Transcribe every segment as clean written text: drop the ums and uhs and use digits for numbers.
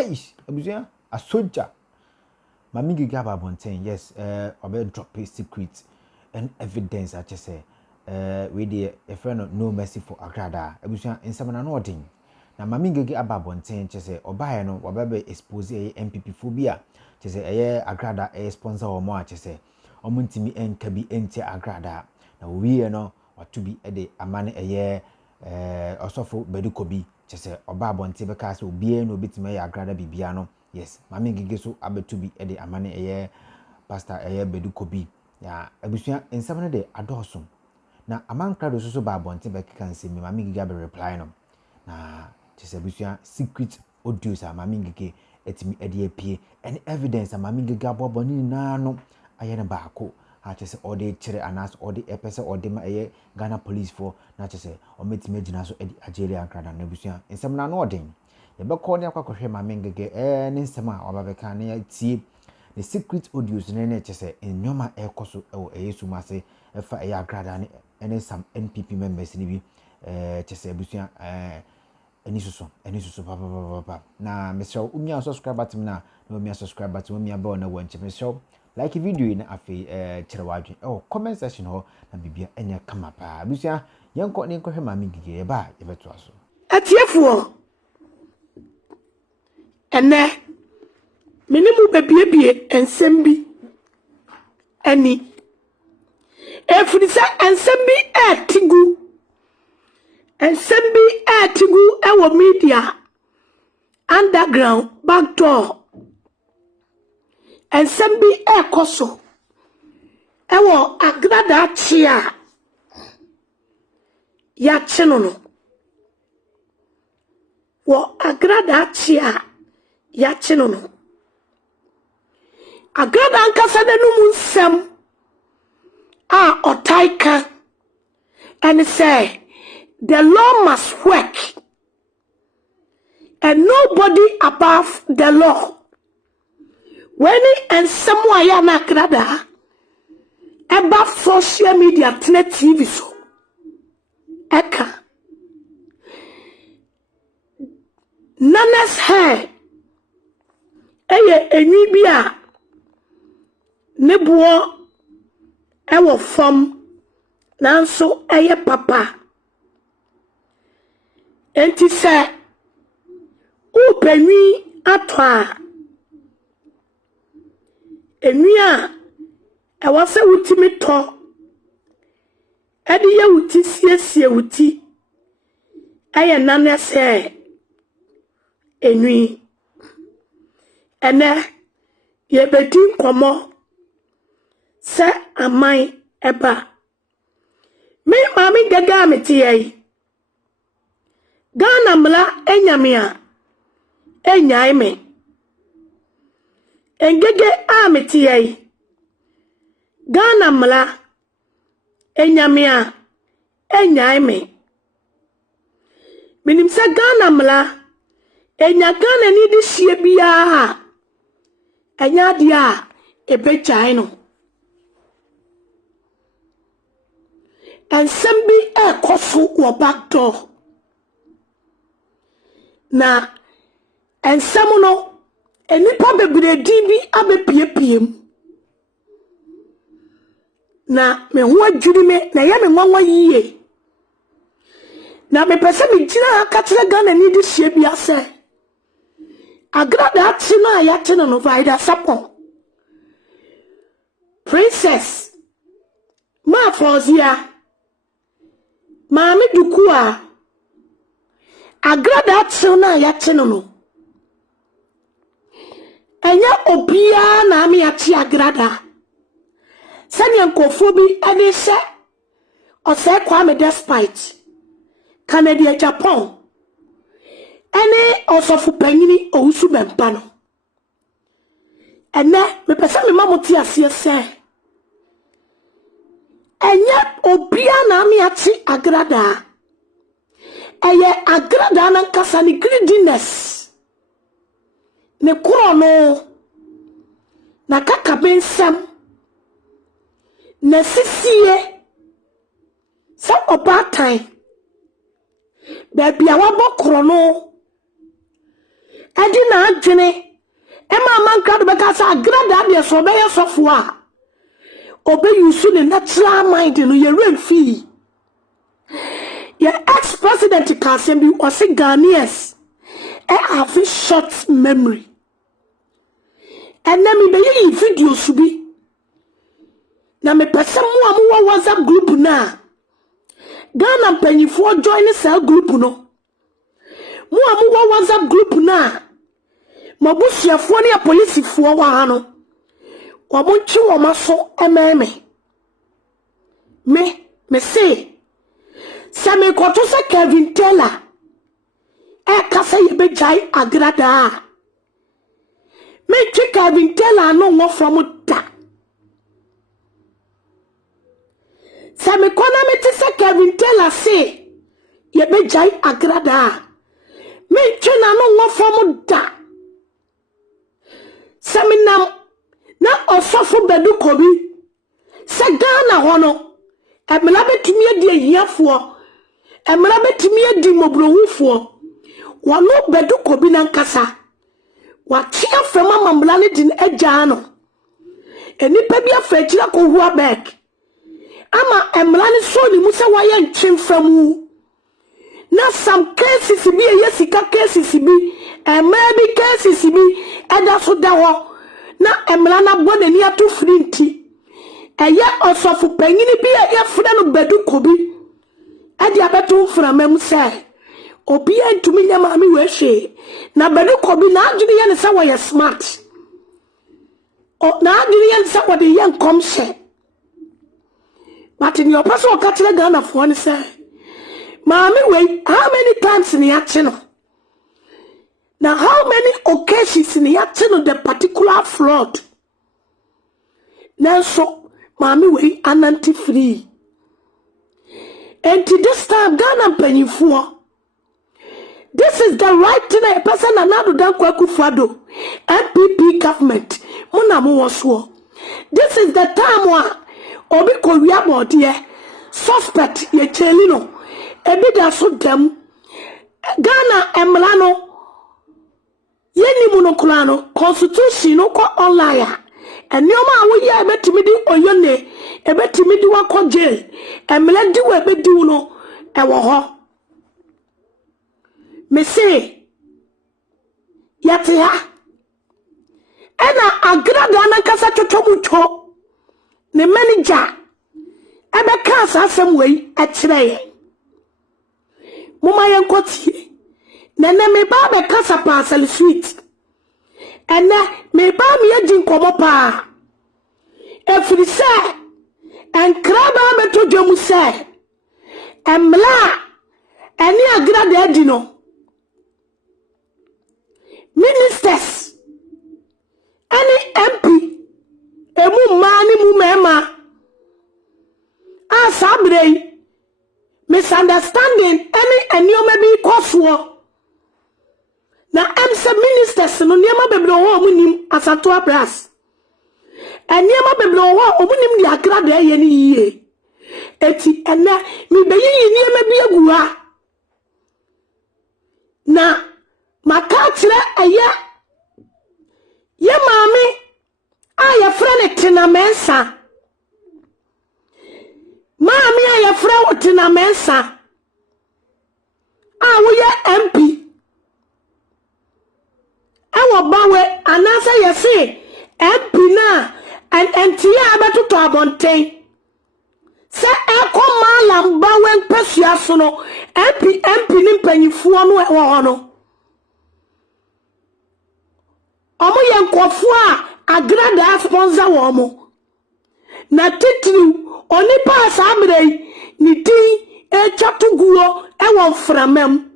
hey abusua ASỌGYA Maame Ng3g3 ababonten yes obe drop a secret and evidence I just say we dey a friend no mercy for Agradaa abusua nsɛm na odin na Maame Ng3g3 ababonten chese obaye no wabebe expose MPP phobia chese Agradaa sponsor omo a chese omo ntimi enka bi enti Agradaa na wiye no watubi de amane osofo Badu Kobi chese obabonten be ka se obiye no obetime Agradaa bibia no yes Maame Ng3g3 so abetubi de amane pastor Badu Kobi ya abusua nsɛm no de adosom na amankrado so babonten be kan se Maame Ng3g3 be reply no na chese abusua secret audios a Maame Ng3g3 etimi ade apie and evidence a Maame Ng3g3 aboboni na no ayene baako ha chese ode kire anas ode epese ode ma Ghana police for na chese o metime gina so edi ajeli Agradaa na abusua nsɛm na no odin ye be call ne akwakohwe Maame Ng3g3 ne nsɛm a obabeka na tie the secret audios ne chese ennyoma ekoso eyesu mase efa Agradaa ne ene some NPP members ni bi chese abusua eni susu papa na mesho umia subscribe button na umia subscribe button umia bell na wanche mesho like video na afi kirewadwe comment section ho na bibia enya kama pa abusua yenko ne nkohwe Maame Ng3g3 ba yebeto aso atiefo ene minimu bebiebie ensem bi ani efrisa ensem bi atigu ensem bi atigu ewo media underground backdoor ensem bi ekoso ewo Agradaa chia ya chinono wo Agradaa chia ya chinono Agradaa nkasa de numu nsem a otaika and say the law must work and nobody above the law. When and someone ya na Agradaa above social media TV so eka nanas hair enwi bi a nebuo ewo fam nanso papa enti se upenwi atwa enwi a ewo se wutimi to edi ye wuti siesie wuti nanas hair enwi ene ye bedin komo se amai eba me Maame Ng3g3 ametiye Ghana mla enyamia enyai me Ng3g3 ametiye Ghana mla enyamia enyai me minim se Ghana mla enya Ghana ni di hie bia enya dia ebechai no ensem bi ekoso wo backdoor na ensem no enipa bebredi bi abepiepiem na me ho adwiri me na ye me nwanwa yiye na me pese me gina aka tere Ghana ni di hie bia se Agradaa ti na ya te no vida sapon princess ma Fozia Maame Dukua Agradaa ti na ya te no enya obia na ame ya ti Agradaa sanya nkofo bi ade se ose kwa me despite Canada Japan ene osofu panyini ousu bempa no ene me pese me mamoti ase se enya obia na ame ya ti Agradaa eye Agradaa na nkasa ni greediness ne kuro no na kaka bensam na sisie sa obatan baby a wabo kuro no edi na adwene ema manka do beka sa Agradaa de so be yesofo a obe yusu ne natural mind no ye remfi ye ex-president Kasem bi o se Ghanaians have short memory and na me be yi video subi na me pese mo am WhatsApp group na Ghana mpanyifo join cell group no mo am WhatsApp group na mabusiafo ne apolisifo wa ha no omonchi wo maso ememe me say Same koto se Kevin Taylor kasa yebe jai Agradaa me twi Kevin Taylor no wo from da Same kona me ti se Kevin Taylor say yebe jai Agradaa me twi na no wo from da Same nam na osofo Badu Kobi se Ghana hono emela betumi adi ahiafo emela betumi adi mobrowufo wano Badu Kobi na nkasa wati afema mamla ne din agya no enipa bi afakira ko huwa back ama emela ne so ni mu se waye ntwemfamu na some cases bi yesika cases bi maybe cases bi eda so da ho na emela na bo n'ani ato frinti eye osofu panyini bi eye fura no Badu Kobi ade abeto framam se obi antumi nya maami we hwe na Badu Kobi na adwene ye ne se wo ye smart o na adwene ye ne se wo de ye nkom hye but in your person ka kire Ghana fo ne se maami we how many times ni ache no now how many occasions ni ache no the particular fraud now so Maame we ananti free. And to this time, Ghana mpanyinfo. This is the right thing a person anado dan kwaku fado. MPP government. Muna mo waswo. This is the time wa obi kowia bodie suspect ye chelino. Ebi da so dem. Ghana emlano. Ye ni monokula no constitution no ko online. And no man we ya betimi di oyone e betimi di wako jail emle di we be di no e wo ho me say yate ha ena Agradaa na kasa twotwomucho ne manager e be ka asasem we e kire ye muma ye nkotie nene me ba be kasa parcel suite ene me ba me edi nkomo pa efiri se enkraba me to dwemu se emla eni Agradaa edi no ministers any MP emu mani mu mema asabrei misunderstanding any omebi koso na emse ministers no niema bebre ho omunim asato abras eniema bebre ho omunim di Agradaa ye ni yiye eti ene mi beyi niema bi agua na makachire eye ye maami aya frene tina mensa maami aya frene tina mensa awo ye MP awo bawe anasa yesi MP na entia abetuto abonten se malam bawe mpesua so no MP ni mpanyifo no ewo ho no omo ye nkofo a Agradaa sponsor wo mo na titru oni pass amrei ni din etwatuguro ewo mframam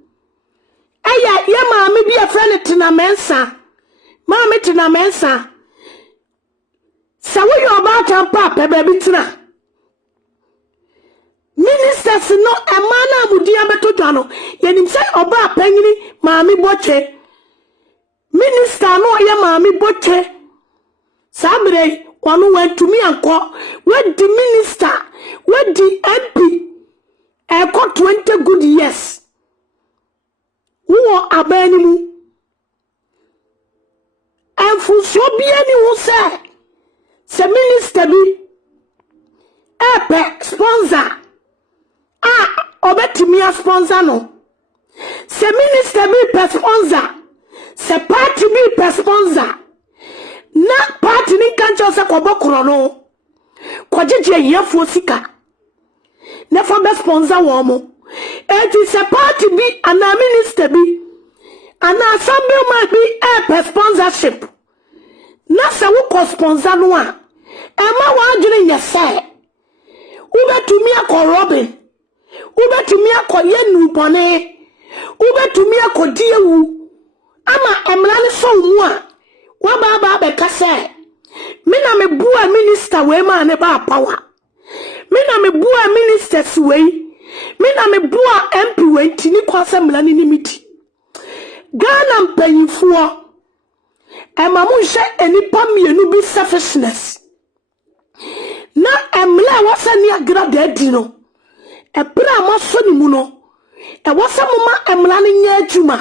aya ye maami bi afrene tina mensa maami tina mensa sawo yo ba tampa pe ba bitina ministers no emana amudia betodwa no yenim se oba panyini maami boche minister no ye maami boche sabre wonu wantumi anko we the minister we the MP eko 20 good years wo abani mu enfuso bia ni wo se minister bi sponsor obetimi sponsor no se minister bi per sponsor se party bi per sponsor na party ni kancho se kobokro no kwagyeje yefo sika na fa be sponsor wo mo eti se party bi ana minister bi ana assemblyman bi per sponsorship na se wo ko sponsor no a ema wa adwene yese ubetumi akorobe ubetumi akoye nubone ubetumi akodiewu ama emra ne so mu a wa baba be kase me na me bua minister we ma ne ba power me na me bua ministers we me na me bua MP we tini kwase mra ne nimiti Ghana mpanyinfo ema mu hye enipa mienu bi selfishness na emla wasa ni Agradaa di no ebra ma so ni mu no e wasa mu ma emla ne nya adwuma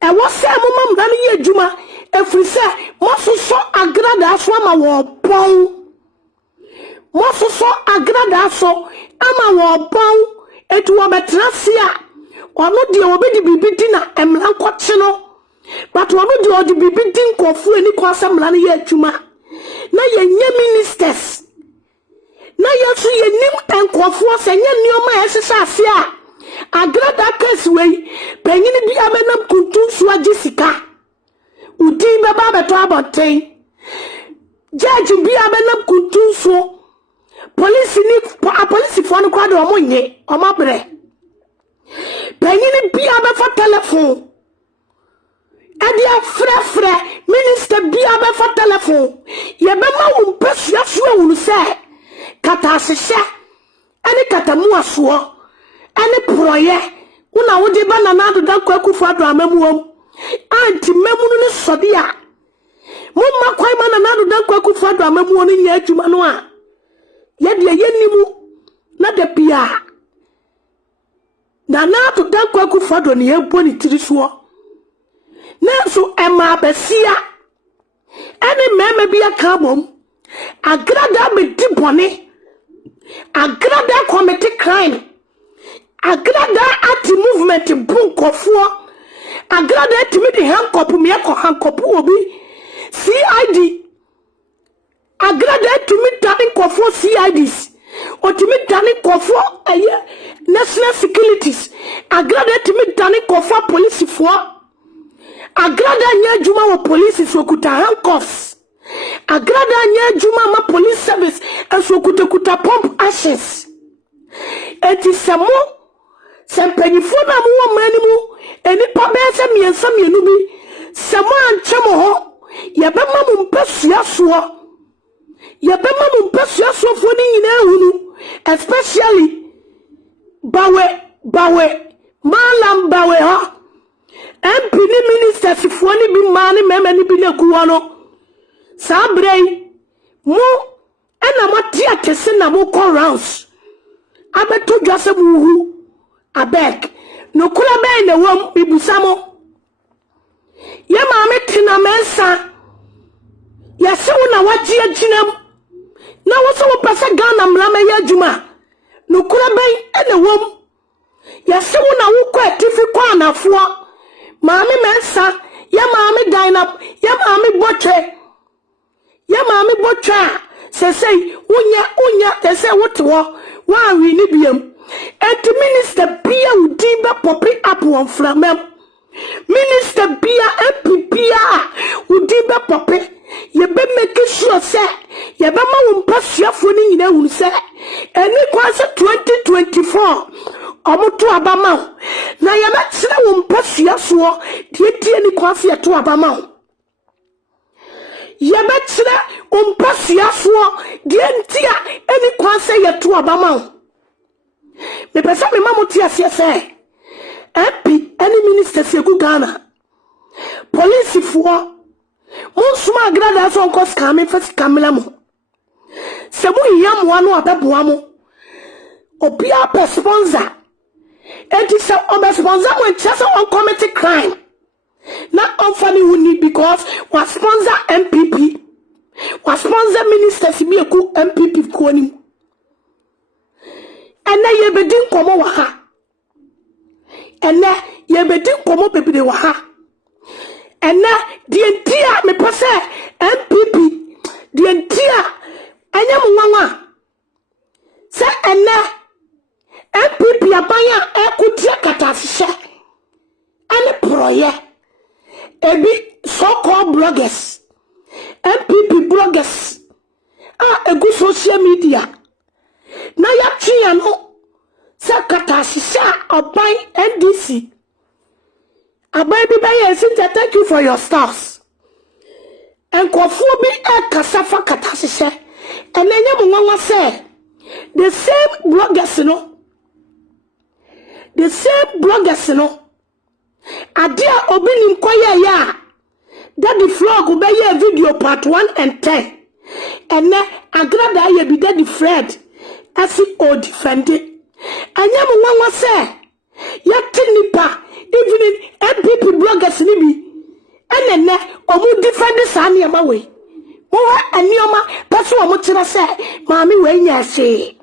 e wasa mu ma mra ne nya adwuma efri se mo so Agradaa so ama wo pon mo so Agradaa so ama wo pon etu wo betrase a ono de obedi bibidi na emla nkwoche no but ono de odi bibidi nkofu eni kwasa mra ne nya adwuma na yenye ministers na yesu yenim enkofo se nye nioma esesa ase a Agradaa case we penyini bi abenam kuntun so agisika udi baba beto aboten judge bi abenam kuntun so police fo no kwado omonye omabre penyini bi abefa telephone adi afrefre minister bi abefa telephone ye bema wo mpasua so awunu se kata asese ani kata mu aso ani proye una wodi bana na do dan kwakufu ado amamuom anti memunu ne sode a mumma kwai mana na do dan kwakufu ado amamuo ne nya adwuma no a ye de yenimu na de bia na do dan kwakufu ado ne ebo ni tiri so nanso ema besia ani meme bia ka bom Agradaa me di bone Agradaa commit crime Agradaa anti movement bunkofo Agradaa timi di hankopu me ko hankopu obi CID Agradaa timi tani kofo CIDs otimi tani kofo national securities Agradaa timi tani kofo police fo Agradaa nya juma wo police so kuta handcuffs Agradaa nya juma ma police service so kuta pump ashes eti samo sempanyifo na mo wo manimu enipa be se miensa mienu bi samo anchemo ho ye bema mu mpasua so fo ni nyina hunu especially bawe malam bawe ha MP ni ministers fo ni bi ma ni meme ni bi na kuwa no sabrei mo ena mati akese na mo call rounds abeto dwase muhu abeg no kula be na wom ibusamo ye maame tina mensa ya se wona waji aginam na wo so wo pese Ghana mlama ya adwuma no kula be ena wom ya se wona wo kwa atifi kwa anafo maame mensa ya maame dine up ya maame botwe say unya they say what wa wi ni biam and minister bia udin be popping up on flamem minister bia MP bia udin be popping ye be make sure say ye be ma wo mpasuafo ni nyina hu say eni kwase 2024 omuto abama na ye metre wo mpasuafo tie ni kwase ye to abama ye metre mpasuafo die ntia eni kwase ye to abama me pesa me mamuti asiese MP any minister segu Ghana police fo Monsuma Agradaa so nkos kame fasi kamela mo. Se mo yam wanu abeboa mo. Obia per sponsor. Enti se obe sponsor mo ntia se on commit crime. Na unfunny wuni because was sponsor MPP. Was sponsor ministers be a cool MPP koni. And na ye bedin komo waha. And na ye bedin komo pepe de waha. And na the entire me pase MPP. The entire anya mwawa. Se and na MPP abaya ekutia katasishe. Ane proye. Ebi so-called bloggers. MPP bloggers. A good social media. Na ya chiya no. Sa katasishe abay NDC. Abay bibaye since thank you for your stars. And kofubi kasafa katasishe. And then you say the same bloggers, the same bloggers, Adia obinim koye ya. That the vlog will be a video part 1 and 10. And then Agradaa ye be that the Fred as he o defended. And yamu say yati nipa even in MPP bloggers nibi. And then omu defend the sani amawe. Moha anyoma pasu omuchira say mami we nyase.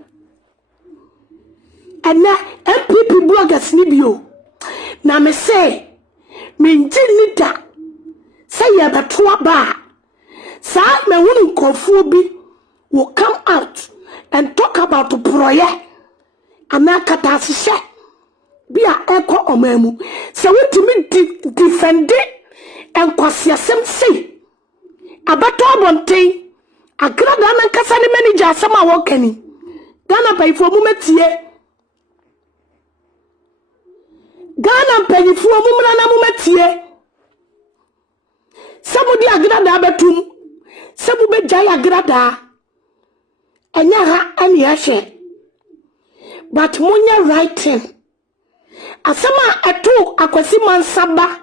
And then MPP bloggers nibi. Na me say minjinita say ya betua ba sa me wonu kofu bi will come out and talk about the project amaka tasise bi a eko omamu say wetimi defend and kwasiasem say abato abonten Agradaa na kasa ni manager asama wokani Ghana pay for mumetie Ghana penyifu omumra na mumetie Sabu di Agradaa betum Sabu be jaya Agradaa Enya ha ani ashe But munya writing Asama etu akwasi mansaba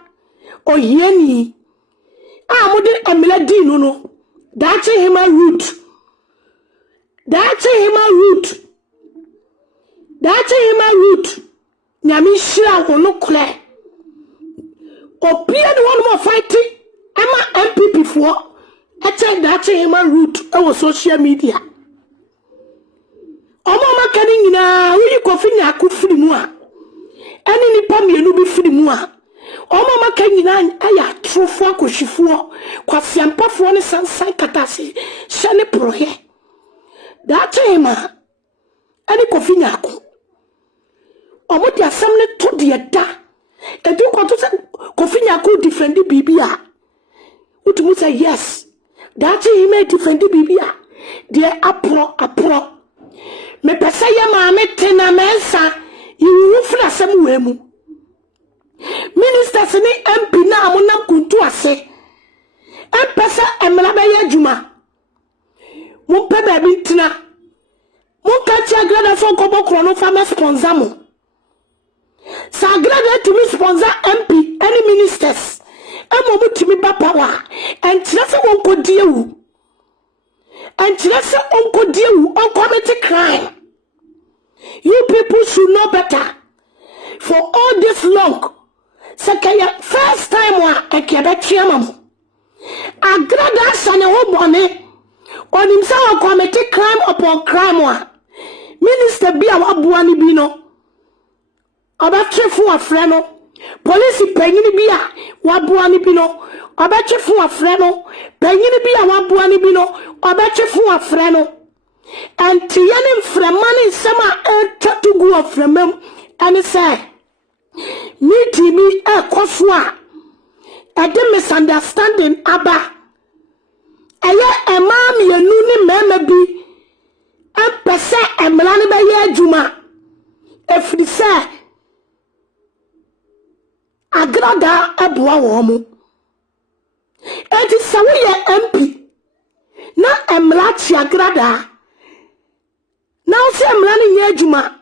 Oyeni mudi emile di no Dachi hima root Nyami shira wono kle Opia the one more fighting Emma MPP for Eche dachi hima root Ewo social media Omo makani nyina Uyi kofi nyaku firi mua Eni nipa mienu bi firi mua Omo makani nyina Aya trufo kushifuo Kwa siampafuo ni sansan katasi Shani prohe Dachi hima Eni kofi nyaku Omo di asamne to di eda Edu kwa to se kofi nyaku defendi bibia Utumu say yes Dachi hima defendi bibia Die apro Me pesa ye maame tena mensa Iwufuna semu wemu Ministers ni MP na amuna kuntu ase Mpesa emlabe ye juma Mumpe bebi tina Munkachi Agradaa so kobo krono fama sponsor mo Sa Agradaa to me sponsor MP any ministers Emo mu timi ba power Enchirese wonko diewu Enchirese wonko diewu on commit crime You people should know better For all this long Sekaya first time wa ekebe chiamamu Agradaa sane wo bone On himself commit crime upon crime wa Minister bi a wabuani bi no Obachefu afre no Police penyini bi a wabuani bi no Obachefu afre no Penyini bi a wabuani bi no Obachefu afre no Enti yene mfremani sema tatugu afremem Eni say Niti bi koswa Ede misunderstanding aba Eye emami yenu ni meme bi Empese emlani be ye juma Efri say Agradaa ebuwa womu Eti sawe ye MP Na emlachi Agradaa Na usi emlani nye juma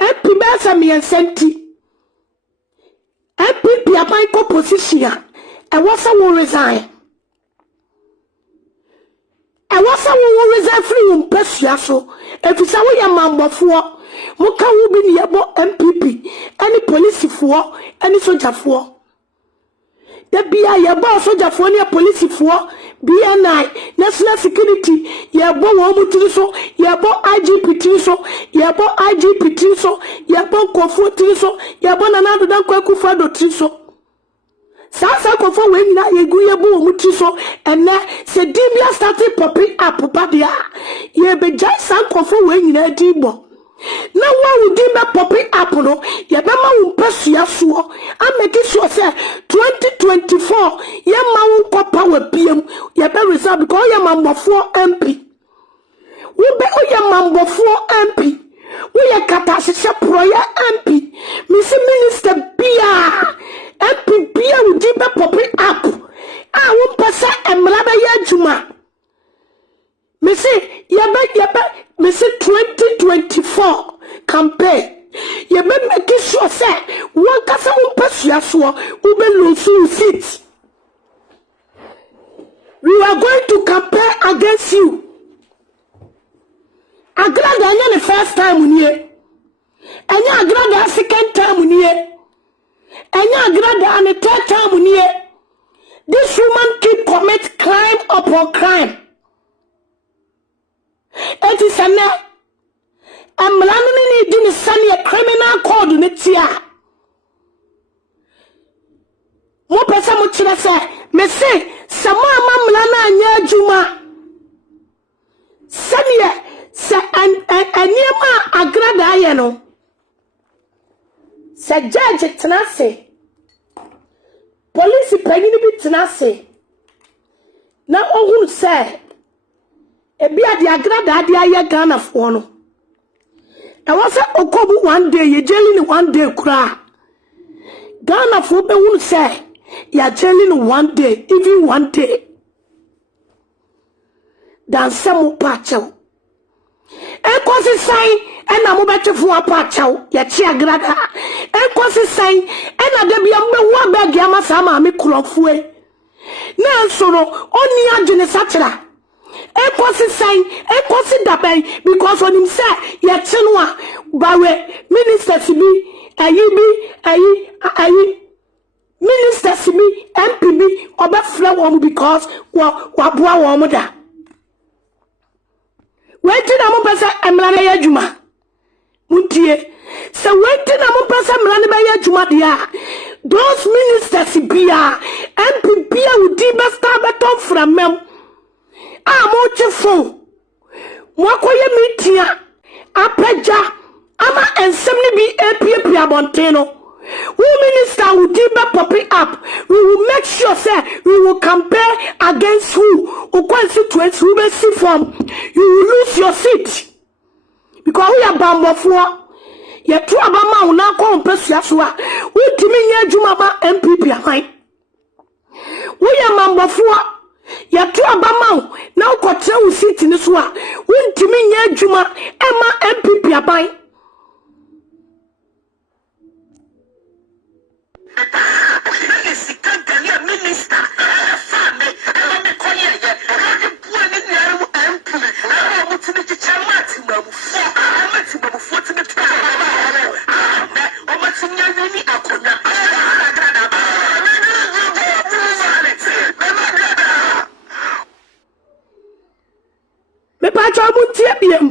MP besa miyensenti MP piapaiko position Ewasa wo resign Ewasa wo resign free umpesua so Efisa wo ya mambofuo Muka wubi ni yabo MPP Any police fuo Any soldier fuo The BIA yɛbɔ asogyafoɔ ne apolisifoɔ BNI national security yɛbɔ wɔn mu tiri so yɛbɔ IGP tiri so yɛbɔ IGP tiri so yɛbɔ nkɔfoɔ tiri so yɛbɔ Nana Addo Dankwa Akufo-Addo tiri so Sasa nkɔfoɔ wɔ nyina yɛgu yɛbɔ wɔn mu tiri so ɛnɛ sɛ din bia started popping up badeɛ yɛbɛgyae saa nkɔfoɔ wɔ nyina din bɔ na wa udi me popping up no ye be ma wo mpasua so ameki sure say 2024 ye ma wo kopa wa biem ye be result because ye mambofo MP wo be oye mambofo MP wo ye katasese proye MP misi minister bia MP bia udi be popping up wo mpasa emra be ye adwuma misi Missy 2024 campaign. You may make sure say one casa un person who be losing seats. We are going to campaign against you. Agradaa the first time we here. And Agradaa second time we here. And Agradaa the third time we here. This woman keep commit crime upon crime. It is a net. I'm landing in the sunny a criminal code in it here. What person would say? Me say, some mamma Lana Juma. Sunny, say, and near my Agradaa, you know. Said Judge Tenase. Police penny bit Tenase. Now, who say? Ebia di Agradaa di aye Ghana fo no. E was okobu one day ye jeli one day kura. Ghana fo be won say ya jeli one day even one day. Dan semu pacho. E kwasi sign e na mo betwefo apacho ya chi Agradaa. E kwasi sign e na de bia mbe wo beg ya masa ma me kurofo e. Na so no oni adwene Sɛcrɛts Ekosi sign, ekosi daben because on him say ye chinwa bawe minister sibi ayi minister sibi MPB obefra won because wa boa won da. Wetin na mo pese emra na yadwuma muntie se wetin na mo pese emra na be yadwuma dia those ministers bia MPB udi be star beton from mem Amoche phone. Mwakoye mitia. Apeja. Ama ensemni bi APP abonteno. Who minister will be popping up. We will make sure say we will compare against who. Ukwa situates who may see from. You will lose your seat. Because we are bambo for. Ye tu abama una ko mpesi aswa. We timi nye jumaba MPP behind. We are mambo for. Ya tu abama na ukotre usiti niswa untimi nye adwuma ema MPP aban minister me pa cho mu tie biem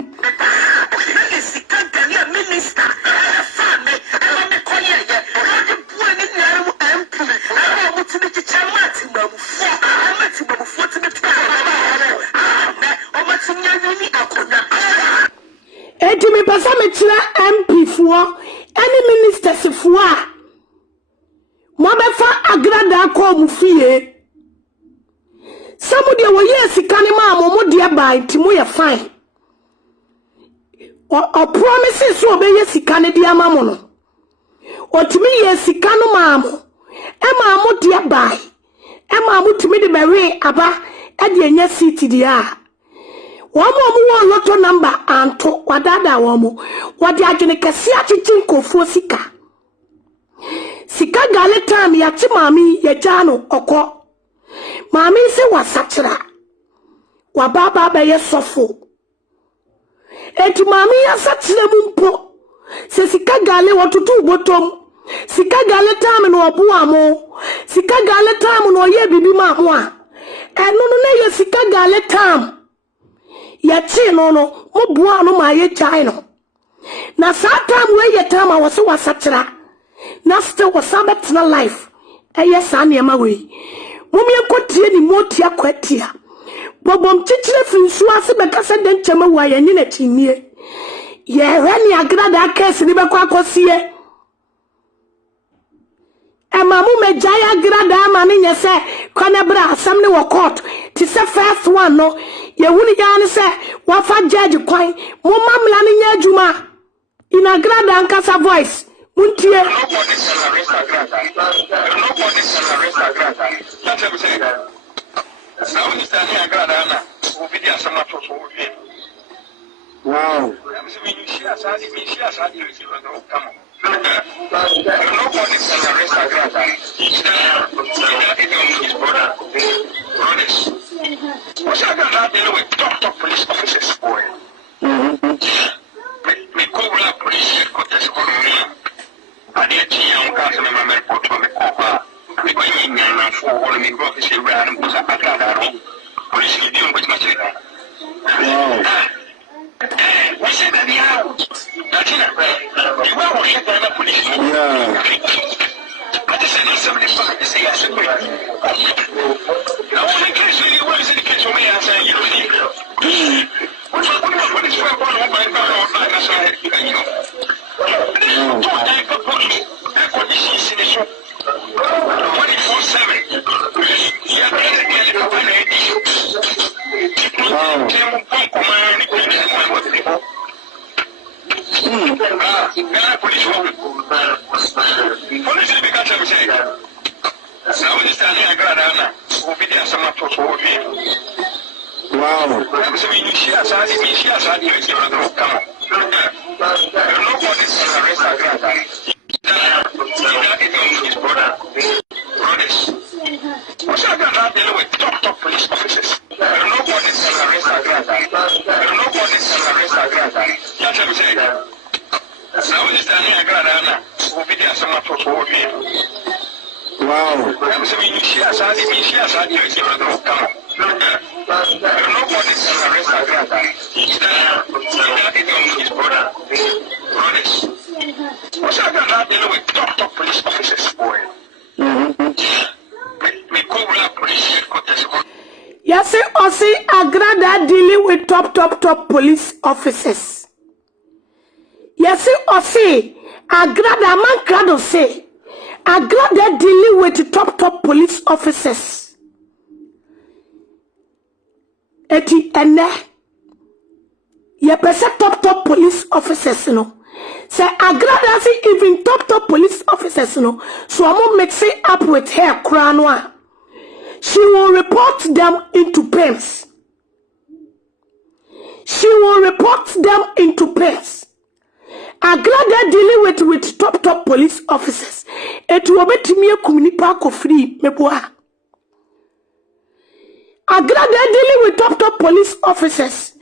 eti me pasa me kira MP fo any ministers fo a mo be fa Agradaa ko mu fie Somebody will yes, can ma dear by Timo fine. Or promises so be yes, can dear mamono. Or to me, yes, cano mamo. Emma mo dear by. Emma mo to me the Mary Abba at the yes city dear. One more lotto number and to wadada womo. What the agenica siati tinko for sika. Sika galetam yatimami yajano oko. Maame se wa Sɛcrɛts wa baba be ye sofo eti maame ya Sɛcrɛts mumpo se sika gale watutu botom sika gale tam no obo amo sika gale time no ye bibi ma ho a eno no na ye sika gale time ye chi no mo bua no ma ye chai no na sa time we ye time a wo se wasachira na still was sabet na life yes aniema we mumye kotie ni moti akwatia bobom chichire finsu ase beka se den chema wa ye nyina chinie ye hwani agrada case ni bekwa akosie emamu mejaya agrada ma ni nyese konebra asam ni wo court ti se first one no ye huni ya ni se wafa judge kwan mo mamla ni nya adwuma in agrada nkasa voice Muntie. Nobody can arrest Agradaa. Nobody can arrest Agradaa. That's what I'm saying. Now when you stand here, Agradaa, we'll be there so much for you. Wow. I'm saying, you share something, you share something, come on. Nobody can arrest Agradaa. He's his brother. Brothers. What's Agradaa dealing with top police officers, boy? We cover up police headquarters on me. I did young cousin of my report on the cover. We were in and for all me go to see where I'm Agradaa. Police is dealing with my children. We said that the out. That's it. You were shut down the police. I just said 75 to say I should wait. Now, only case you was in the case of me, I say you don't need. What's up with this one? That's why you know. Wow. I'm saying you share something, you share something, come on. Nobody can arrest Agradaa. His brother. Brothers. What's Agradaa dealing with top police officers? Nobody can arrest Agradaa. Nobody can arrest Agradaa. That's what I'm saying. Now when you stand here, Agradaa, we'll be there so much for you. Wow. I'm saying you share something, you share something, come on. Nobody can arrest Agradaa. He's his brother. Brothers. What's Agradaa dealing with top police officers, boy? We cover up police headquarters. Yes, I see Agradaa dealing with top police officers. Yes, I see Agradaa man crowd say Agradaa dealing with top police officers. Eti ene ye pese top police officers no say Agradaa see even top police officers no so I'm mix it up with her crown. She will report them into pens. She will report them into pens. Agradaa dealing with top police officers. It will be to me a community free meboa. Agradaa dealing with top police officers.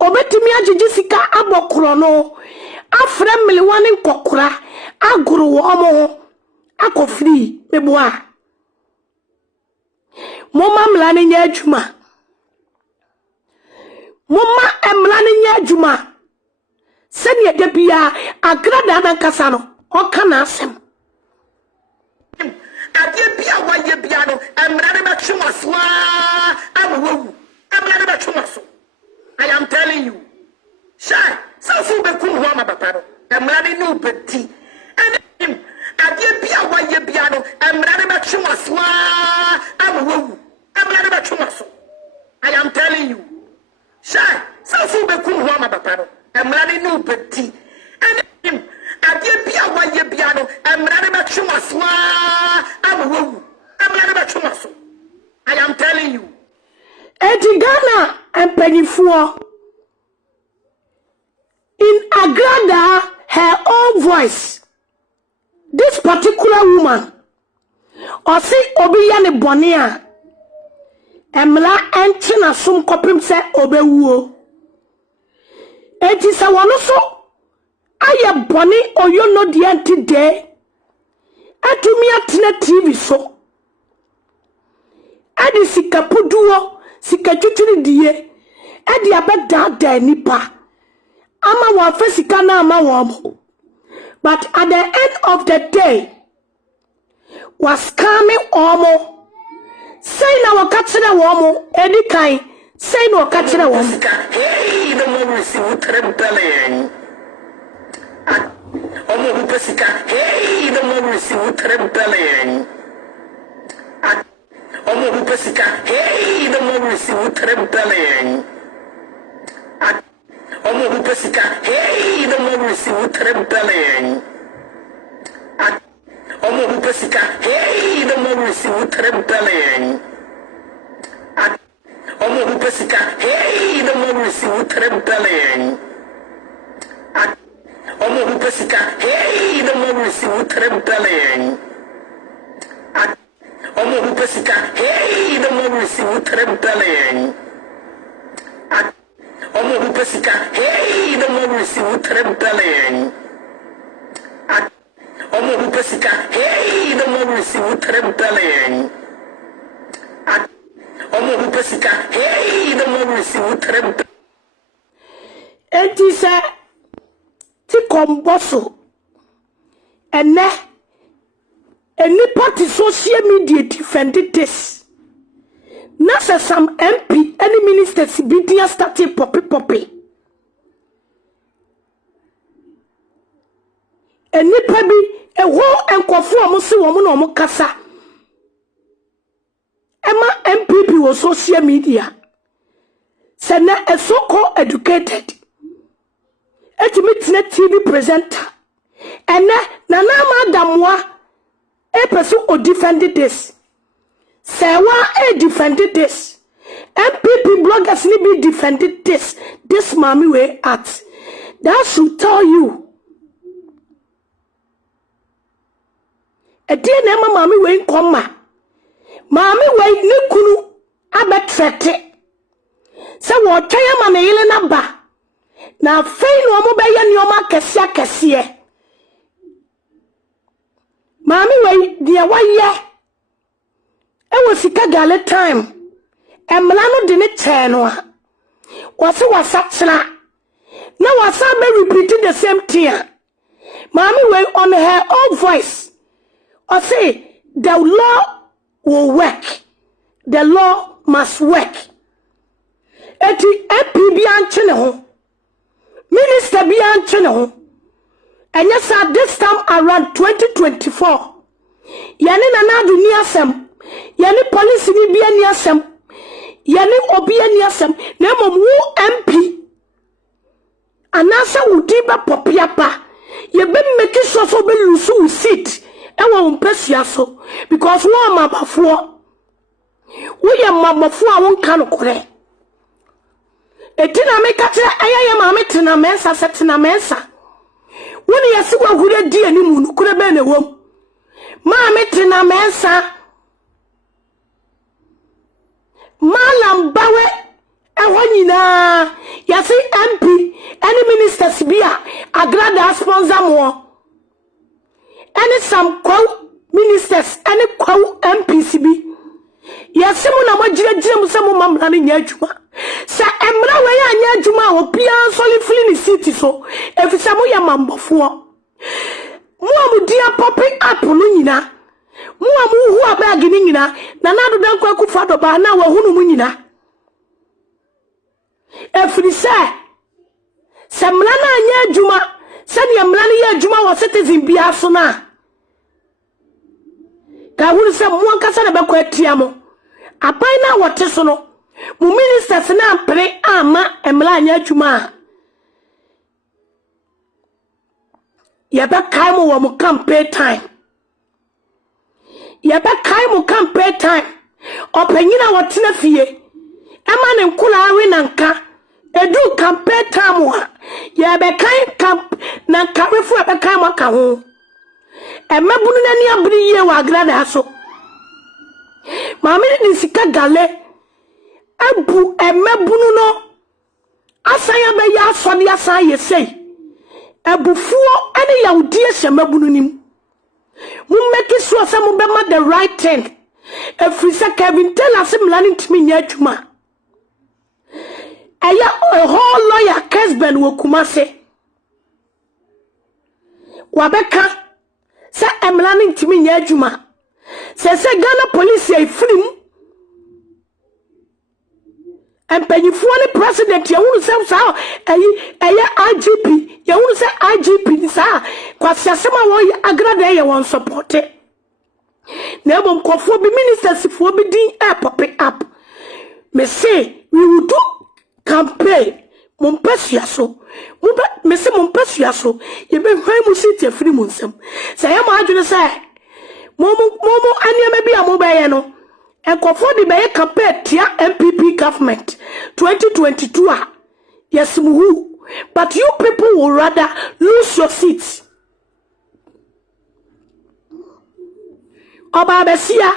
Obetimi ajijisika abokrono. Afrem miliwani kokura. Aguru womo. Ako free. Meboa. Moma mlani nye juma. Moma emlani nye juma. Senye debia Agradaa na kasano. Okana asem. Adebia wa yebia no emlani bachuma swa. I am telling you. Shy, so be cool one papa. I'm running no petty. And him, I give you one year piano. I'm running back to my swa. I'm running back to my soul. I am telling you. Shy, so be cool one papa. I'm running no petty. And him, I give you one year piano. I'm running back to my swa. I'm running back to my soul. I am telling you. Eti Ghana and Pennyfua in Agradaa her own voice. This particular woman, or see Obiyane Bonia, Emla Enchina Sum Kopim se Obewo. Eti sa wanoso aye boni oyo no di anti day. Etumi atine TV so. adi sika puduo sika twitwiri die adi abeda nipa ama wa fa sika na ama wo. But at the end of the day was coming omo say na wakatire womo edi kan say na wakatire womo hey the mo receive trebele omo hu pesika hey the mo receive trebele omo hu pesika hey the mo receive trebele omo hu pesika hey the mo receive trebele omo hu pesika hey the mo receive trebele omo hu pesika hey the mo receive trebele omo hu pesika hey the mo receive trebele omo hu pesika hey the mo receive trebele omo hu pesika hey the mo receive trebele omo hu pesika hey the mo receive trebele omo hu pesika hey the mo receive trebele enti se ti komboso ene any party social media defended this. Nasa some MP, any minister, CBD started poppy. Any pabi, a whole and conform woman or mokasa. Emma MPP was social media. Sena a so-called educated. Ultimate TV presenter. And na madamwa. A person who defended this. Sewa a defended this. MPP bloggers need be defended this. This Maame way at. That should tell you. A dear name Maame way in coma. Maame way nikunu abetrete. Se what try Maame ile naba. Na fei no mo be ye nyoma kese. Maame wey dia waye e wo sika gale time emla no de ne che no a wose wasachra na wasa be repeat the same thing. Maame wey on her own voice or say the law will work, the law must work. Eti MP bi anche ne ho, minister bi anche ne ho. And yes, at this time around 2024, yani nanadu ni asem, yani police ni biya ni asem, yani obiya ni asem, nemo mu MP, anasa udiba popiapa, ye be make sure so be lusu seat, ewa umpesi yaso, because wa mabafuwa, uya mabafuwa wonkano kure. Etina mekate ayaye mame tina mensa se tina mensa. When you see what good idea ni munu could have been a woman. Maame tina mensa. Malam bawe ewanina. Yasi MP, any ministers bia, Agradaa sponsor more. Any some quo ministers, any quo MPCB. Yasi muna majira musamu mamrani nyajuma. Sa emra we ya nyajuma opia soli fili city so efisamu ya mambofo mu amudia popping up no nyina mu amu hu abag ni nyina na nadu dan kwa kufa do ba na wa hunu mu nyina efrisa samra na nyajuma sani emra ni yajuma wa citizen bia so na ka hunu se mu ankasa na be kwa tiamo aban na wote so no mu ministers na pre ama emla anya adwuma ya ba kai mo wo campaign time ya ba kai mo campaign time opanyina wotena fie ema ne nkula awe nanka edu campaign time ha ya ba kai camp na kawefu ya ba kai mo ka ho emabunu na ni abri ye wa Agradaa so maame ni sika gale abu emebunu no asaya be ya asode asaya sei abufuo ene yaudie semebunu nim mu make sure say mu be ma the right thing Efrisa Kevin Taylor se mla ntimi nya adwuma. Eya a whole lawyer Kesben wo Kumase. Wabeka se emla ntimi nya adwuma. Se Ghana police e firim. Empanyifuo ne president ya wonu se sa eya IGP ya wonu se IGP ni sa kwasi asema wo Agradaa ye won support. Na bom kofo bi ministers fo bi din pop up. Me say we will do campaign. Mon pesua so. Me say mon pesua so. Ye be hwan mu sit afiri mu nsem. Say ya ma adwene say momo aniema bi amoba ye no. Enkofo di be campaign tia MPP government 2022 a. Yes muhu. But you people will rather lose your seats. Oba besia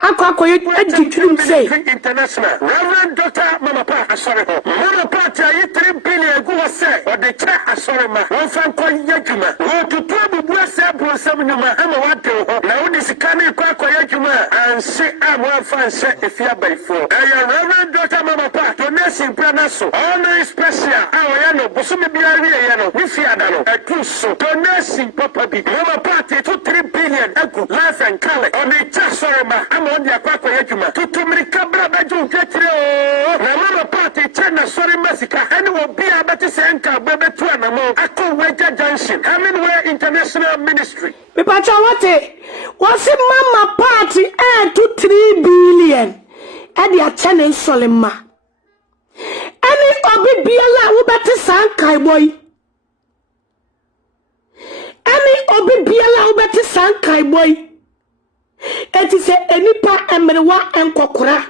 akwakoye agitrim say international Reverend Dr. Mama Pa asore ho Mama Pa tia 3 billion go say o de cha asore ma won fan ko yadwuma wo tutu abubu ase brosam nyuma ama wade ho na wo disikane kwakoye adwuma anse amwa fan se efia baifo Reverend Dr. Mama Pa donation plan so all special awoya no bosome bia wie ye no we fiada no atuso donation papa bi Mama Pa 3 billion agu life and color on the cha asore ma on the aqua yajuma to Miricabra Badu Kobi na Mama party China sorry massacre and will be a better senka bebe tuanamo Ako Weja Junction coming where international ministry. Pipacha wate was Mama party to 3 billion and the China solema. Any obi biala wo better sankai boy. Any obi biala wo better sankai boy. Eti se enipa emrewa enkokora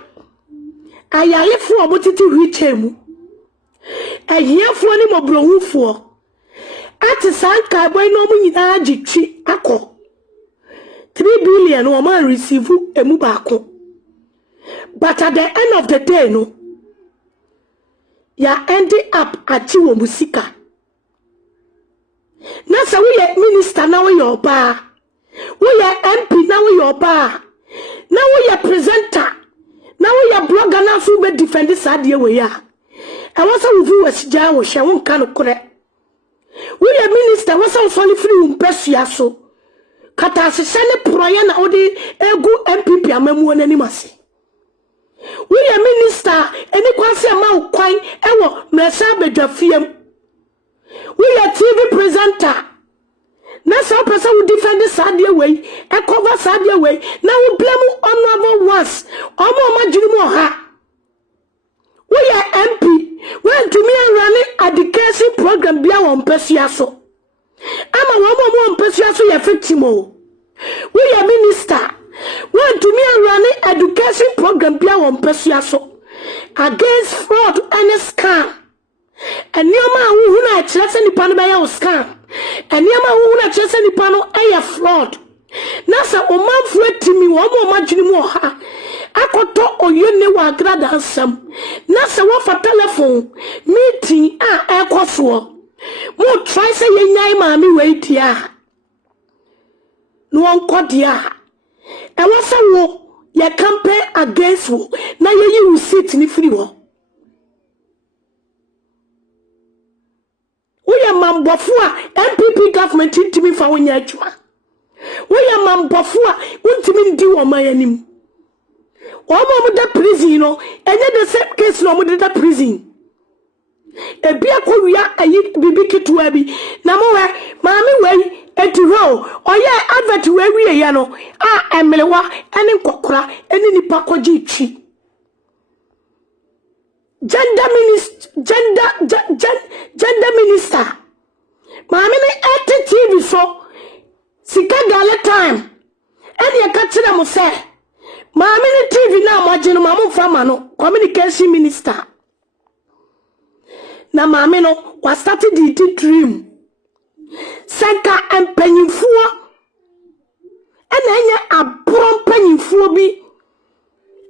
ayayefo obotiti hwichemu ehiafo ni mobrohufo ati sanka boy no munyina agitwi akọ 3 billion o man receive emu baako. But at the end of the day no ya end up achi wo musika na se we minister na we oba. We are MP now we are bar. Now we are presenter. Now we are blogger now so be defend this idea we are. I was a viewers jawo she won kan kore. We are minister was so free umpesia so. Kata se sene proya na odi egu MPP amamu animase. We are minister eni kwase ma ukwan ewo mesa bedwafiem. We are TV presenter. Na some person will defend the Sadia way, and cover Sadia way. Now we blame honorable ones. We are MP. When to me running education program be on Pesiaso. I'm a woman on Pesiaso effectimo. We are minister. When to me running education program be on Pesiaso against fraud and scam. And near my who not just any panabaya scam. And yama wuna chese ni pano aya fraud. Nasa oman fweti mi wamo majini moha. Akoto oyene wa Agradaa ansam. Nasa wafa telephone meeting ekoswo. Mo try se yenyai maami wait ya. Nuan kodi ya. E wasa wo ya campaign against wo. Na ye yu sit ni free wo. We are Mambofua, MPP government intimi fa wonya adwuma. We are Mambofua, untimi ndi wo mayanim. Omo mo da prison no, enye the same case no mo da prison. Ebi akowia ayi bibi kitwa bi. Na mo we, maami we etuho, oye advert we wie ya no, emelewa ene nkokora, ene nipa koji twi. Gender minister. Maame Ng3g3 TV so sika gale time. Eni ya katira mo se. Maame Ng3g3 TV na amagino mamu fama no communication minister. Na maame no was started the dream. Senka empanyimfuo. Ena enye abro mpanyimfuo bi.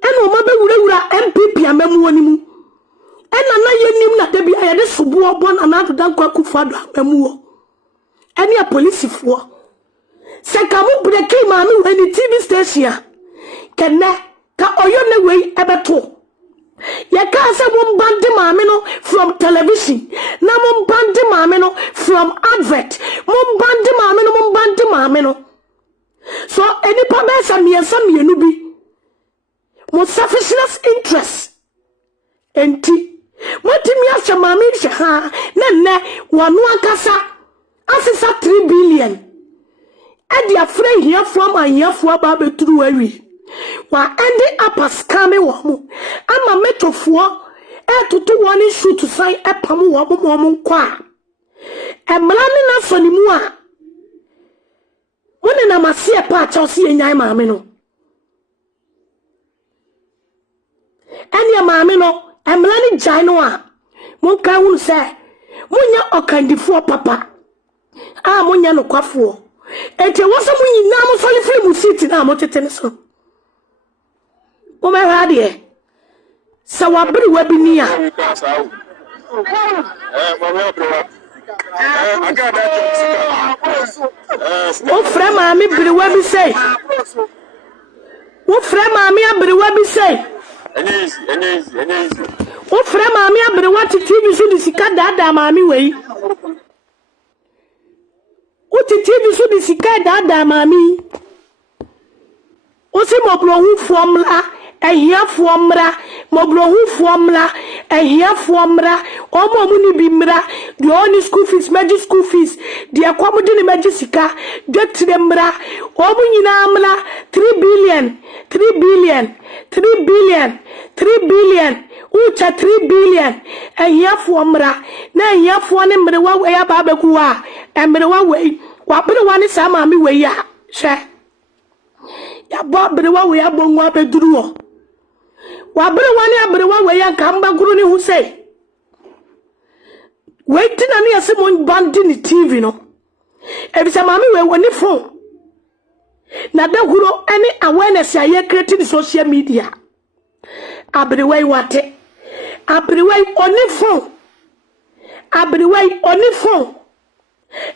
Ena o mabe wura MPP amamu onimu. Ena na yenim na debi ayade subuo bon anatu dankwa kufado amuo. Eni a police fo. Se kamu breki maami we ni TV station. kene ka oyo ne wei ebeto ye ka se mo mbande maame no from television na mo mbande maame no from advert mo mbande maame no so enipa be sa mienu bi mo selfishness interest enti Motimi asha mami ha na wanu akasa asisa 3 billion edi afre hiafo ama hiafo aba beturu awi wa endi apa scam wo mo ama metofo etutu woni shoot sign epam wo mo nkwa emra ni na fani mu a woni na mase e pa cha osi enyan maame no eni maame no Emlani Jainoa, Monka who say, Munya okandifo papa. Ah, Munya no quaffo. Ete was a winning now solid film city now, Motetenso. Oh, my radio. So I bring webinia. Oh, friend, mammy, be the webby say. What friend, mammy, be the webby say. O frère mami abere wati TV so di sika dada mami wei. O ti TV so di sika dada mami. O si moblo hu formula, ehia formula, moblo hu formula, ehia formula, omo mu ni bi mra, di oni school fees, magic school fees, di akwamu di ni magic sika, get de mra, omo nyina amla 3 billion, 3 billion, 3 billion, 3 billion. Ucha 3 billion ehia mra na ehia ne mre wa we ababeku a emre wa we wa bere wa ne sa maami we ya hwe ya bo bere wa we abongu abeduru wa bere wa ne abere wa we ya kamba guru ne hu sei we tina ne yase mon bandi ni TV no ebisa maami we woni phone na da guru any awareness ya ye create social media abere wa wate Abriway oni phone. Abriway oni phone.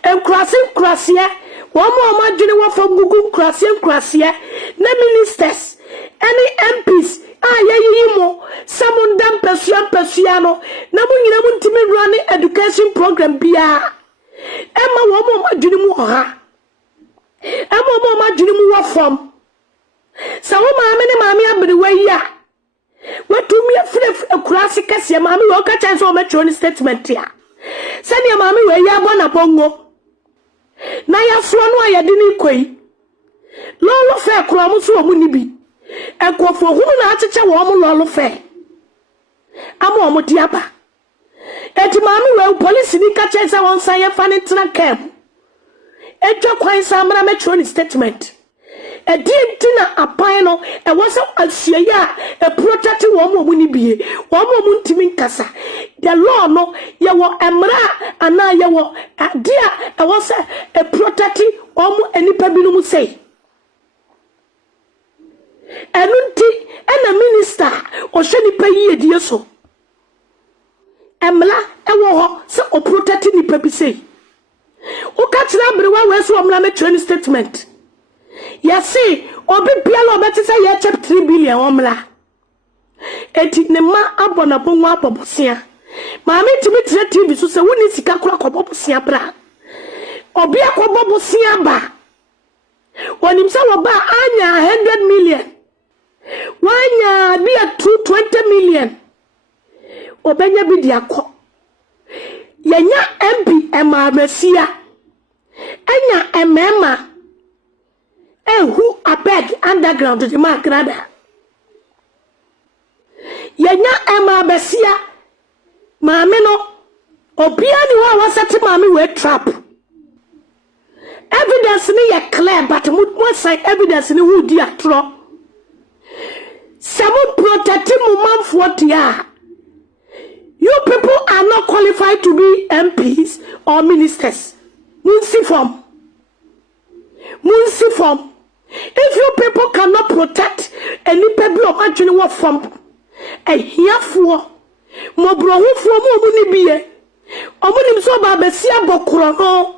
Krasia. One more jini wa from Google krasia. Ne ministers. Any MPs. Yimo. Someone dam persuano. Namu nyina muntimi running education program biya. Emma one more jini mu ha. Emma more jini mu wa from. Sawo maami abriway ya. What do me a classic as your mammy or catch as on my statement here? Send your mammy where you are born a bongo. Naya swan why I didn't quay. Lolo fair crumbs or munibi. A quaff for whom I touch a woman lolo fair. I'm on Motiapa. Et mammy well police in catch as I want say a fan in a camp. Et your quite some metron statement. A deep dinner a pino, and was a shaya, a protecting woman winnie be, one woman timing cassa. The law no, ya were emra, and now ya were a dear, I was a protecting woman any pebinum say. And a minister, or shall he pay ye dear so? Emla, a war, so or protecting the pebi say. O catch number one where's one training statement. Yasi, obi piano better say ya chap 3 billion omla. Eti ne ma abona bongo abobosia. Maami timi tire TV so se woni sika kura kobobosia bra. Obi akobobosia ba. Wonim se wo ba anya 100 million. Wanya bi a 220 million. Obenya bi dia ko. Yenya MP emamesia. Enya emema. Who a beg underground to the Agradaa. Yenya Emma Bessia Mameno Obiani was at Mammy we trap. Evidence ni a clear, but one side evidence ni who dear tro. Someone protecting mum for tia. You people are not qualified to be MPs or ministers. Munsifom. If you people cannot protect any people of actually what from a here for Mobro for Mobunibie, Omunim so Babesia Bokuro,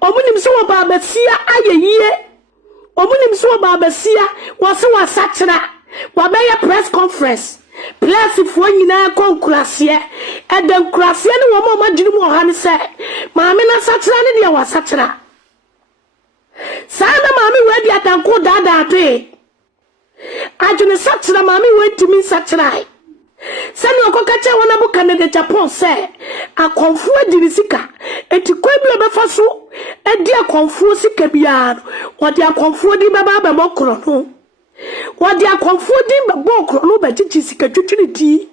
Omunim so Babesia Aye, omunim so babasia wose wasachira wabaya press conference place fo nyina konkurase eden kurase ne wo ma magiri mu oha ne se maame na sachira ne dia wasachira sana maame we dia tanko dada ate ajune sachira maame we timi sachira sani okokacha wona bu Canada Japan se akonfu adiri sika eti kwebia befa so edi akonfu sika bia wodi akonfu di baba be mokro no wodi akonfu di mokro no be chichi sika twitwiri di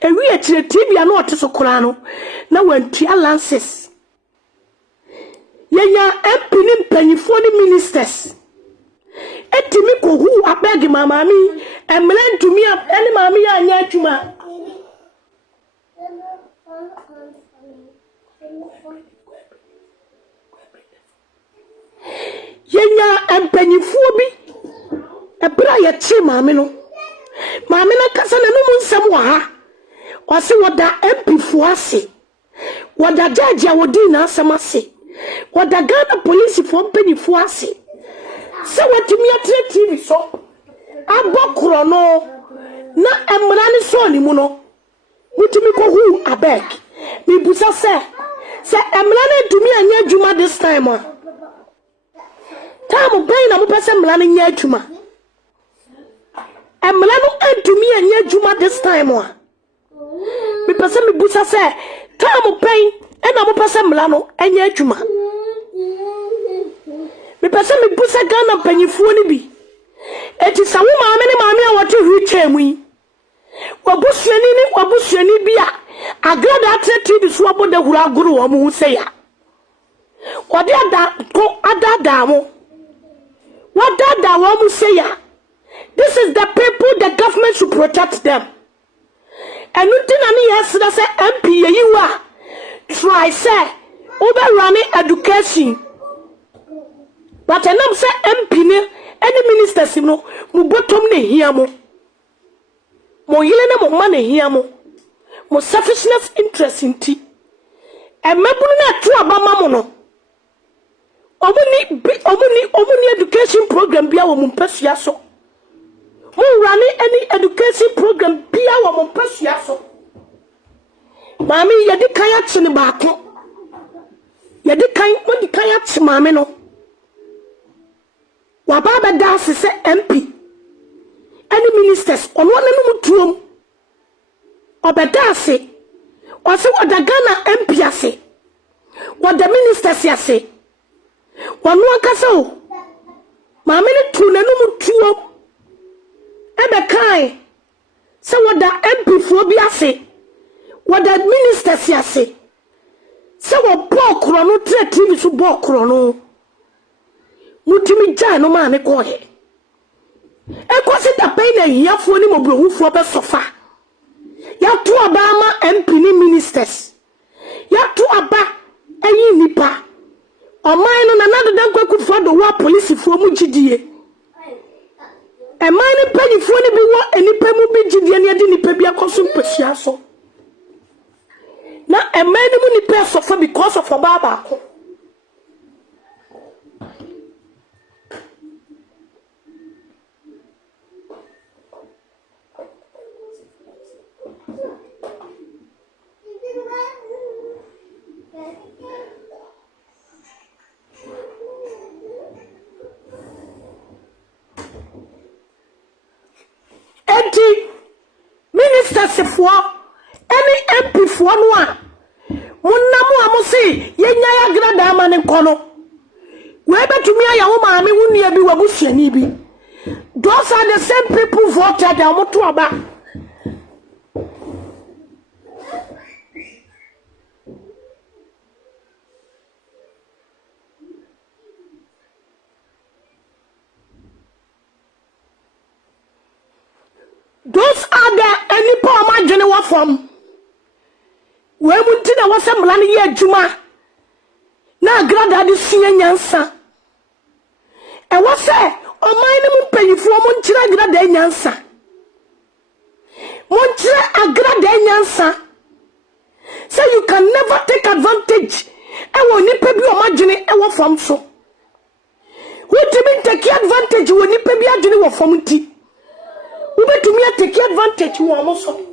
ewi etire tibia no oteso kora no na wantua lances yenya empini mpanyifo ni ministers etimi ko hu abeg mama mi emlentumi eni mama ya anya atuma yenya empanyifo bi ebra ye chi mama no mama na kasa na no nsem wa ha wase woda empifo ase woda judge a wodi na asem ase woda Ghana police fo empanyifo ase se watimi atre TV so abokro no na emra ne so ni mu no mutimi ko hu abeg mi busa se emra ne dumi anya adwuma this time a time ben na mo pese emra ne nya adwuma emra no adumi anya adwuma this time a mi pese mi busa se time ben na mo pese emra no anya adwuma me pese me busa Ghana panyifuo ni bi eti sa wo maame ne maame a wote hwiche mu yi wabusuani bi a Agradaa treti bi so aboda hura aguru wo mu se ya wode adada mo wadada wo mu se ya. This is the people the government should protect them. And you think I yes say MP you are try say over running education. But I know say MP ne any ministers no mu bottom ne hia mo. Mo yile na mo man hia mo. Mo selfishness interest in tea. E mebunu na to abama mo no. Omuni education program bia wo mu pasua so. Mo running any education program bia wo mu pasua so. Mami yedi kan ya chi ne baako. Yedi kan mo di kan ya chi mami no. Wa baba da se MP. Any ministers ono na no mutuom. Obeda se. O se wada Ghana MP ase. Wada ministers ase. Wanu akasa o. Maame ne tu na no mutuom. Ebe kai. Se wada MP fo bi ase. Wada ministers ase. Se wo bo kro no TV so bo kro no. Mutimi ja no maame ko he. Ekosi da pay na hiafo ni mobrohufo be sofa. Ya to abama MP ni ministers. Ya to aba ayi nipa. Oman no na nado dan kwakufa do wa police fo mu gidie. Eman ni panifo ni bi wo enipa mu bi gidie ne de nipa bi akoso mpehia so. Na eman ni mu nipa sofa because of baba ko. Ministers for any MP for no munamu amusi yenya ya Agradaa ma ne kono we betumi aya wo maame wunua bi wabusuani bi. Those are the same people voted amoto aba. Those are the any power margin wa from. We munti na wasa mlani ye adwuma. Na Agradaa de sua nyansa. E wase oman ni mpanyifo mo nkyira Agradaa nyansa. Mo nkyira Agradaa nyansa. So you can never take advantage. E wo nipa bi o magene e wo from so. wontimi take advantage woni pa bi adwene wo fam nti wobetumi take advantage wo mo so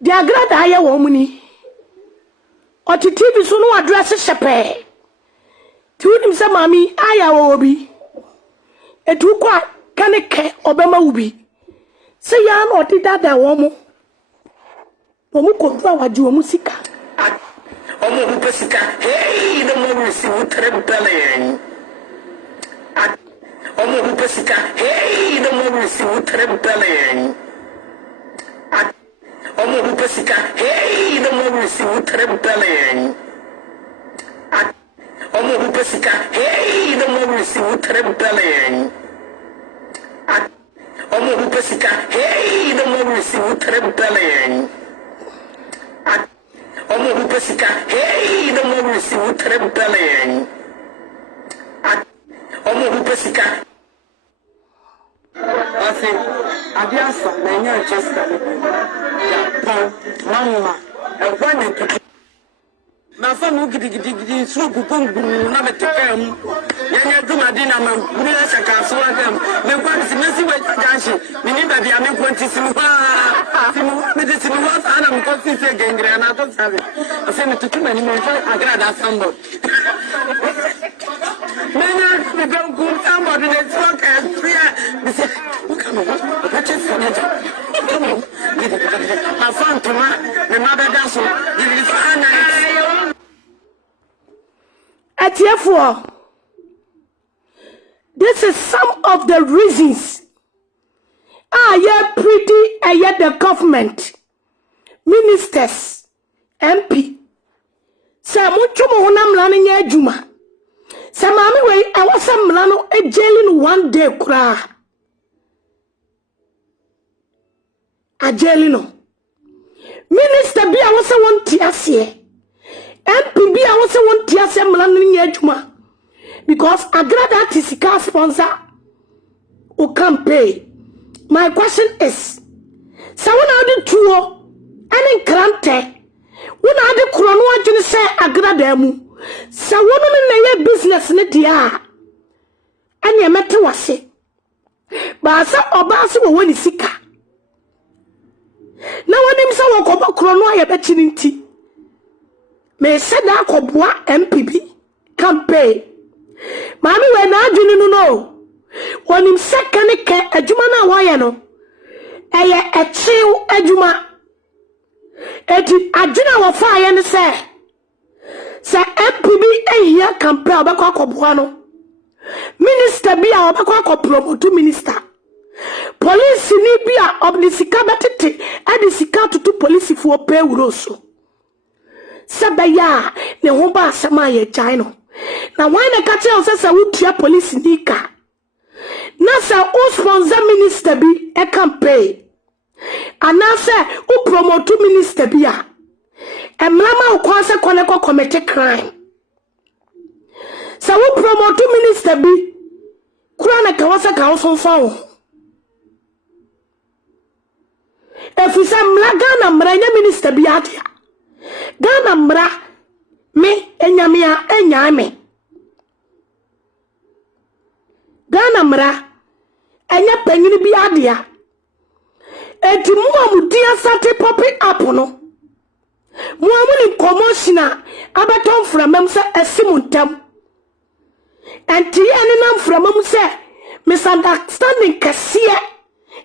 the Agradaa ya womuni oti TV so no address shepe ti wonim se mami aya wo obi etu kwa kaneke obema ubi se ya na oti dada wo mu ko dua waji wo musika omo hu pesika hey the mo si utre bele omo hu pesika hey the mo si utre bele omo hu pesika hey the mo si utre bele omo hu pesika hey the mo si utre bele omo hu pesika hey the mo si utre bele omo hu pesika hey the mo si utre bele omo hu pesika ase adiasa na nya chester ya mama egwane tutu na fa no gidi so gugungu na betekam yanya duma dina ma buri la saka so agam me kwa si mesi we janshi mini baby ame kwenti simu me de simu wa ana mko sisi gengre na to sabe ase me tutu mani mo fa Agradaa sambo mena de gongu sambo de network and prayer bise come on what is come on ma fantoma me ma be danso di fa ana Therefore, this is some of the reasons the government, ministers, MP. Some running a juma. Some way I was some lano a jailing one day cry. A jailino. Minister be I was a one tiasie. MPB I also want to say Mlanini because Agradaa Tisika sponsor who can pay. My question is, someone out the tour and in Krante, when I the Krono to say Agradaa mu, someone in a business in the air and your matter was say, but some Obasa when is sick. Now when him so walk Krono I bet you. Me said that Kobwa MPB campaign. Mami we na adwene no. When him second ke adwuma na wayɛ no. Eye echiw adwuma. Eti adwene wo fa ye ne se MPB ehia campaign obekɔ akɔboa no. Minister bi a obekɔ akɔpromote minister. Police ni bi a obnisika betete ade sika tutu police fo pay wuro so. Sabaya ne hoba asama ye China. Na why na catch us say we tia police nika. Na say who sponsor minister bi e campaign. Ana say who promote minister bi a. Emlama wo kwa say koneko commit crime. Say who promote minister bi kura na ka wasa ka wosonfon. If you say mlaga na mranya minister bi atia. Ghana mra me enyamia enyame Ghana mra enya panyini bi adea enti mu amudia sate popping up no mu amuni commotion abeton framam se asimuntam enti ene nam framam se misunderstanding kasiye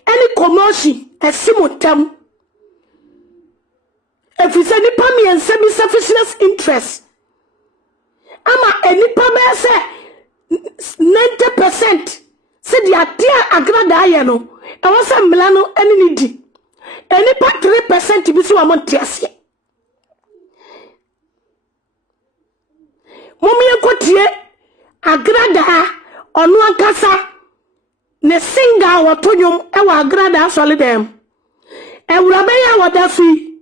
any commotion asimuntam. If you say nipa mi and semi selfishness interest, ama nipa be say 90% say the idea Agradaa ya no, e wasa mlano eni nidi. Nipa 3% bi si wa montiase. Momi enkotie Agradaa onu ankasa ne singa watonyom e wa Agradaa solidem. Ewurabeya wadafi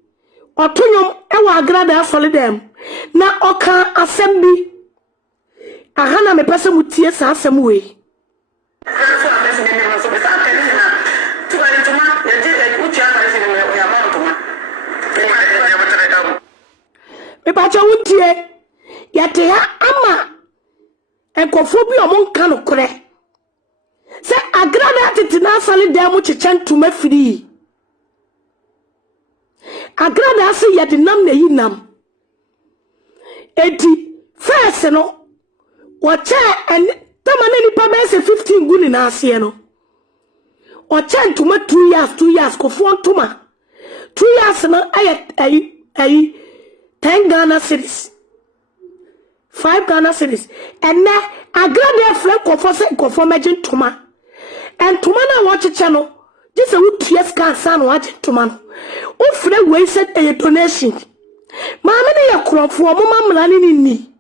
otunyom ewa Agradaa solidem na oka asem bi aha na mepese mutie sa asem we mepacha wutie yate ha ama enkofo bi omonka no kore se Agradaa tete na solidem mu chechantuma firi Agradaa se yade nam na yi nam eti first no wacha and tamane nipa be se 15 guni na ase no wacha ntuma 2 years kofo ntuma 2 years na ayi 10 Ghana cedis 5 Ghana cedis and na Agradaa friend kofo se kofo magin tuma and tuma na wachiche no just a wood yes can san watch tuma no ofre we said a donation maame ne yakrofo mama mlane ni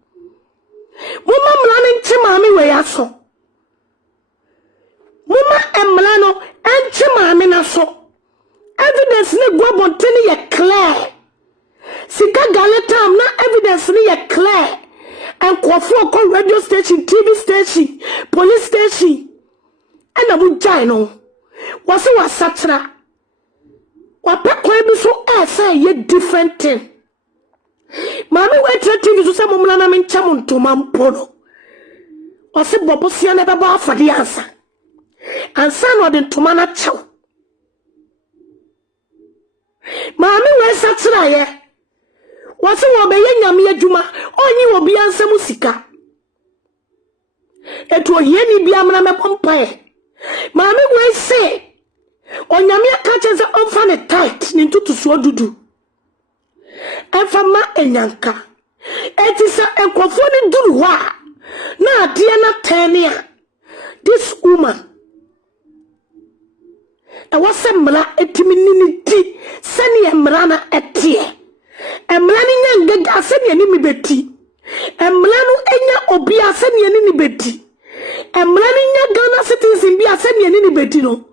mama mlane nche maame we aso mama emla no enche maame na so evidence ne gwabonte ye clear sika galetam na evidence ne ye clear and kwofo ko radio station TV station police station and abu jai no wase wasatra wapekwa bi so say ye different thing Mami we TV so say momla na mencha montoma mpono wase bobosia na baba afade ansa no de ntoma na chew Mami we satra ye wase wo be ye nyame adwuma onyi obi ansam sika eto ye ni bia mna mebompae Mami we say onyame akache se onfa ne tight ni ntutuso dudu efama enyanka etisa enkofo ni duru ho na ade na tania this woman was a mla etimi ti sani emra na etie emla ni nyanga asani ani mi beti emla no enya obi asani ani ni beti emla ni nyanga na citizen bi asani ani ni beti no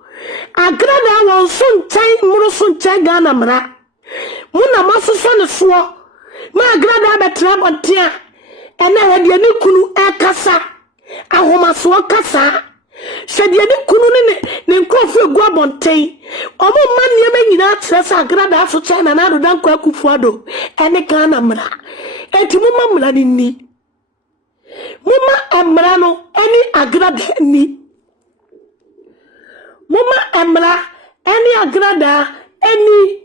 Agradaa won so ntai muro so ntai Ghana mra muna masoso ne so ma Agradaa betra bontia ene hede ni kunu ekasa ahomaso kasa hede ni kunu ne nkrofo egu abonten omo manne ma nyina tresa Agradaa so China na do dan kwa kufuado ene Ghana mra eti muma mra ni muma amra no eni Agradaa ni muma amra eni Agradaa eni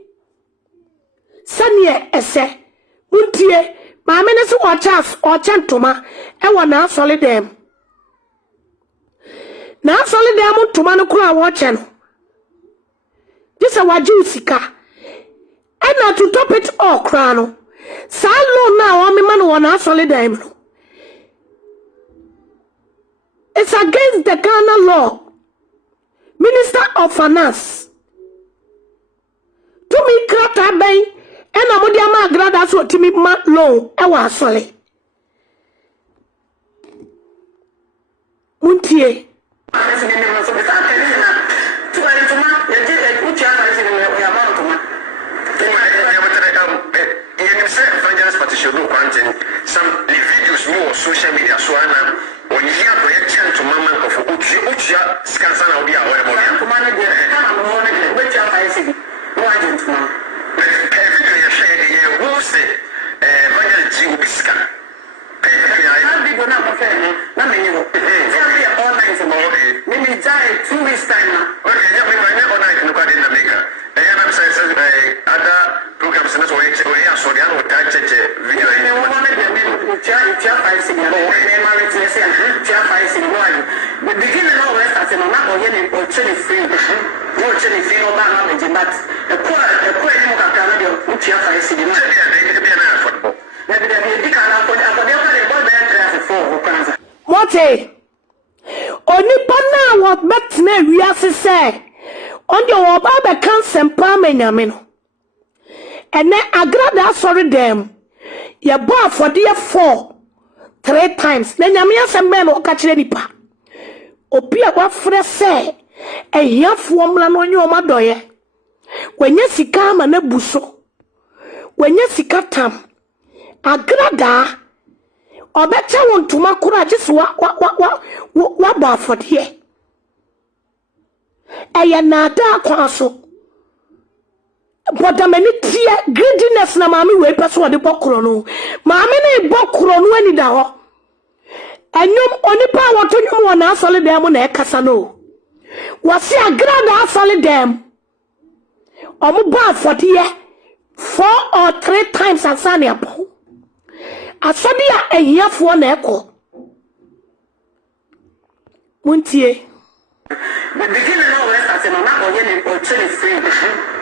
sanye ese muntie maame ne so ochas ochantoma e wona solidem na solidem ntoma no kura woche no disa waji usika ena to top it all kra no sa lo na wo me ma no wona solidem no it's against the Ghana law. Minister of Finance to me krata bay ena modi ama Agradaa so timi ma loan e wa asole muntie some videos more social media so ana onya project to mama of utia scansa na obi aware mo ya kuma na je kama mo na je we tia fa isi no agent mo video ya share ye who say evangelist ji obiska na video na mo fe na me nyi go be online so mo me me jai 2 weeks time na okay ya me na online no ka dey na meka na say other programs na so we ya so dia no ta cheche video ni mo na je me tia fa isi na the beginning of the start and not only or chili free no chili free no man managing but the poor you can Canada which you have seen no be na football maybe the big can for the ball be for Mote onipa na wo betna wiase se onde wo ba be kan sempa manyame no ene Agradaa sorry dem ye bo afode 3 times na nyame asembe no ka kire nipa obi a wafre se ehiafo mla no onye o madoye Wenye sika ama na buso. Wenye sika tam. Agradaa. Obecha wontuma kura just wa ba for here. Eye nada kwaso. But many tear greediness na mami we person de bokro no. Mami na bokro no ani da ho. Enyom onipa woto nyom wona asole dem na ekasa no. Wasi Agradaa asole dem. Omo ba for here 4 or 3 times asane apo. Asodi a ehiafo na eko. Muntie. The beginning of West as a mama or any or chili free.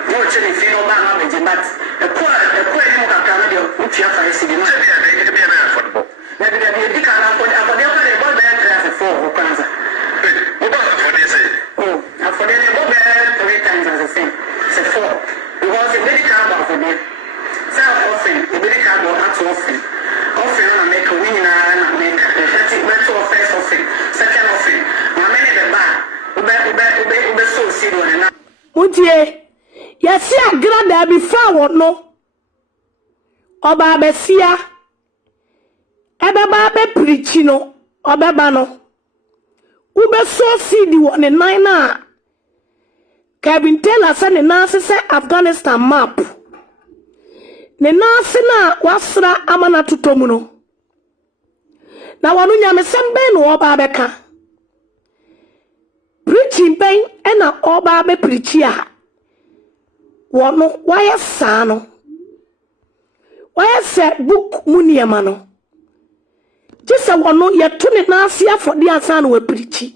No chili free no man of the but a poor you can come with your fire city. Maybe there be a big can for the other boy band class for Okanza. Oh, and for the boy band 3 times as the same. Say 4. It was a medical bar for me. Sell offering, the medical bar not offering. Offering and make a win and make a mental first offering, second offering. Now many the bar. Ube so see one na. Untie. Yesi Agradaa before no. Oba abesia. Ebeba be preach no. Obeba no. Ube so see the one nine na. Kevin Taylor said the nurse say Afghanistan map. Ne nurse na wasra amana tutomu no. Na wanu nyame sembe no oba abeka. Preaching pain and a oba be preachia. Wano, why a sano? Why a set book muniamano? Just a one yet tune it nasia for the son we preachy.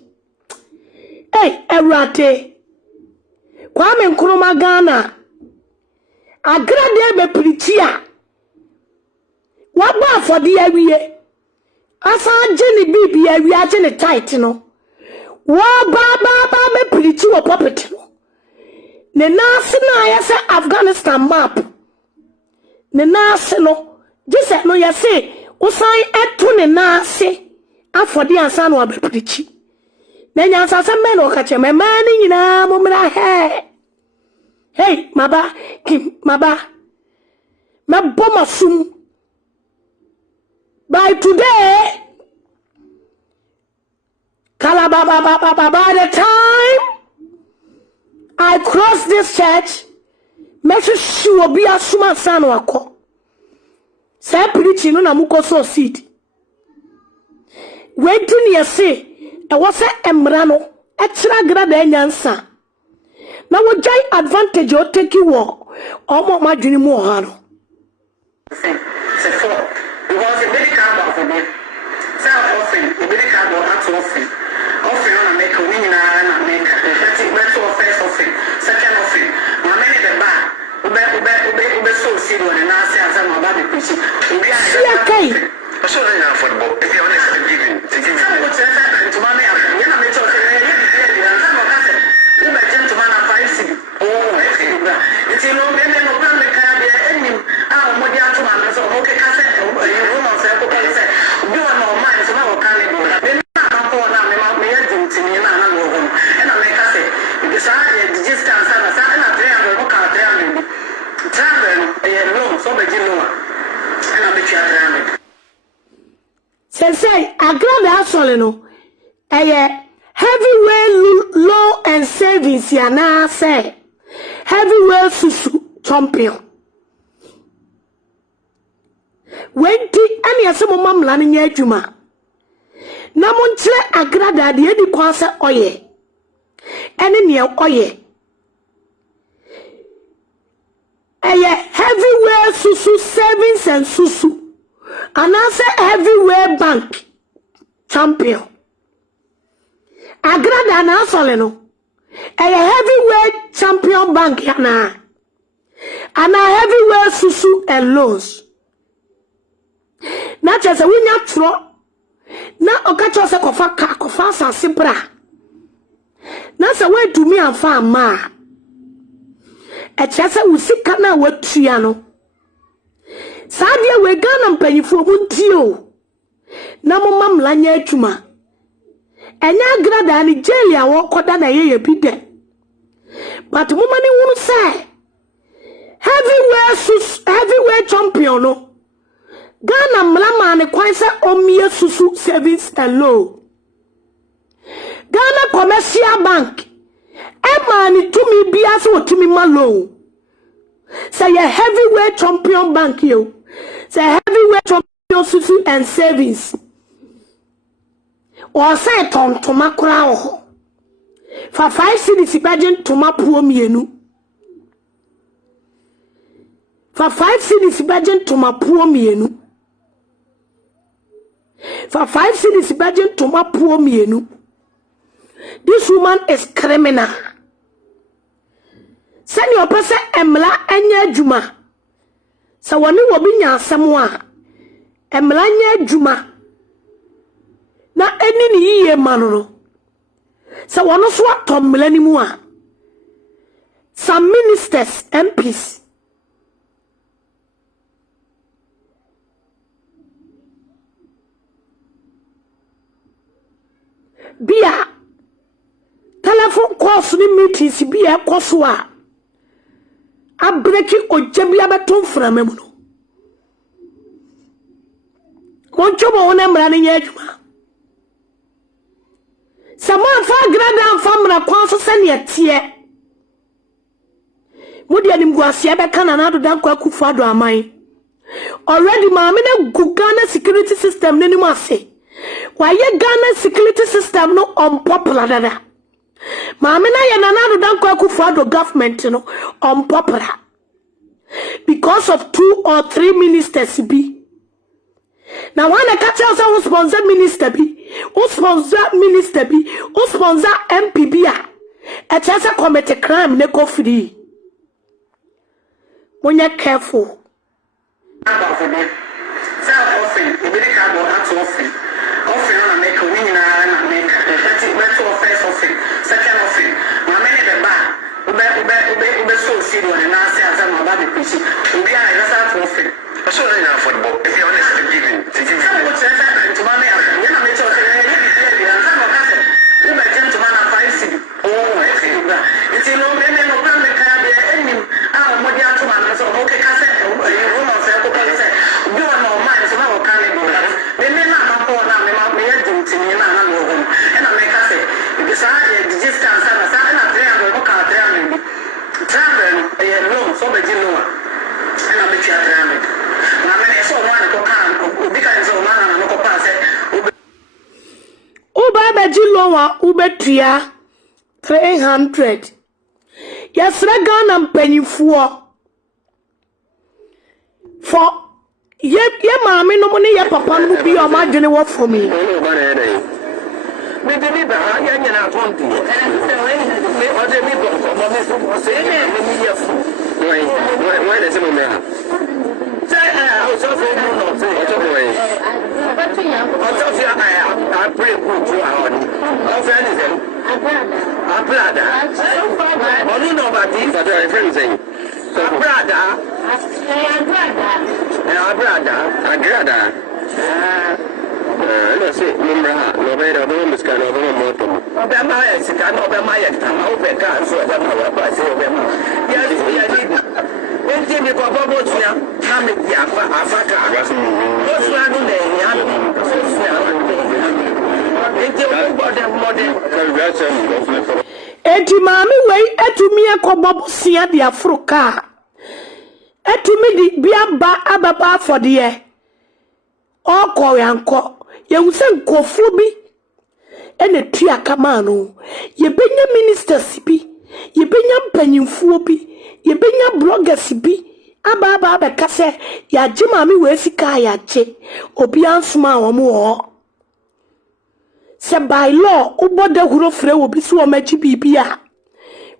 Hey, erate. Kwame Nkrumah Ghana. Agradaa be preachia. What bar for the area? Asa Jenny Bibi, we are Jenny tight, no. Wa ba me preach wo puppet no. Ne nase na yese Afghanistan map. Ne nase no. Jise no yese usan eto ne nase afode ansa no be preach. Na nyansa se me no ka che me mani nyina mo mra he. Hey, maba, kim maba. Me boma sum. By today by the time I cross this church, make sure be a suma san wako. Say preaching no na muko so seed. Waiting ye say, e was a emrano, extra Agradaa nyansa. Na wo jai advantage o take you walk. Omo ma dwini mu ohano. Say 4. It was a medical bar for me. Sell offering, the medical bar not offering. Offering on a make a win and make a mental first offering, second offering. Now many the bar. Ube so see one and I say as I'm about the preaching. See okay. So then I'm football. If you're honest, I'm giving. What's that? To mommy, when I'm in talking, you bet to man a 5 city. Oh, it's you know, maybe no plan the car be any. Ah, what you have to man, so okay, cassette. You woman say, okay, say, you are no man, so now can you go? Then I'm going to make to me and I'm going and I make us say, because I just can't stand a sign of 300, okay, 300. 300, no, so the you know, and I'll bet you 300. Say, Agradaa soleno. Heavyweight low and savings ya na say. Heavyweight susu champion. Wenti ani asemo mamla ni nya adwuma. Na mo nkyere Agradaa de edi kwanse oye. Ene ne oye. Heavyweight susu savings and susu. And I say heavyweight bank champion. Agradaa na soleno. Heavyweight champion bank yana. And a heavyweight susu and loans. Na chese winya tro. Na okacho se kofa sa sibra. Na se we do me anfa ma. E chese usika na watua no. Sadia we Ghana mpanyifo muntio. Na mo mamla nya adwuma. Enya Agradaa ni jail ya wo koda na ye bi de. but mumani wunu say heavyweight champion no Ghana mlama ne kwan say omie susu savings and low Ghana Commercial Bank Emani to me bias or to me malo. Say a heavyweight champion bank you. Say heavyweight champion susu and savings. Or say ton to my crown. For 5 cities imagine to my poor mienu. For 5 cities imagine to my poor mienu. For 5 cities imagine to my poor mienu. This woman is criminal. Send your person emla enye juma. Sa wani wobi nya samwa. Emla nye juma. Na eni ni yiye manoro. Sa wano swa tomle ni mua. Some ministers, MPs. Bia. Telephone calls ni meetings bia koswa. A breaking o jebia beton from me no. Moncho mo na mra ni adwuma. Saman fa Agradaa famra kwanso sene tie. Mudi anim guasia be kana na do dan kwa kufu ado aman. Already Maame na Ghana security system ni mu ase. Why Ghana security system no unpopular dada. Maame na ye nanado dan kwa kufuado government no unpopular because of 2 or 3 ministers be. Now when I catch us who sponsor minister be, who sponsor minister be, who sponsor MP be a chance to commit a crime ne go free. When you're careful. Offering on a make a winning and make a offense offering, second offering. My many the bar, Ube so see one and I say as I'm about the preaching. We are a result offering. I saw enough football, if you're honest to give him. Some would say that to my man, when I make sure and some of us, you may gentleman and 5 city. Oh, it's in no men and no man can be any. I'm what the other man is okay. Cassette, you will not say, you are no man, so now can you do that? Then I'm going to and I make us say, because I distance and I travel, so the Genoa, and I make you travel. Now, when I saw one to come, because of man and no pass it. Uba Bejiloa, Ubetria 300. Yes, Ghana penny for ye Maame no money ye papa no be o ma dwene wo for me. Me deliver ya nya na tonti. Me o de mi go mo me so say me ye fu. Why does it me ha? Say I so say no say. What of way? What of ya I pray good to our. How friend is it? Agradaa. Onu no ba di for your friend saying. Agradaa. Agradaa. Let's see, Mumra, no better than this kind of motor. Obama is a kind of Obama, Obeka, so I say Obama. Yes, we are leaving. When Jimmy Papa come in the Africa, what's one on the Eti Maame wei etumi akobobo sia di Africa. Etumi di bia ba ababa afode Oko yanko yewuse nkofo bi ene tua kama no yebenya ministers bi yebenya mpanyimfo bi yebenya bloggers bi aba be kase ya je Maame we sika ya che obi ansoma wo mo se by law uboda huro frɛ wo bi so o machi bibia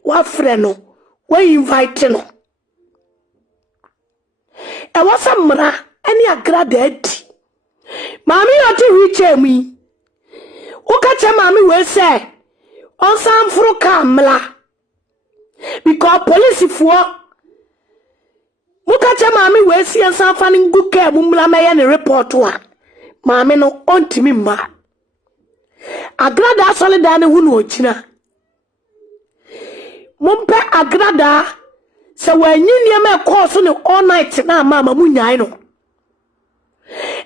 wa frɛ no wa invite no e wasa mra ene Agradaa di Maame yoti wiche mi. Ukache Maame we say on sam furu kamla. Because police for Mukache Maame we see on sam fani nguke mumla meye ni report wa. Maame no ontimi mma. Agradaa solidane hunu ochina. Mumpe Agradaa se wanyi niema course no all night na mama munyai no.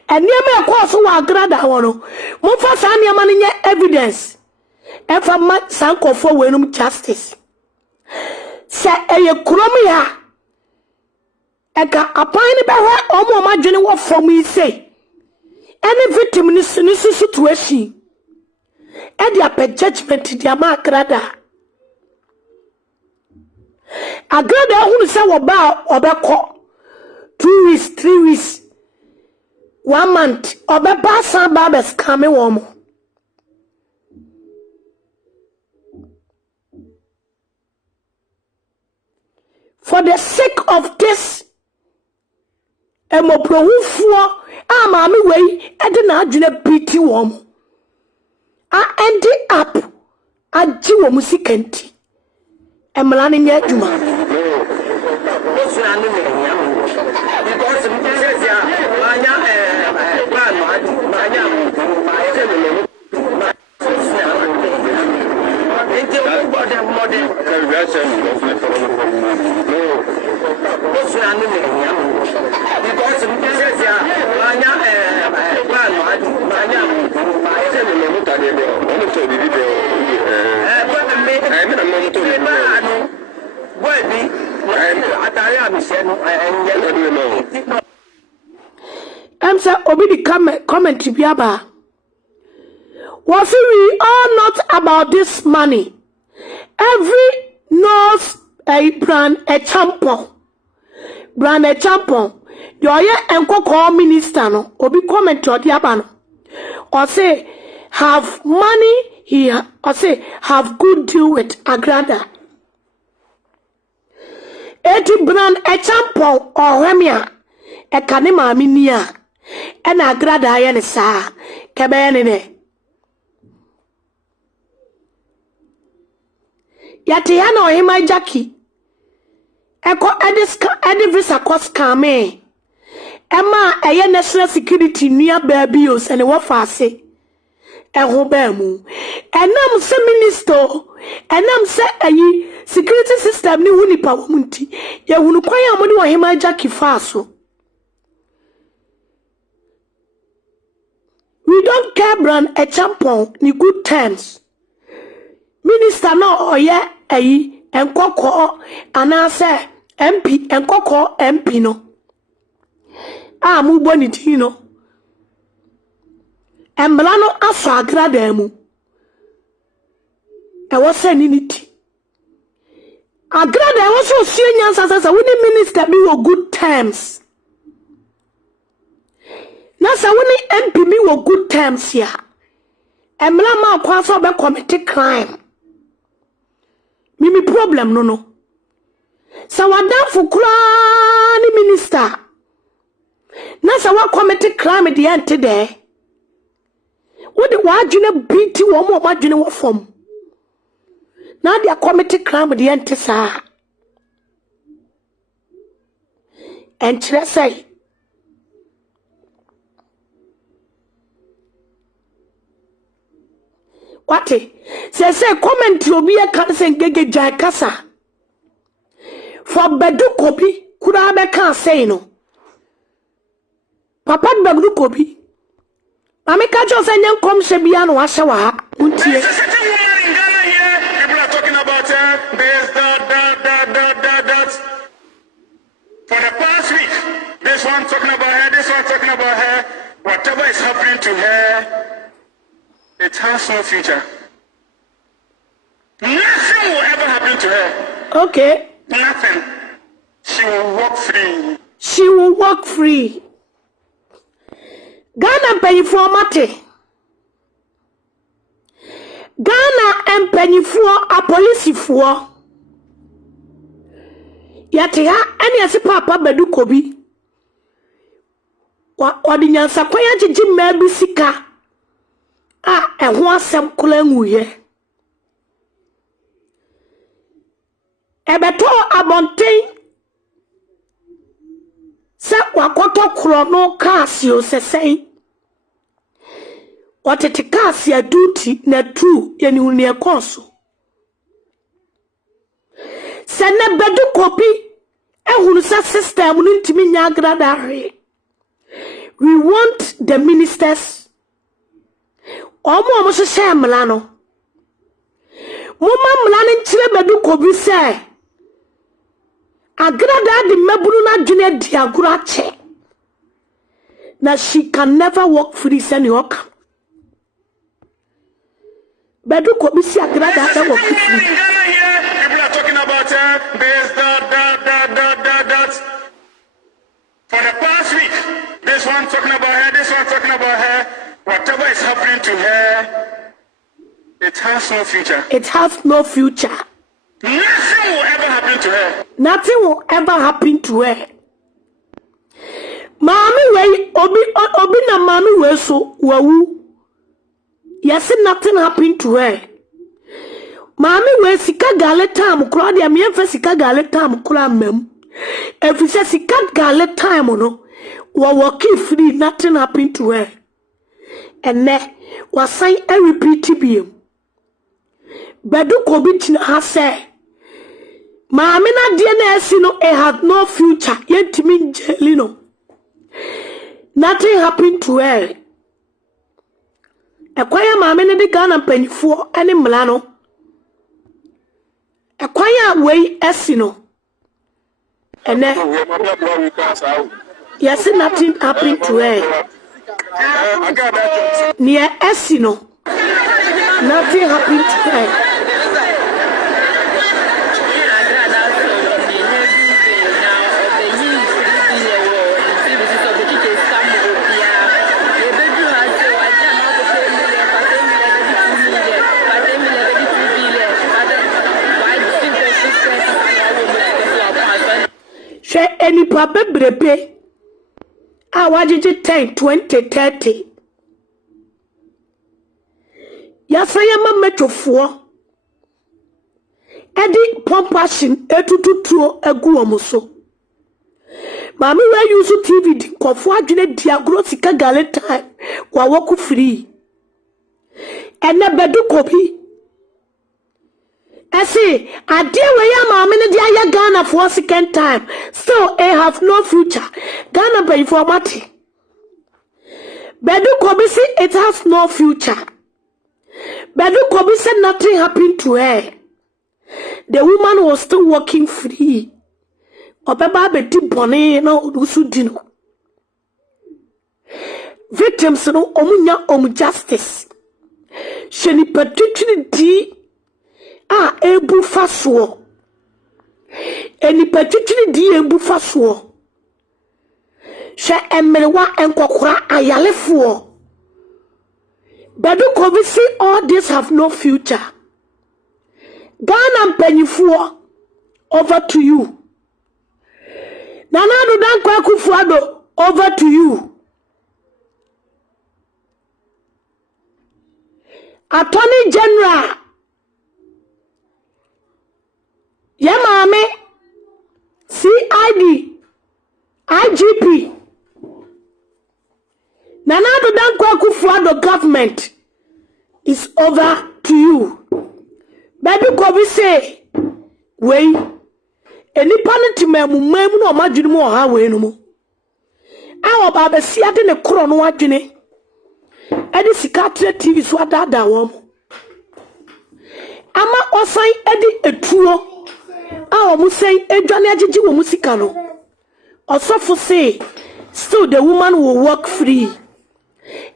Niema course wa Agradaa wono. Mumfa sa niema nye evidence. Efa ma sankofo wenum justice. Se eye kurom ya eka apan ni behwe omo ma dwene wo fom yi sei. Any victim ni situation. E dia pe judgment dia ma Agradaa. Agradaa hunu se wo ba obekọ 2 weeks 3 weeks 1 month obeba san ba be scam wo mo. For the sake of this emoprohufuo a maame wei e de na adwene biti wo mo. A end up aji wo musikanti. Emlani nye juma. Say obi di comment biaba. Was we all not about this money? Every knows a brand a champion. Brand a champion. The oye enko minister no obi comment or diaba no. Or say have money here. Or say have good deal with Agradaa. Eti brand a champion or remia e kanema minia. And Agradaa ya ne saa kebeye ne yate ya na ohima jaki eko edi visa cost kame ema eye national security nua baabi o se ne wo faase eho ba mu enam se minister enam se ayi security system ni huni pa wo munti ye hunu kwan ya mo ni ohima jaki faaso. We don't care brand a champion ni good terms. Minister no oye ayi enkoko anase MP enkoko MP no. A mu boni ti no. Embla no aso Agradaa mu. E wo se ni ti. Agradaa wo so sie nyansa sasa we ni minister bi wo good terms. Nasa woni MP mi wo good terms ya. Emla ma kwa so be commit crime. Mimi problem no. Sa wada fukura ni minister. Nasa wa commit crime di ante de. Wodi wa adwene biti wo mo ma adwene wo fom. Na dia commit crime di ante sa. Enchire say what? Say comment obi e kan say ngege jai kasa. For Badu Kobi kura be kan say no. Papa Badu Kobi. Mami ka jo say nyen kom se bia no wa hye wa ha. Untie. People are talking about this that. For the past week, this one talking about her, this one talking about her. Whatever is happening to her, it has no future. Nothing will ever happen to her. Okay. Nothing. She will walk free. She will walk free. Ghana pay for mate. Ghana and penny for a police for. Yate ha any as papa Badu Kobi. Or the nyansa kwaya jiji mebi sika. And one sem kulenguye. Ebeto abonte se wakoto krono kasio sesei. Watete kasia duty na true yeni unie konso. Sene Badu Kobi ehunu sa system no ntimi nya Agradaa hwe. We want the ministers omo hye mla no. Moma mla ne nkyere Badu Kobi se Agradaa de mabunu na dwene di agoro ache. Now she can never walk free send yoka. Badu Kobi si Agradaa that walk free. People are talking about this, that. For the past week, this one talking about her, this one talking about her. Whatever is happening to her, it has no future. It has no future. Nothing will ever happen to her. Nothing will ever happen to her. Maame way obi na maame way so wawu. Yes, nothing happened to her. Maame way sika gale time kura dia me emfa sika gale time kura mem. If say sika gale time no, wa walk free, nothing happened to her. And ne was saying a repeat TBM. Badu Kobi tina ha say Maame na DNA no it had no future. Yet me jelino. Nothing happened to her. Ekwaya maame ne de Ghana mpanyifo ene mla no. Ekwaya wey esino. Ene yes, nothing happened to her. Near esino. Nothing happened to her. Any papa brepe I wajiji 10, 20, 30. Yasaya mametofo edi pompashin etututuro egu omuso. Mami we use TV di kofo adwene diagro sika gale time wa woku free. Ene Badu Kobi I say, I dear way mama ne dia Ghana for second time. So I have no future. Ghana pay for mati. Badu Kobi say it has no future. Badu Kobi said nothing happened to her. The woman was still walking free. Obeba beti bone na odusu dino. Victims no omunya justice. Sheni patutri di ebu faso. Eni patutri di ebu faso. She emerewa enkokora ayalefo. Badu Kobi say all this have no future. Ghana mpanyifo over to you. Nana do dan kwa kufuado over to you. Attorney General Maame CID IGP Nana do dan kwa kufuado government is over to you. Badu Kobi say wey eni paneti memu no madwene mu ha we no mu awo baba si ade ne kro no adwene edi Sɛcrɛts TV so adada wo ama osan edi etuo awo mu sen edwane agigi wo musika no osofo say still the woman will walk free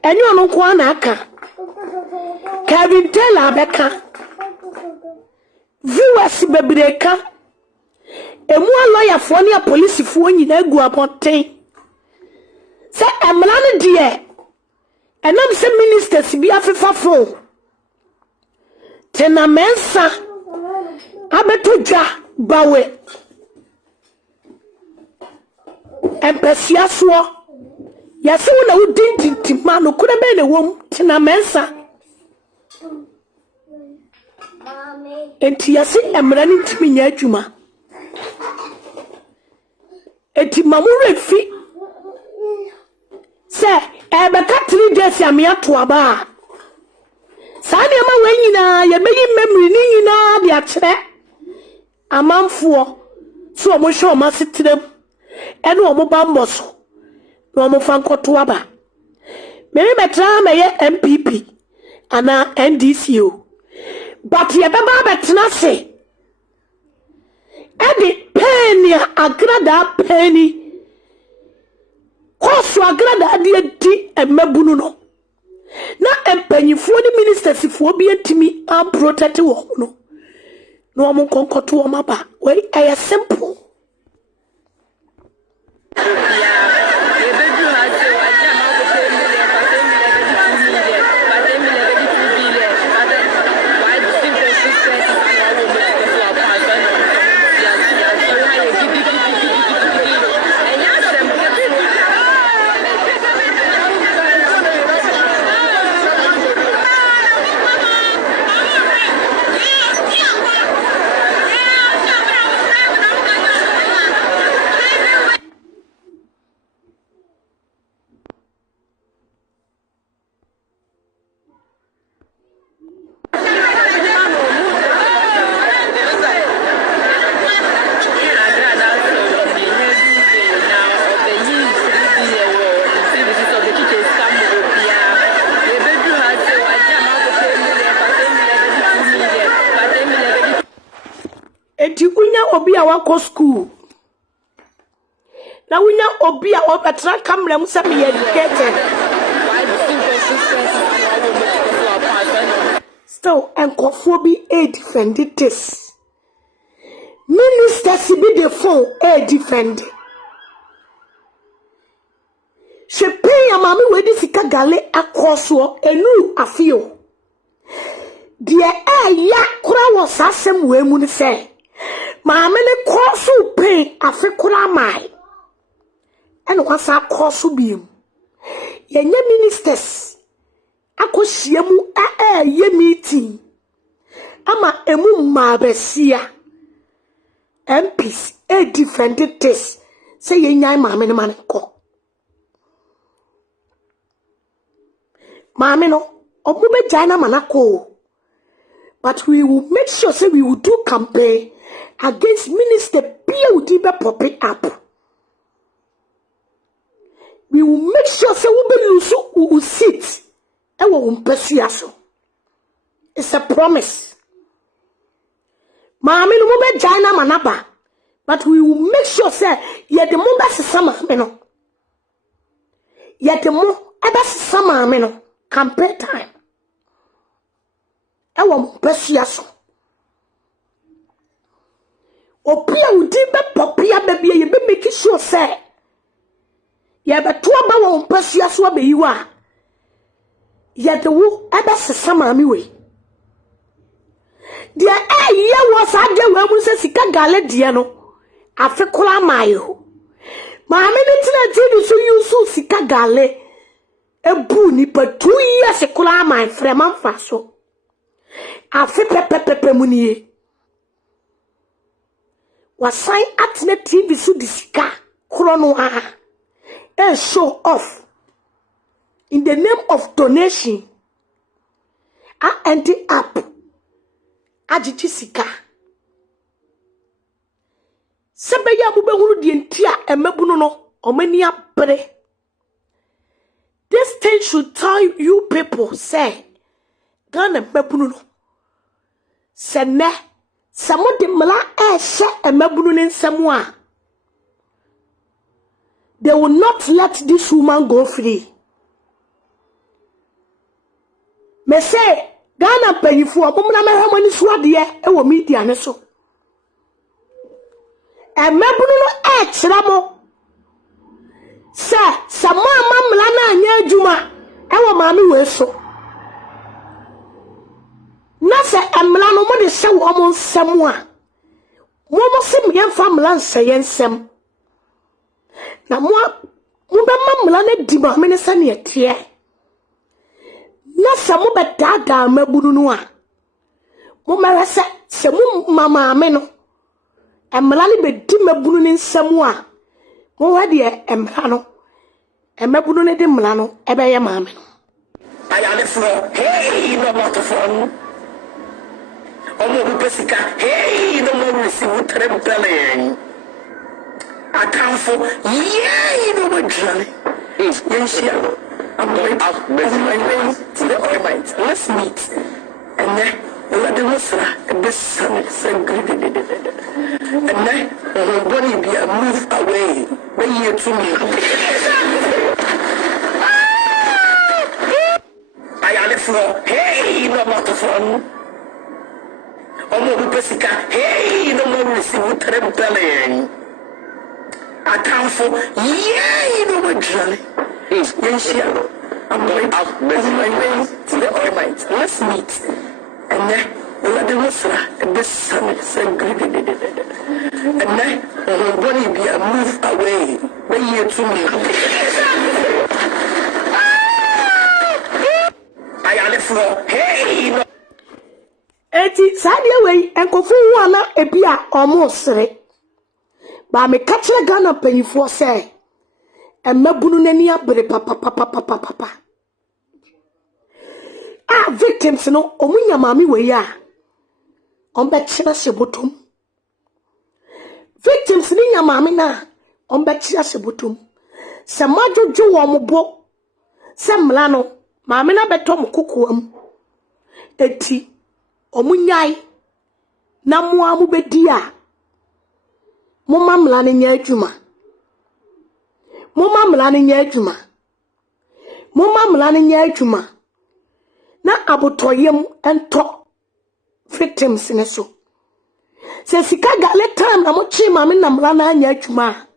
eni ono ko na aka Kevin Taylor beka viewers bebreka emu lawyer for ne police for nyina gu aponten se emra ne de enam se ministers bi afefa fo tena mensa abetodwa bawe empesia so yase wo na wo dintintim ma no kura be ne wom tena mensa enti yase emra ne ntimi nya adwuma eti mamure fi se ebeka 3 days ya me ato aba sa ne ma wanyina ye beyi memory ni nyina de akere amanfoɔ so omo hwe omo asetrem ene omo bambo so na omo fa nkoto aba me metra meye MPP ana NDC o but ye beba betena se edi penny Agradaa penny koso Agradaa di emabunu no na empanyifo ni ministers fo bi antimi am protect wo no no omo konkoto wo maba we eye simple obi a wako school na wunya obi a obetra camera mu se me educated still enkofo bi defend this ministers bi the phone defend she pay amami we di sika gale akoso enu afio de ya kura wo sasem we mu ni se Maame ne kosu pay afekura mai eno kwasa kosu biem yenye ministers akohia mu ye meeting ama emu mabesia MPs defended this say yenyan maame ne man ko maame no obube jana manako but we will make sure say we will do campaign against Minister Pia Udibe popping up. We will make sure say we will sit and we will pursue us. It's a promise. Maame no be China manaba, but we will make sure say ye the mo best summer meno. Ye the mo best summer meno campaign time. And we will pursue us. Opia Udibe popia baby ye be make sure say ye be to aba won pasua so be yiwa ye de wo ebe sesa maami we de ye was ade we mu se sika gale de no afekola maayo maami ni tina ti so yusu sika gale ebu ni pa 2 years kola my frema mfa so afe pepepepe mu nie wasign atne TV so disika krono and show off in the name of donation and up ajiji sika sebeya bube huru die ntia emabunu no omani apre. This thing should tell you people say Ghana mabunu no sene samo de mala ehye emabunu ne nsemu a they will not let this woman go free. Me say Ghana payifo omuna mehwamani suade e wo media ne so emabunu no kira mo se samo amamla na anya adwuma e wo maami we so na se emla no mo de se wo mo nsem a mo se me famla nse yensem na mo be mamla na di maami ne se ne tie na se mo be dada mabunu no a mo mere se mo maami no emla ne be di mabunu ne nsem a mo wa de emla no emabunu ne de mla no ebe ye maami no ayale fro hey no microphone Omo Pesika, hey, no more receive trembling. I come for, yeah, you know what, Johnny. Yes, yeah. I'm going out with my way to the Almighty. Let's meet. And then, let the Musra, and this son is and then, body be a move away. When you to me. I am the floor. Hey, no more to phone. Omo Pesika, hey, no more receive trembling. I come for, yeah, you know what, Johnny. Yes, yeah. I'm going out with my way to the Almighty. Let's meet. And then, let the Musra, and this son is and then, body be a move away. When you to me. I am the floor. Hey, no. Eti sadia wey enkofu wana ebia omosre ba me kachire Ghana panyifo se emabunu nani abere papa victims no omunya maami wey a ombe kire sebotom victims ni nya maami na ombe kire sebotom se majojo wo mobo se mla no maami na betom kokoam eti omunyai na muamu bedia mumma mlane nya adwuma na abotoyem ento victims ne so se sika gale time na mo chi mame na mlana nya adwuma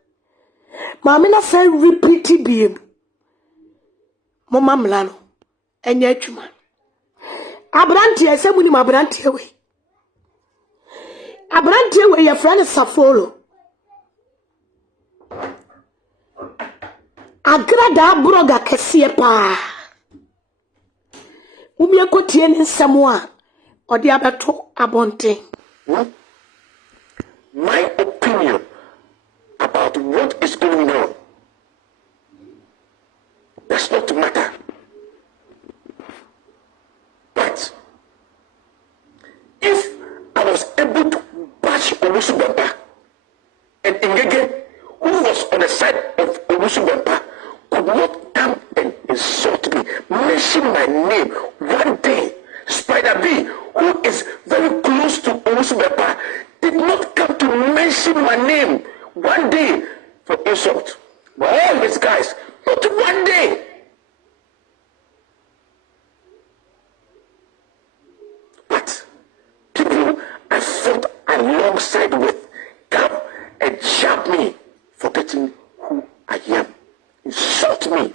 mame na fa repeat biem mumma mlano enya adwuma Abranti esemuni mabranti we your friend Safolo Agradaa broga kese pa umi ekotie ni nsemo a odi abeto abonten. My opinion about what is going on does not matter. But if I was able to bash Owusu Bempah and Ngege, who was on the side of Owusu Bempah, could not come and insult me, mention my name one day. Spider B, who is very close to Owusu Bempah, did not come to mention my name one day for insult. But all these guys, not one day. But people I fought alongside with come and jab me, forgetting who I am. Insult me.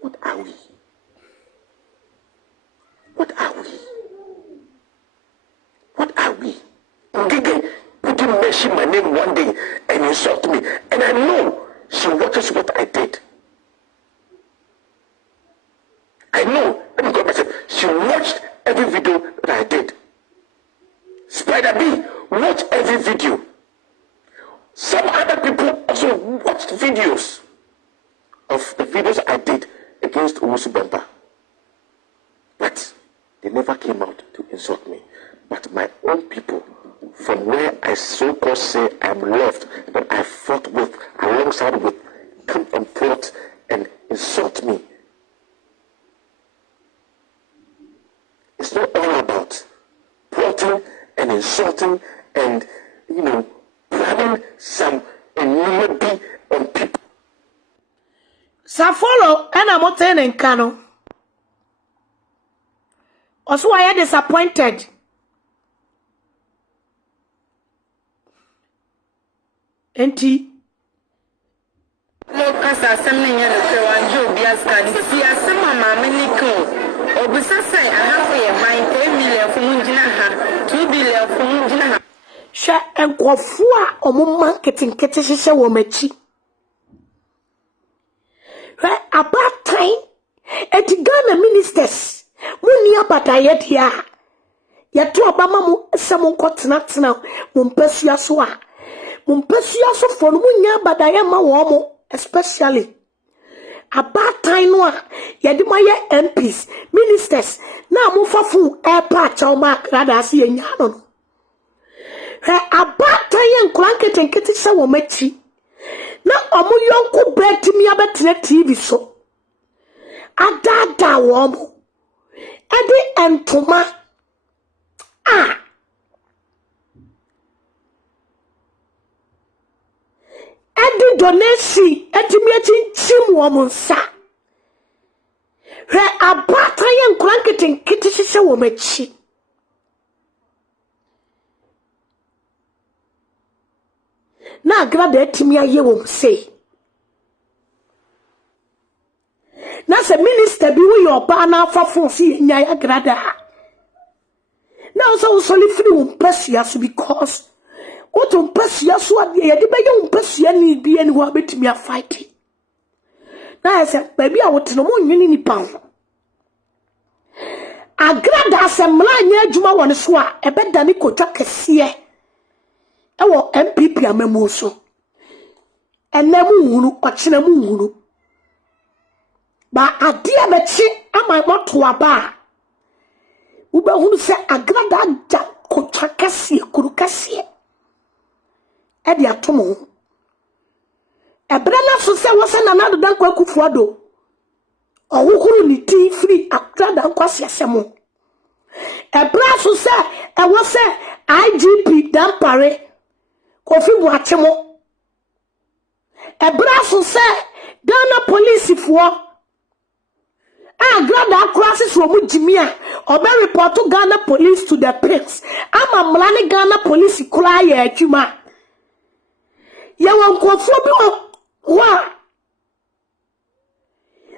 What are we? What are we? What are we? Ngige didn't mention my name one day and insult me. And I know she watches what I did. I know, let me go back. She watched every video that I did. Spider B watched every video. Some other people also watched videos of the videos I did against Owusu Bempah. But they never came out to insult me. But my own people, from where I so-called say I'm loved, that I fought with, alongside with, come and plot and insult me. It's not all about plotting and insulting and, planning some enmity on people. Safolo, and I'm not saying Kano. Also, I am disappointed. Enti. Sha enkofua omo marketing kete hye wo machi. Right about time eti Ghana ministers muni abadaye dia. Ya to obama mu esem nkotena mu mpasua so a. Mu mpasua so for mu nya abadaye ma wo mo especially about time no a yɛde mo yɛ MPs ministers na mo fa fu airport chaw ma Agradaa ase yɛ nya no he abatan yɛ nkran ketenkete sɛ wo machi na omo yonko betimi abetene TV so adada wo mo ade entoma ade donation etimi achinchim wo mo nsa he abatan yɛ nkran ketenkete sɛ wo machi na Agradaa etimi aye wo say na se minister bi wo your ba na afafo si nya Agradaa na also solely free wo mpasua so because what mpasua so ade ye de be ye mpasua ni bi ani ho abetimi a fight na se ba bi a wo teno mo nwini ni pa ho Agradaa se mla nya adwuma won so a ebedane kotwa kese ewo MPP amamu so enamu hunu ochina mu hunu ba ade abechi ama moto aba ube hunu se Agradaa ja kotwa kase kuru kase e de atomo ebrana so se wo se na nado dan kwa kufuado owohuru ni ti free Agradaa kwase asemo ebra so se e wo se IGP dampare Kofi Boatemo ebra so se Ghana police for Agradaa crosses from Jimia or be report to Ghana police to the prince ama mlane Ghana police kura ya adwuma ye won kofo bi wa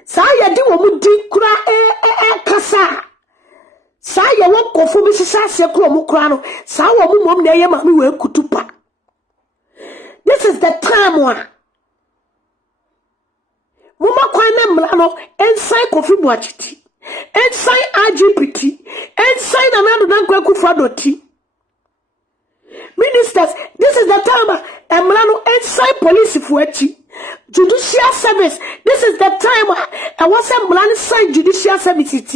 sa ye di wo mu di kura kasa sa ye won kofo bi sisa se kura mu kura no sa wo mu mom na ye ma mi we kutupa. This is the time one. Mama kwana mlano inside Kofi Boachiti, inside IGPT, inside another than Kwekufadoti. Ministers, this is the time mlano inside police fuechi, judicial service. This is the time I was a mlano inside judicial service.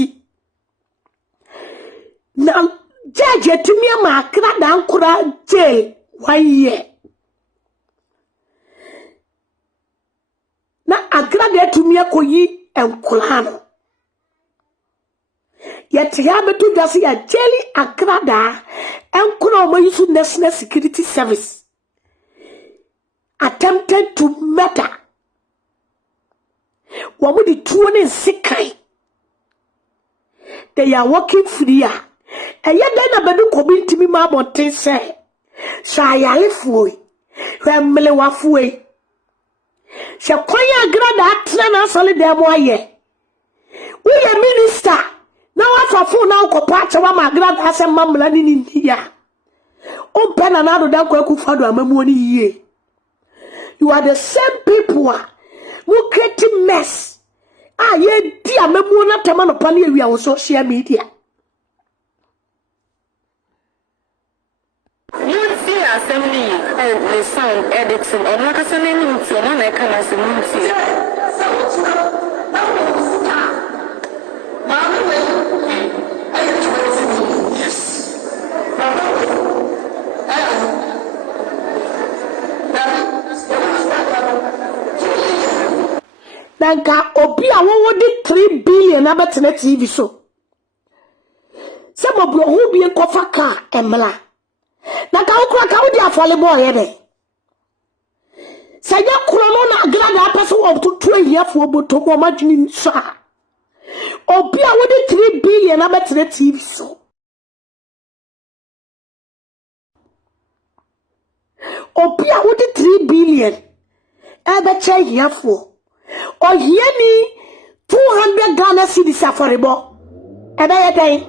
Now, judge Timia Agradaa Ankura jail 1 year. Na Agradaa to me akoyi enkulano yet ya betu dasi ya jelly Agradaa enkuna omo yusu national security service attempted to murder wamu di tuone nsikai they are working free eye den na Badu Kobi ntimi ma bonten se shayale fuoi hwemle wafuoi she kwanya Agradaa atena na sole dem aye we a minister na wafafo na ukopa achewa ma Agradaa ase mamla ni ndia o pena na do dan Kwekufado amamu oni yie. You are the same people who create mess ye di amamu na tema no pa na wi on social media. Assembly and the sound editing or not as an enemy to one I can as a movie. Nanka obi a wo di 3 billion abetene TV so. Se mo bro hu bi enkofa ka emla. Na ka ukura ka udi afole boy be sanya kuro no na Agradaa pese wo to ahiafo oboto bo madwini so a obi a wodi 3 billion abetere TV so obi a wodi 3 billion abeche ahiafo ohiani 200 Ghana cedis aforebo ebe yedai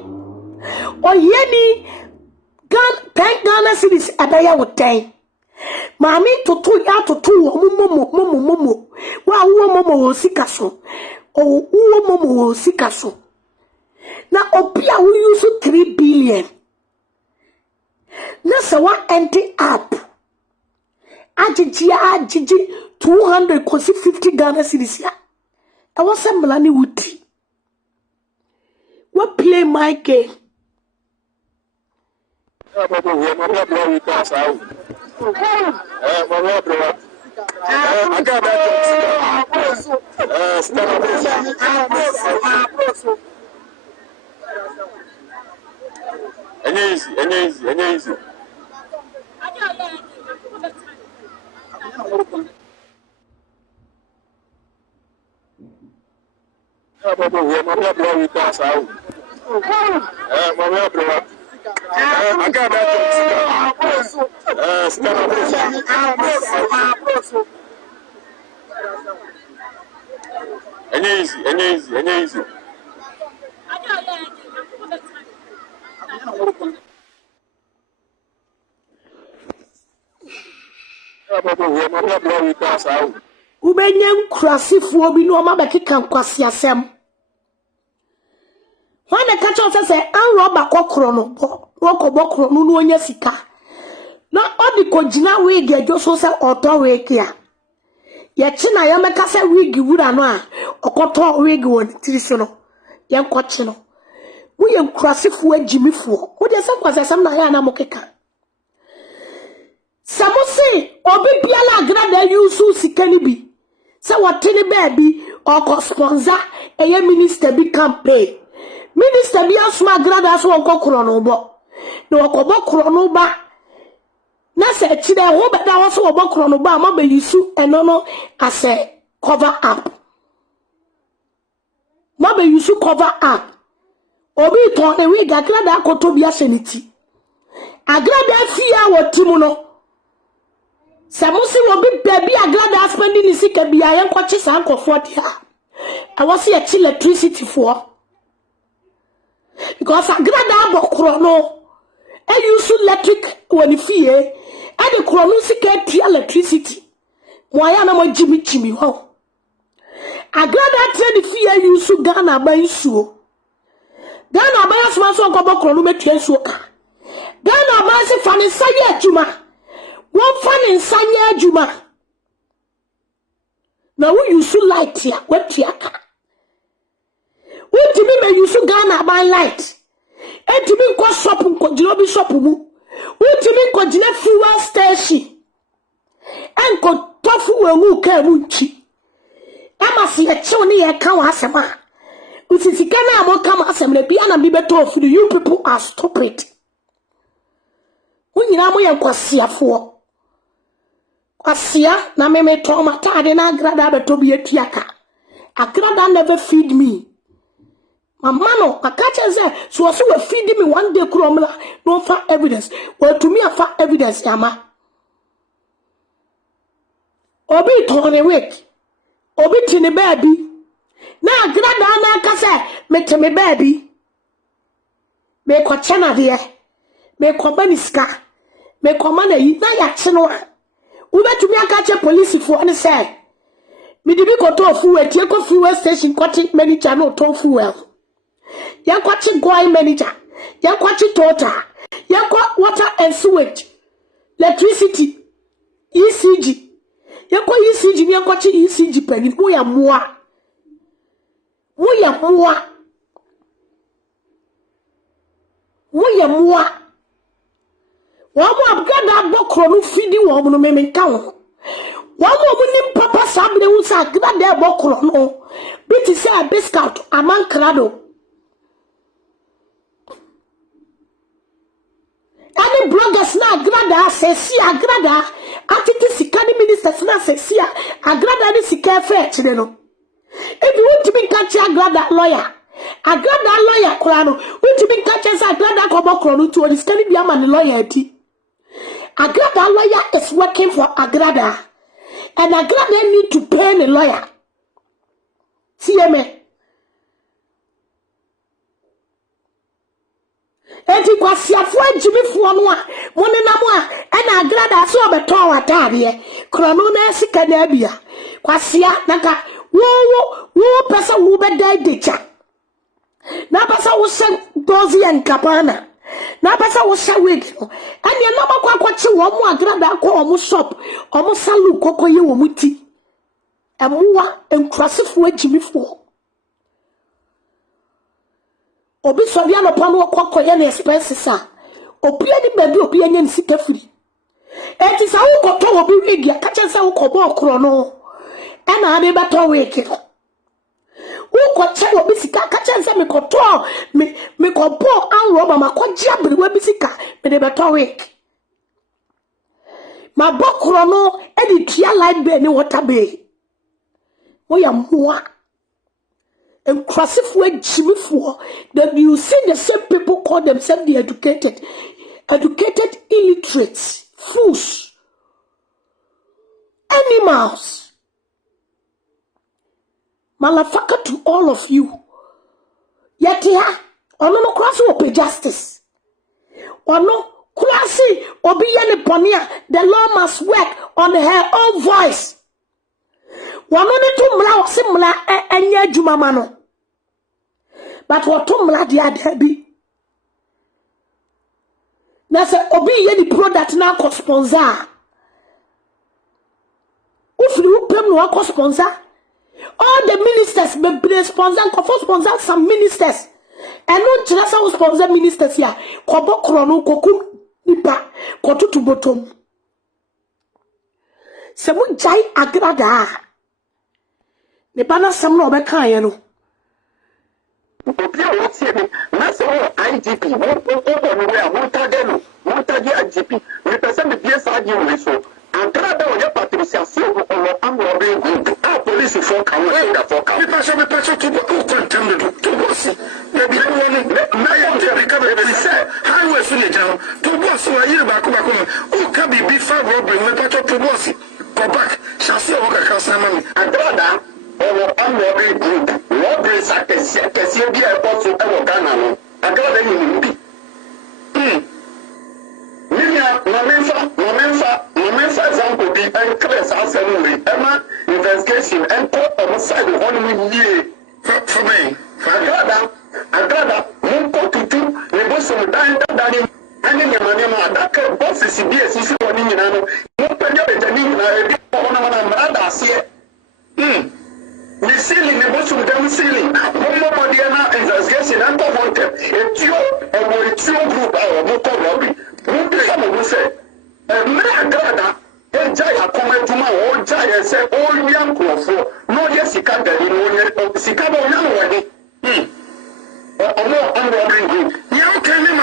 ohiani 10 Ghana cedis abaya wotan Maame toto ya toto wo momo wa wo momo wo sika so o wo momo wo sika so na obi a wo use 3 billion na se wa empty up ajiji 200 kosi 50 Ghana cedis ya e wo se mlani wuti play my game. Easy. Easy. Ubenyen krasifuo bi no ma bekeka nkwasi asem. When the catcher say anroba kokro no bokro no onye sika. Na odi kojina wig ejo so say oto wig ya. Ye chi na ya meka say wig wura no a okoto wig won tiri so no. Ye nkochi no. Wo ye krasifuo agimifuo. Wo de say kwasi asem na ya na mokeka. Samusi obi biala Agradaa yusu sikani bi. Say what tini baby or sponsor a minister be campaign. Minister be asma Agradaa so ko krono bo. No ko bo krono ba. Na se chide ho beda wo so bo krono ba ma be yusu eno as a cover up. Ma be yusu cover up. Obi ton e wi Agradaa ko to bi aseniti. Agradaa fia wo timu no. Samusi will be baby Agradaa spending the sick and be I am watching Uncle 40. I was here till electricity for because Agradaa Bokrono and use electric when if ye and the chronostic electricity. Why am I Jimmy ho? Agradaa tell the fear you so Ghana by so Ghana by us once on Bokrono soka Ghana by se funny say Juma. One fan in Sanya Juma. Now we use to light here, what tiaka. What to be may use to Ghana by light. And to be called shopping, Kojilobi shopumu. What to be called fuel station. And called tofu and muka muchi. I must see a choni a cow asema. Which is Ghana more come assembly, piano be better for you people are stupid. When you are more kwasia for. Kwasia na meme toma tade na Agradaa beto bi atuaka. Agradaa never feed me. Mama no akache say so we feed me one day kromla no fa evidence. Well to me afa evidence yama. Obi tone week. Obi tini baby. Na Agradaa na kase meteme baby. Me kwa chana de. Me kwa baniska. Me kwa mana yi na ya chino. Ube to me a catch a police for any say. Me di ko to fuel, take fuel station, quatching manager no to fuel. Ya quatching goy manager, ya quatching tota, ya water and sewage, electricity, ECG. Ya kwa ECG, ya quatching ECG penny, moya moa. Wamu Agradaa bokro no fidi wo no meme ka wo. Wamu omunim papa sabre wu sa Agradaa bokro no. Biti say biscuit aman krado. Any bloggers na Agradaa sesi Agradaa atiti sikani ministers na sesi Agradaa ni sika fe chire no. If you want to be catch Agradaa lawyer kura no. Want to be catch Agradaa ko bokro no to skani bia man lawyer ti. Agradaa lawyer is working for Agradaa. And Agradaa need to pay the lawyer. See me. Eti kwa siafo ajimifuo no a mone na mo a na Agradaa so obeton watade krono na sika na bia kwasia naka wo pesa wo bedai decha na pesa wo se dozi en kapana na pesa wo se wig no ene na makwa kwachi wo mo Agradaa ko wo mo shop wo mo salu kokoye wo muti emuwa enkrasifo ajimifuo obi so bia no pano kokoye na expenses a obi ani baby obi anya nsika firi enti sa wo koto obi wigi aka che sa wo kobo okro no e na ade beto wigi no wo koche obi sika aka che sa me koto me kobo anro ba makoji abiri wa bi sika me de beto wigi ma bokro no e di tia light be ni water be wo ya moa and classify that you see the same people call themselves the educated illiterates, fools, animals. Motherfucker to all of you. Yet here, or no class will pay justice. Or no classy or be any ponia, the law must work on her own voice. Wanone to mla osimla enye adwuma ma no but what to mla dia dabi na se obi ye di product na ko sponsor ufri upem no ko sponsor all the ministers be sponsor ko sponsor some ministers and no tira sa sponsor ministers ya ko bokro no kokum nipa ko tutu botom se mu jai Agradaa ne bana sam no be kan ye no obi a wotie me na so IGP wo no we a montage no montage IGP me pese me bia sa agi we so Agradaa o ye patricia se o amro be good a police for kan we da for kan me pese to go contempt to go see na bi wo no na ye de be ka be say highway so le jam to go so wa yiri ba ko o ka bi fa robbery me pese to go see go back chassis o ka ka sama me Agradaa I'm very good. What is a Cassia also ever Ghana? Agradaa in Mubi. Mamenfa example, the unclear assembly, Emma investigation, and court on the side of 1 year. For me, Agradaa, Munko to do, Nebosum, Dining, and in the money, that boss is CBS, is one in another. You pay your the ceiling, the bottom down ceiling. One more Diana investigation and wanted a two group or Moko Lobby. Who say, Agradaa, a giant comment to my old giant said, all young for no, yes, he can't get in Sicabo Yamawadi. Or more unwavering group. You can name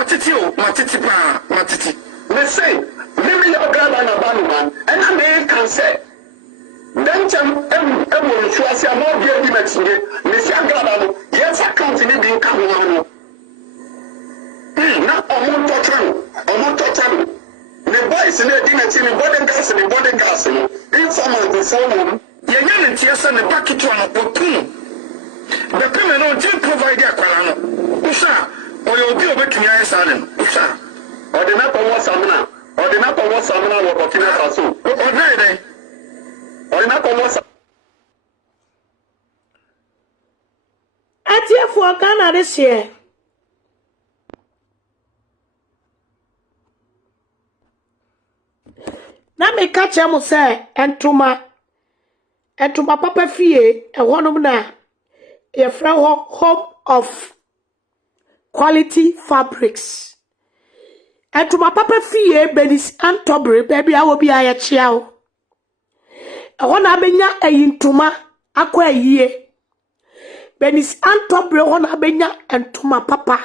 Matiti. They say, maybe Agradaa and Abanuman, and I may can say. Then everyone should say more dear dimension. Miss Agradaa, yes, I can't see being come. Now, I'm not touching. The boys in the dimension, body gas and body gas. Informant the phone. Yan and Tias and the bucket to an opportunity. The criminal did provide their Kalano. Usha, or you'll be over to your son. Usha, or the map of what's Samana, or the map of what's Samana or Burkina Faso. Or there. Atia for Ghana this year. Na me catch him say entuma papa fie e wonom na e fra home of quality fabrics. Entuma papa fie benis antobre baby awo bi aye chiao. Hona benya ayintuma akwa yie benis antobre hona benya entuma papa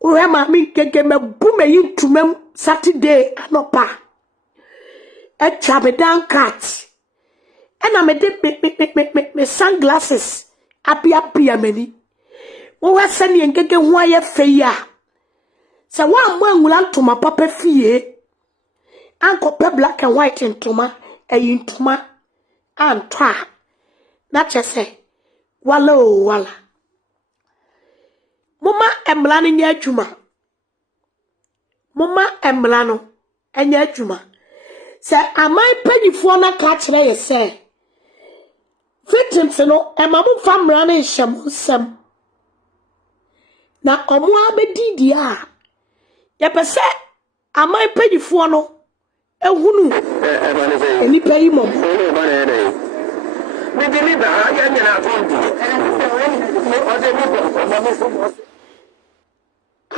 uwe Maame Ng3g3 me bume yintumam Saturday anopa echa me dan cat ena me de me sunglasses apia mani uwe sani Ng3g3 ho aye feya se wa amwa ntuma papa fie anko pe black and white ntuma ayintuma antwa na chese wala mama emla no nya adwuma mama emla no anya adwuma se amai panifo na ka kire ye se victims no emamu famra na hyem sem na omo abedidi a ye pese amai panifo no ehunu eni pay mom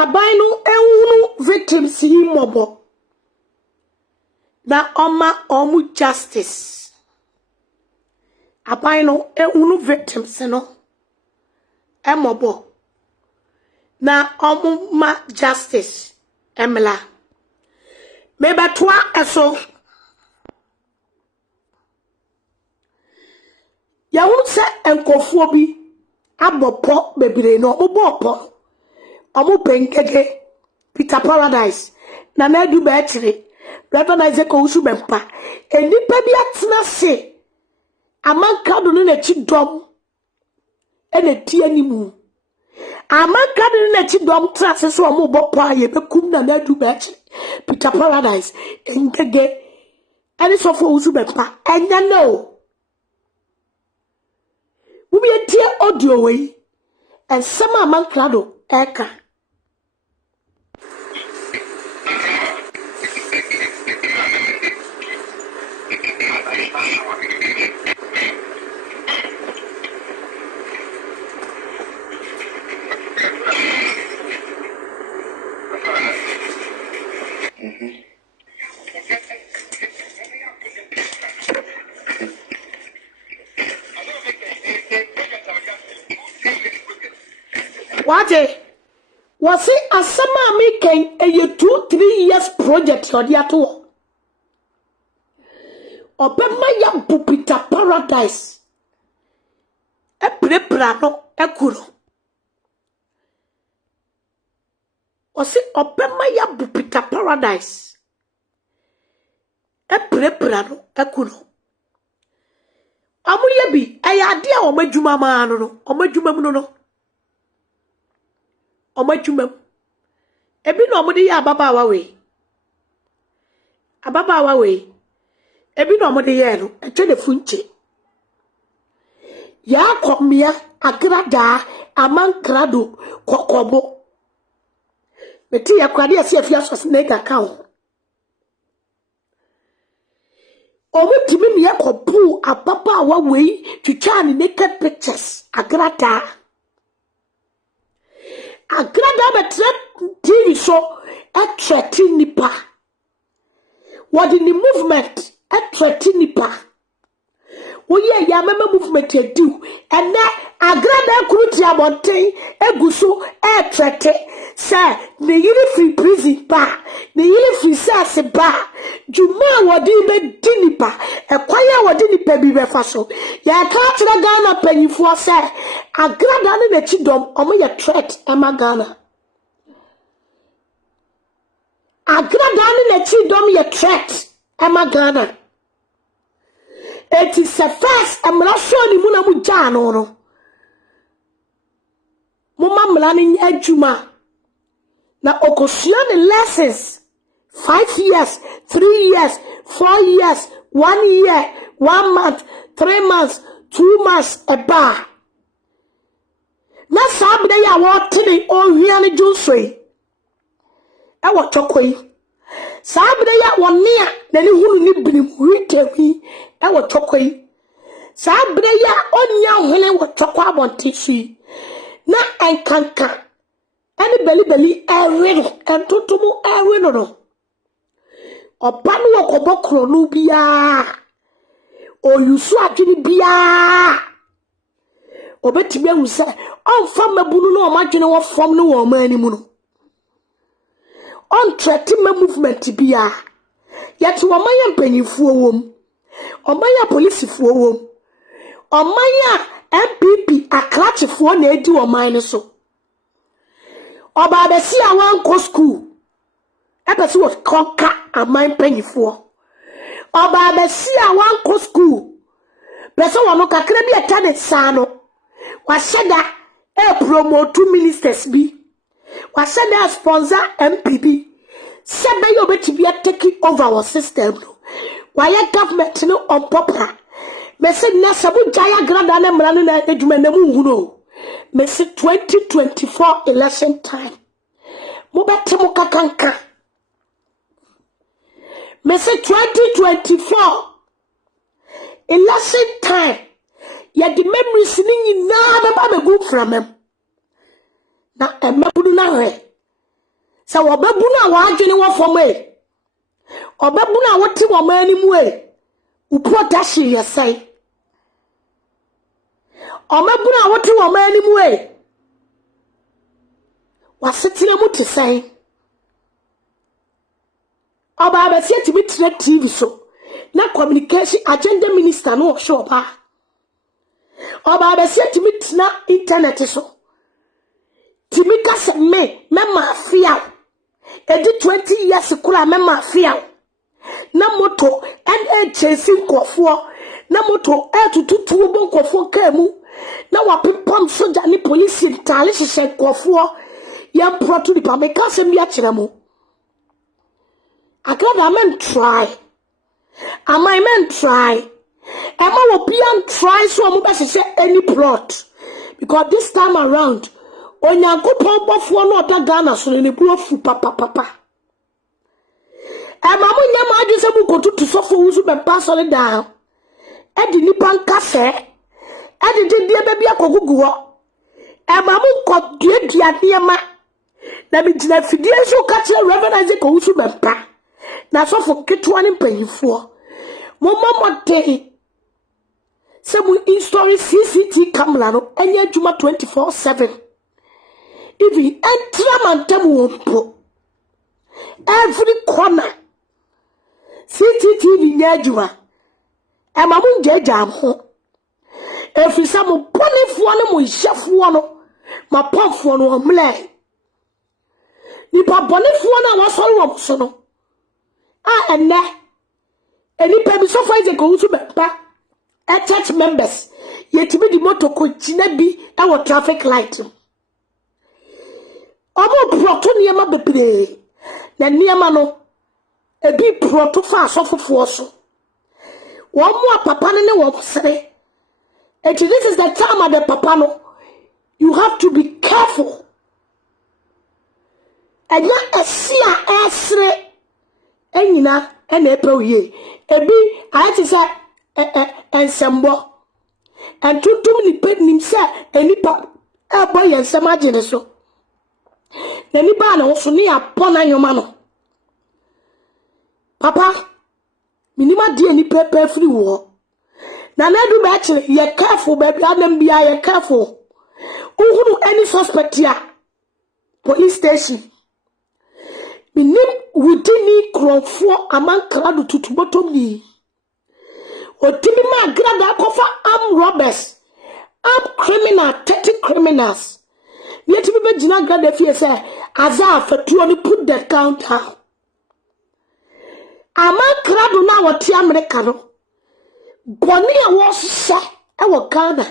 aban no ehunu victims yi mobo na oma omu justice aban no ehunu victims no emobo na omu ma justice emla mebatoa eso ya wunse enkofuo bi abopo bebire no obopo omu penkege Peter Paradise na Badu Kobi recognize ko usu bempa enipa bi atena se amanka do no na chi dom ene tie animu amanka do no na chi dom tra se so omu bopo aye bekum na Badu Kobi Peter Paradise engege ani so fo usu bempa enya no ubi etie audio we and sama amanka do eka Wate wasi asama mi ken eye 2-3 years project yodi ato obema ya Peter Paradise e prepara no ekuro wasi obema ya Peter Paradise e prepara no ekuro amuye bi aya ade a omadwuma ma no omadwuma mu no omadwuma ebi no omode ya ababawa we ebi no omode ye no etwe funche ya komia Agradaa amankrado kokobo beti ya kwade ase afia so snake account omutimi ne yakopu ababawa we twitwa ne naked pictures Agradaa betre TV show attracting nipa what in the movement attracting nipa oye ya mama movement do and na Agradaa kruti abonten eguso attract say ne yiri free prison ba ne yiri free sase ba juma wodi be dinipa ekwaya wodi nipa bi be faso ya ka tira Ghana panyifo say Agradaa ne na chidom omo ye threat ema Ghana Agradaa ne na chidom ye threat ema Ghana it is a first amraso ni muna mu jano no muma mlani adwuma na okosua ne lessons 5 years 3 years 4 years 1 year 1 month 3 months 2 months eba na sabde ya wotini ohia ne jonsoi e wo chokoi sabde ya wonia na ne hunu ni binim witewi e wo chokoi sabde ya onya hene wo chokwa abontisi na enkanka ani beli ewino entotomo ewino no obanu wo kobokro no bia oyusu adwini bia obetimi ahu se onfa mabunu no omadwene wo fom no wo mani mu no on threaten ma movement bia yet wo manya mpanyimfuo wom omanya polisifuo wom omanya MPP akrachifuo na edi wo man so oba be si awan ko school epesi wo konka aman mpanyimfuo oba be si awan ko school pese wono kakra bi etane sa no waseda promote ministers bi waseda sponsor MPP sebe yo beti take over our system no why government no on proper mese na sabu jaya Agradaa na mrano na edwuma na mu huno mese 2024 election time mo beti mo kakanka mese 2024 election time ya the memories ni nyina baba be go from him na emabunu na re Se obabu na wa adwene wo fom e. Obabu na wo te wo ma ni mu e. Upo dashi yesai. Obabu na wo te wo ma ni mu e. Wasetire mu te sai. Oba ba se timi tire TV so. Na communication agenda minister no show ba. Oba ba se timi tina internet so. Timi ka se me mafia. Edi 20 years kula me mafia. Na moto chasing kofo. Na moto tutu bon kofo kemu. Na wapipam soja ni police ntale hye kofo. Ya proto di pa me ka se bia kire mo. Agradaa men try. Am I men try? Emma will be and try so I'm about to say any plot. Because this time around, when you go pop for no other Ghana, so you go for papa. Emma, when you might just go to suffer who's been passed on down. Eddie Nipan Casse, Eddie dear baby, I go go. Emma, got dear dear ma. Let me tell you, so catch your reverend as a go to Bempa. Now, so for get one in paying for. Mama day. Some in-story CCTV camera no any juma 24/7. Even enter man temu every corner. CCTV nyajuma. E ma mun jam ho. Every some ponifo no mo hyefo no. Ma pomfo no omle. Nipa bonifo na wasori wo so no. Ene pe so far is go to Bempa. Church members, yet to be the motor could be our traffic light. Omo proto niema bebre. Na niema no e bi proto fa asofofo so. Wo mo papa ne wo sere. And this is the time of the papa no. You have to be careful. And ya esia esre enyina ena epe ebi ayati say ensembo and tutum ni pet nim say enipa e boy ensem agene so na ni ba na wo so ni apona nyoma no papa minima die ni pepe free wo na du ba kire ye careful baby adam bia ye careful uhuru any suspect ya police station minim within crofo amankra do tutubotom ni otimi ma Agradaa kofa armed robbers armed criminal 30 criminals yet be begina Agradaa fie say aza fatuo ni put the counter amankra do na wote America no boni e wo se e wo Ghana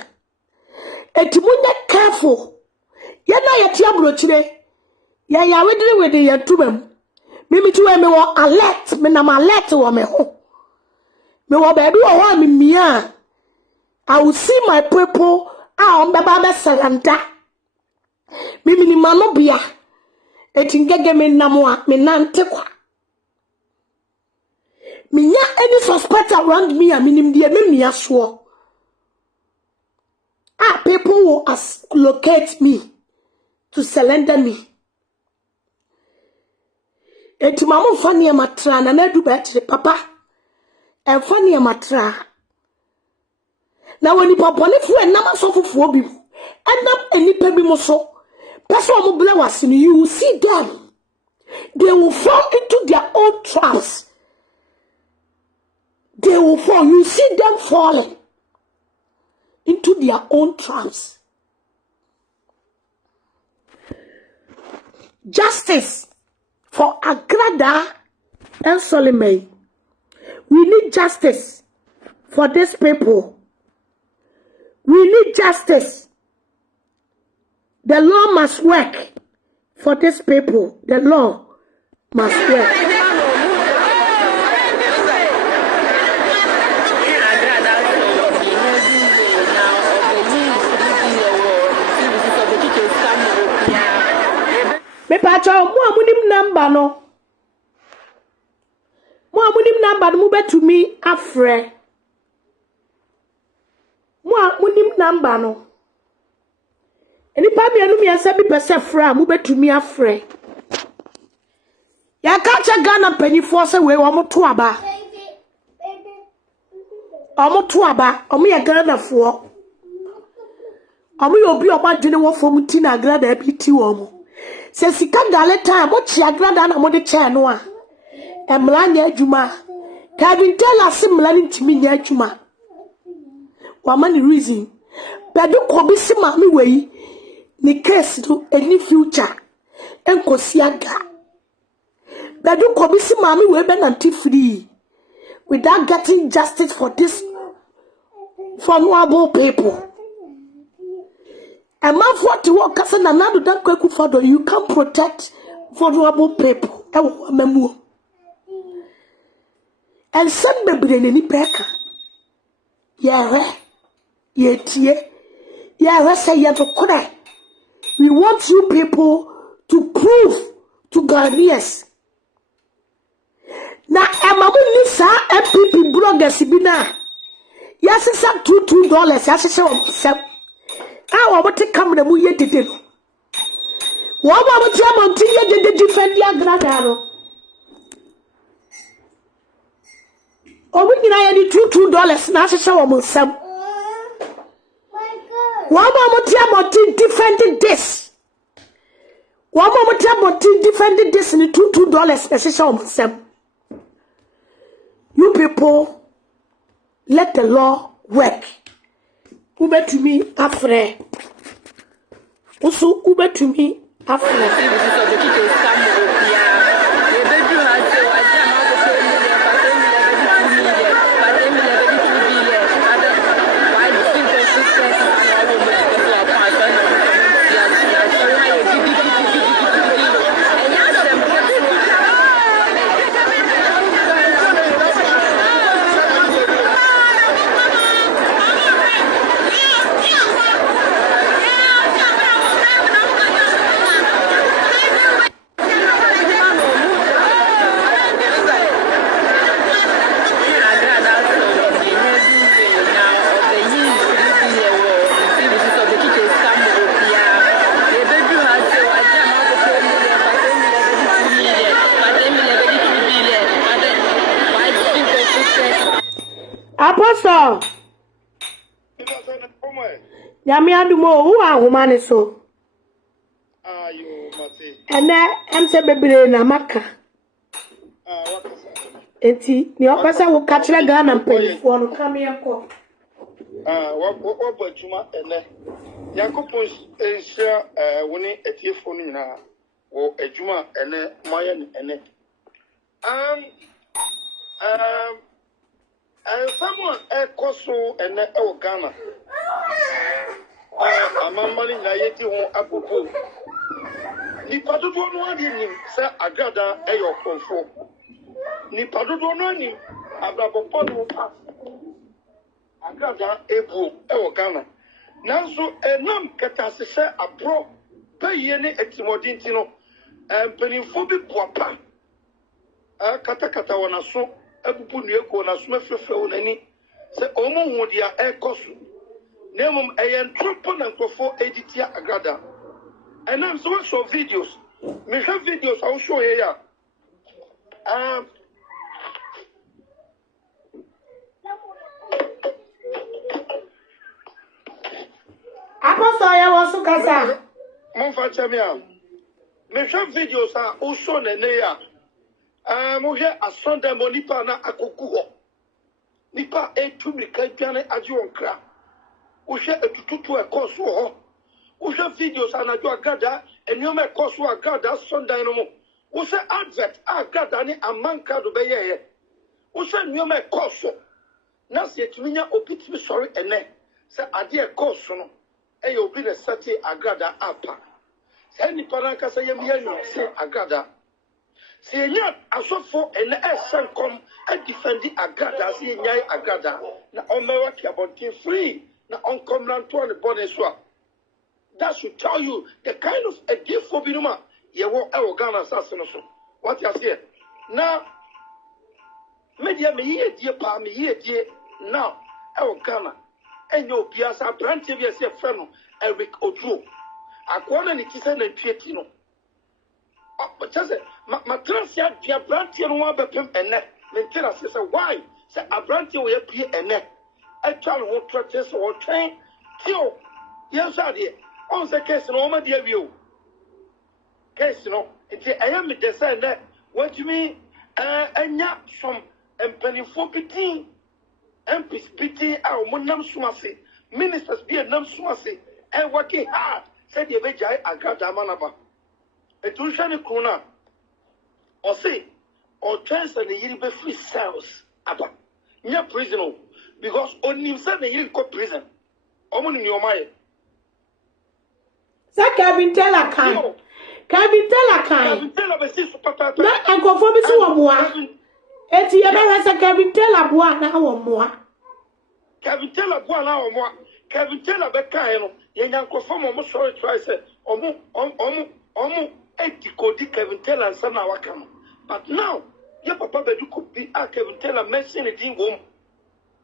etimunya careful ye na ye tia brochire ya ya wedire wede ya tubam mimi tuwe me wo alert me na alert wo me ho me wo baby wo ho me mia I will see my people on baba be salanda mimi ni manobia etingege me namoa me nante kwa minya any suspect around me a minim de me mia so people will locate me to surrender me. Eti mamu fani ya matra na du betri papa. Fani ya matra. Na wani papa ni fuwe nama sofu fuwo bibu. Endam enipe bimo so. Peso wamu bile wasini. You will see them. They will fall into their own traps. They will fall. You see them falling into their own traps. Justice for Agradaa and Solomon. We need justice for these people. We need justice. The law must work for these people. The law must work. Me pacho mo amunim number no. Mo amunim number no mo betumi afre. Mo amunim number no. Eni pa me anu me asa bi pese fra mo betumi afre. Ya kacha Ghana pennyfo say we omo to aba. Omo to aba, omo ya Ghana fo. Omo yo bi oba dwene wo fom ti na Agradaa bi ti wo mo. Se sika dale time mo chi Agradaa na mo de che no a. Emla nya adwuma. Ka bin tell us emla ntimi nya adwuma. Wa man reason. Badu Kobi si Maame wei ni case do any future. Enkosi aga. Badu Kobi si Maame wei be nanti free without getting justice for this vulnerable people. A man for to work as an another that quick for you can protect vulnerable people. And send the brain any pecker. Yeah, say you to cry. We want you people to prove to Ghanaians. Now, Emma Lisa MPP bloggers bina. Yes, it's up to $2. Yes, I want to come to Muye did it. What about Jamontia did the defend the Agradaa? Or we can I $2 now, so almost some. What about Jamonti defended this? What about Jamonti defended this in the $2 special almost some? You people, let the law work. Ube to me, afre. Also, ube to me, afre. Apostle. Yami adumo who are woman so. You mate. And I'm say baby na maka. Enti ni opasa wo kachira Ghana mpanyifo no come here ko. What juma ene. Yakopon enhia woni etiefo no nyina wo ejuma ene moye ene. Someone koso ene e Ghana. Amamali na yeti ho apopo. Ni padodo no adi ni se Agradaa e yo konfo. Ni padodo no ani abrabopo no pass. Agradaa ebu e Ghana. Nanso enam ketase se abro baye ne etimodinti no mpanimfo bi boapa. Kata wona so abubu nueko na so mafefe wonani se omo hu dia e koso. Nemum entropo na nkofo editia Agradaa. And I'm so show videos. Me have videos I'll show here. Apostle ya wasu kasa. Monfacha me am. Me have videos I'll show nene ya. Mo here a Sunday mo nipa na akogu ho. Nipa etumi ka dwane age wonkra. Wo hwe etututu e koso ho. Usha videos anaju Agradaa enyoma koso Agradaa Sunday no mo. Usha advert Agradaa ni amanka do beyeye. Usha nyoma koso. Na se etiminya obitimi sorry ene. Se ade e koso no. Eye obi ne sati Agradaa apa. Se ni paranka se yemye no se Agradaa. Se enya asofo ene esenkom e defendi Agradaa se nyai Agradaa na omewa kiabonti free na onkomranto ne bone so. That should tell you the kind of a gift for Binuma. You will ever Ghana assassin. What you say? Now, media me ye dear pa me ye dear now. Ever Ghana. And your Piazza Brantive as a friend, Eric Ojo. I call an citizen and Pietino. just my transia dia brantie no wa bepem ene mentira say why say abrantie we pie ene actually wo trust so wo train tio yes ade on say case no ma dia bio case no nti I me dey say na what you mean enya some empanifo pitin MPs pitin a o monam sumase ministers be nam sumase and working hard said the Vejay Agradaa manaba. A tuition crona or say or transfer the year free cells about near prison because only himself the year got prison. Omen in your mind. Sir Kevin Teller can. Kevin Teller can. Kevin Teller be see super papa. Not and go for me so more. Eti ebe se Kevin Teller boa na wo mo. Kevin Teller boa na wo mo. Kevin Teller be kan no. Ye nyankofo mo sorry try say omo etikodi Kevin Teller and sana wakam. But now your papa Badu Kobi Kevin Teller mention it in wom.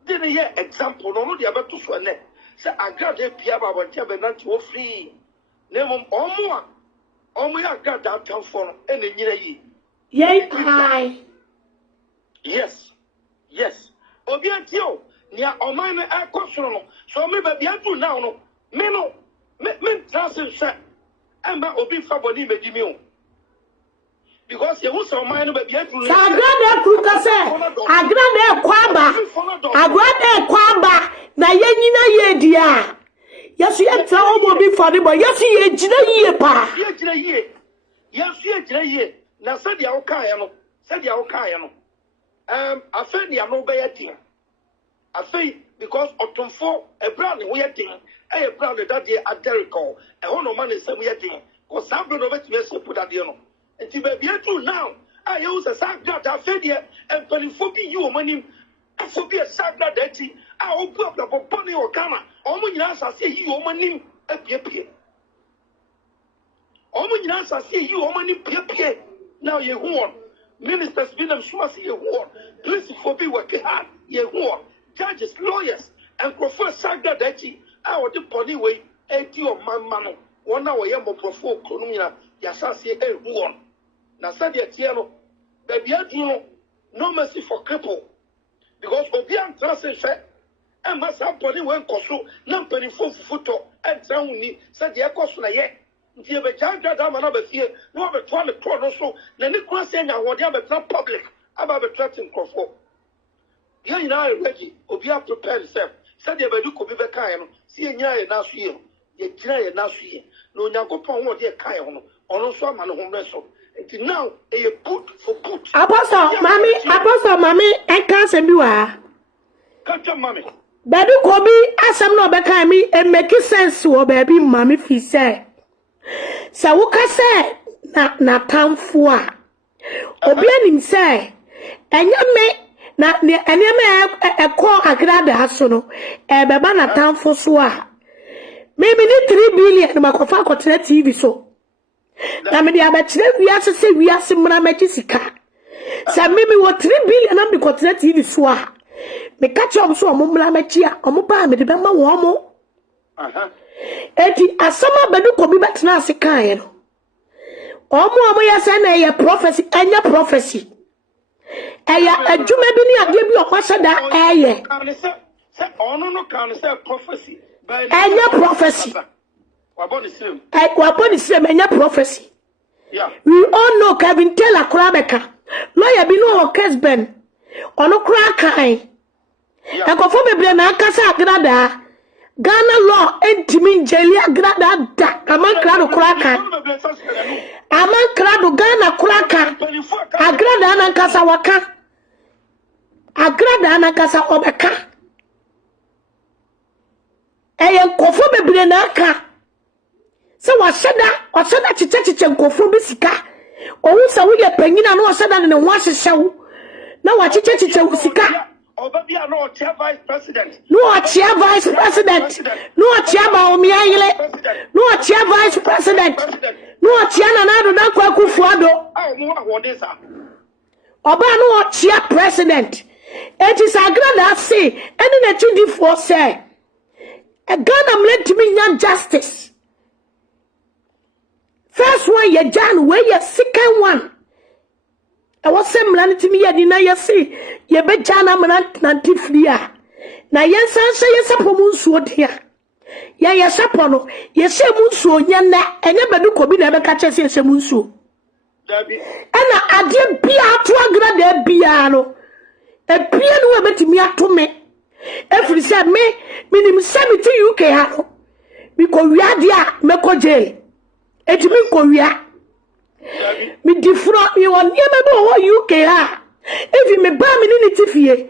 Didn't hear example no the about to so ne. Say Agradaa pia ba bontia be nanti wo free. Nemo omo ya Agradaa town for and nyina yi. Yay hi. Yes. Obi antio nia oman na akosoro no. So me ba bia do now no. Me transit set and my obi for body me o. Because you was on mine be able to Agradaa kuka se Agradaa kwaba na yenyina ye dia. Yesu ye tra obi for the boy. Yesu ye gina ye pa. Ye gina ye. Yesu ye gina ye. Na said ya oka no. Afen ya no be ye tin. Afen because otumfo ebra ne wo ye tin. A brother that day at Jericho, a whole man is some yetting, because some brother of it put that deal. And to be true now, I use a sack that I fed here and Pelifobi you money for be a sack that dirty. I will put up a pony or camera. Almost I say you money a peer. Almost I say you money peer. Now you won. Ministers be them swasi you won. Police for be working hard, you won. Judges, lawyers, and prefer sack that dirty. I would the pony way, 80 of my man. 1 hour, yambo profo, Columina, Yasasi, one. Now, Sadia Tiano, baby, no mercy for cripple. Because Obian translation, and must have pony when Kosu, no penny for photo, and Tawni, said the Ekosuna yet. If you have a child that I'm another fear, no other 20 crowd or so, then the question I want to not public about the threatening Crawford. Here you are ready, Obia prepared himself. Said the Badu Kobi Bekayan, see a year and last year, ye try last year. No Yankopon what ye kayon, or no some man home wrestle. Until now, a put for put. Apostle, Mammy, I can't send you are. Cut your mammy. Badu Kobi, as I'm not back me and make sense to baby mammy fi say. Sawuka say, na town for. Obian him say, and you may. Na enema ekọ Agradaa so no beba na tanfo so a maybe ni 3 billion makofa akotena TV so na me dia betire wiase se wiase mra magi sika sa maybe wo 3 billion na me kotena TV so a me catch up so omo mra magi a omo ba me de be ma wo mo eti asama Badu Kobi betena ase kan no omo yase na ye prophecy enya prophecy Eya adwuma bi ni ade bi okwase da eye say ono kan say prophecy enya prophecy waboni same enya prophecy. Yeah, we all know Kevin Teller Krabeka lawyer bi no Kesben ono kra kan ekofo bebre na akasa Agradaa Ghana law entimi jeli Agradaa da amankra do kra kan amankra do Ghana kra kan Agradaa na nkasa waka Agradaa na nkasa obeka nkofo bebre na aka se waseda chiche nkofo bi sika owu sa wo ye panyina na waseda ne ho ahyehyɛw na wa chiche sika Obabia no chair vice president. No chair vice president. No chair Maomiayele. No chair vice president. No chair Nanado Nakwa Kufuado. Oba no chair president. It is Agradaa say, and in a 24 say, a Ghana let me young justice. First one ye jan where ye second one. I was some land to me at dinner, ye see, ye be jana manantiflia. Na yes, I say yes, a woman here. Ya yes, upon ye say Munsu, yana, and your Badu Kobi never catches yes, a Munsu. And I did be out to Agradaa piano. A piano bet me up to me. Every said me, minimum 70 UK. Because we are there, Meko jail. It mean Korea. Me defraud me on near UK. If you may buy me in it, if ye,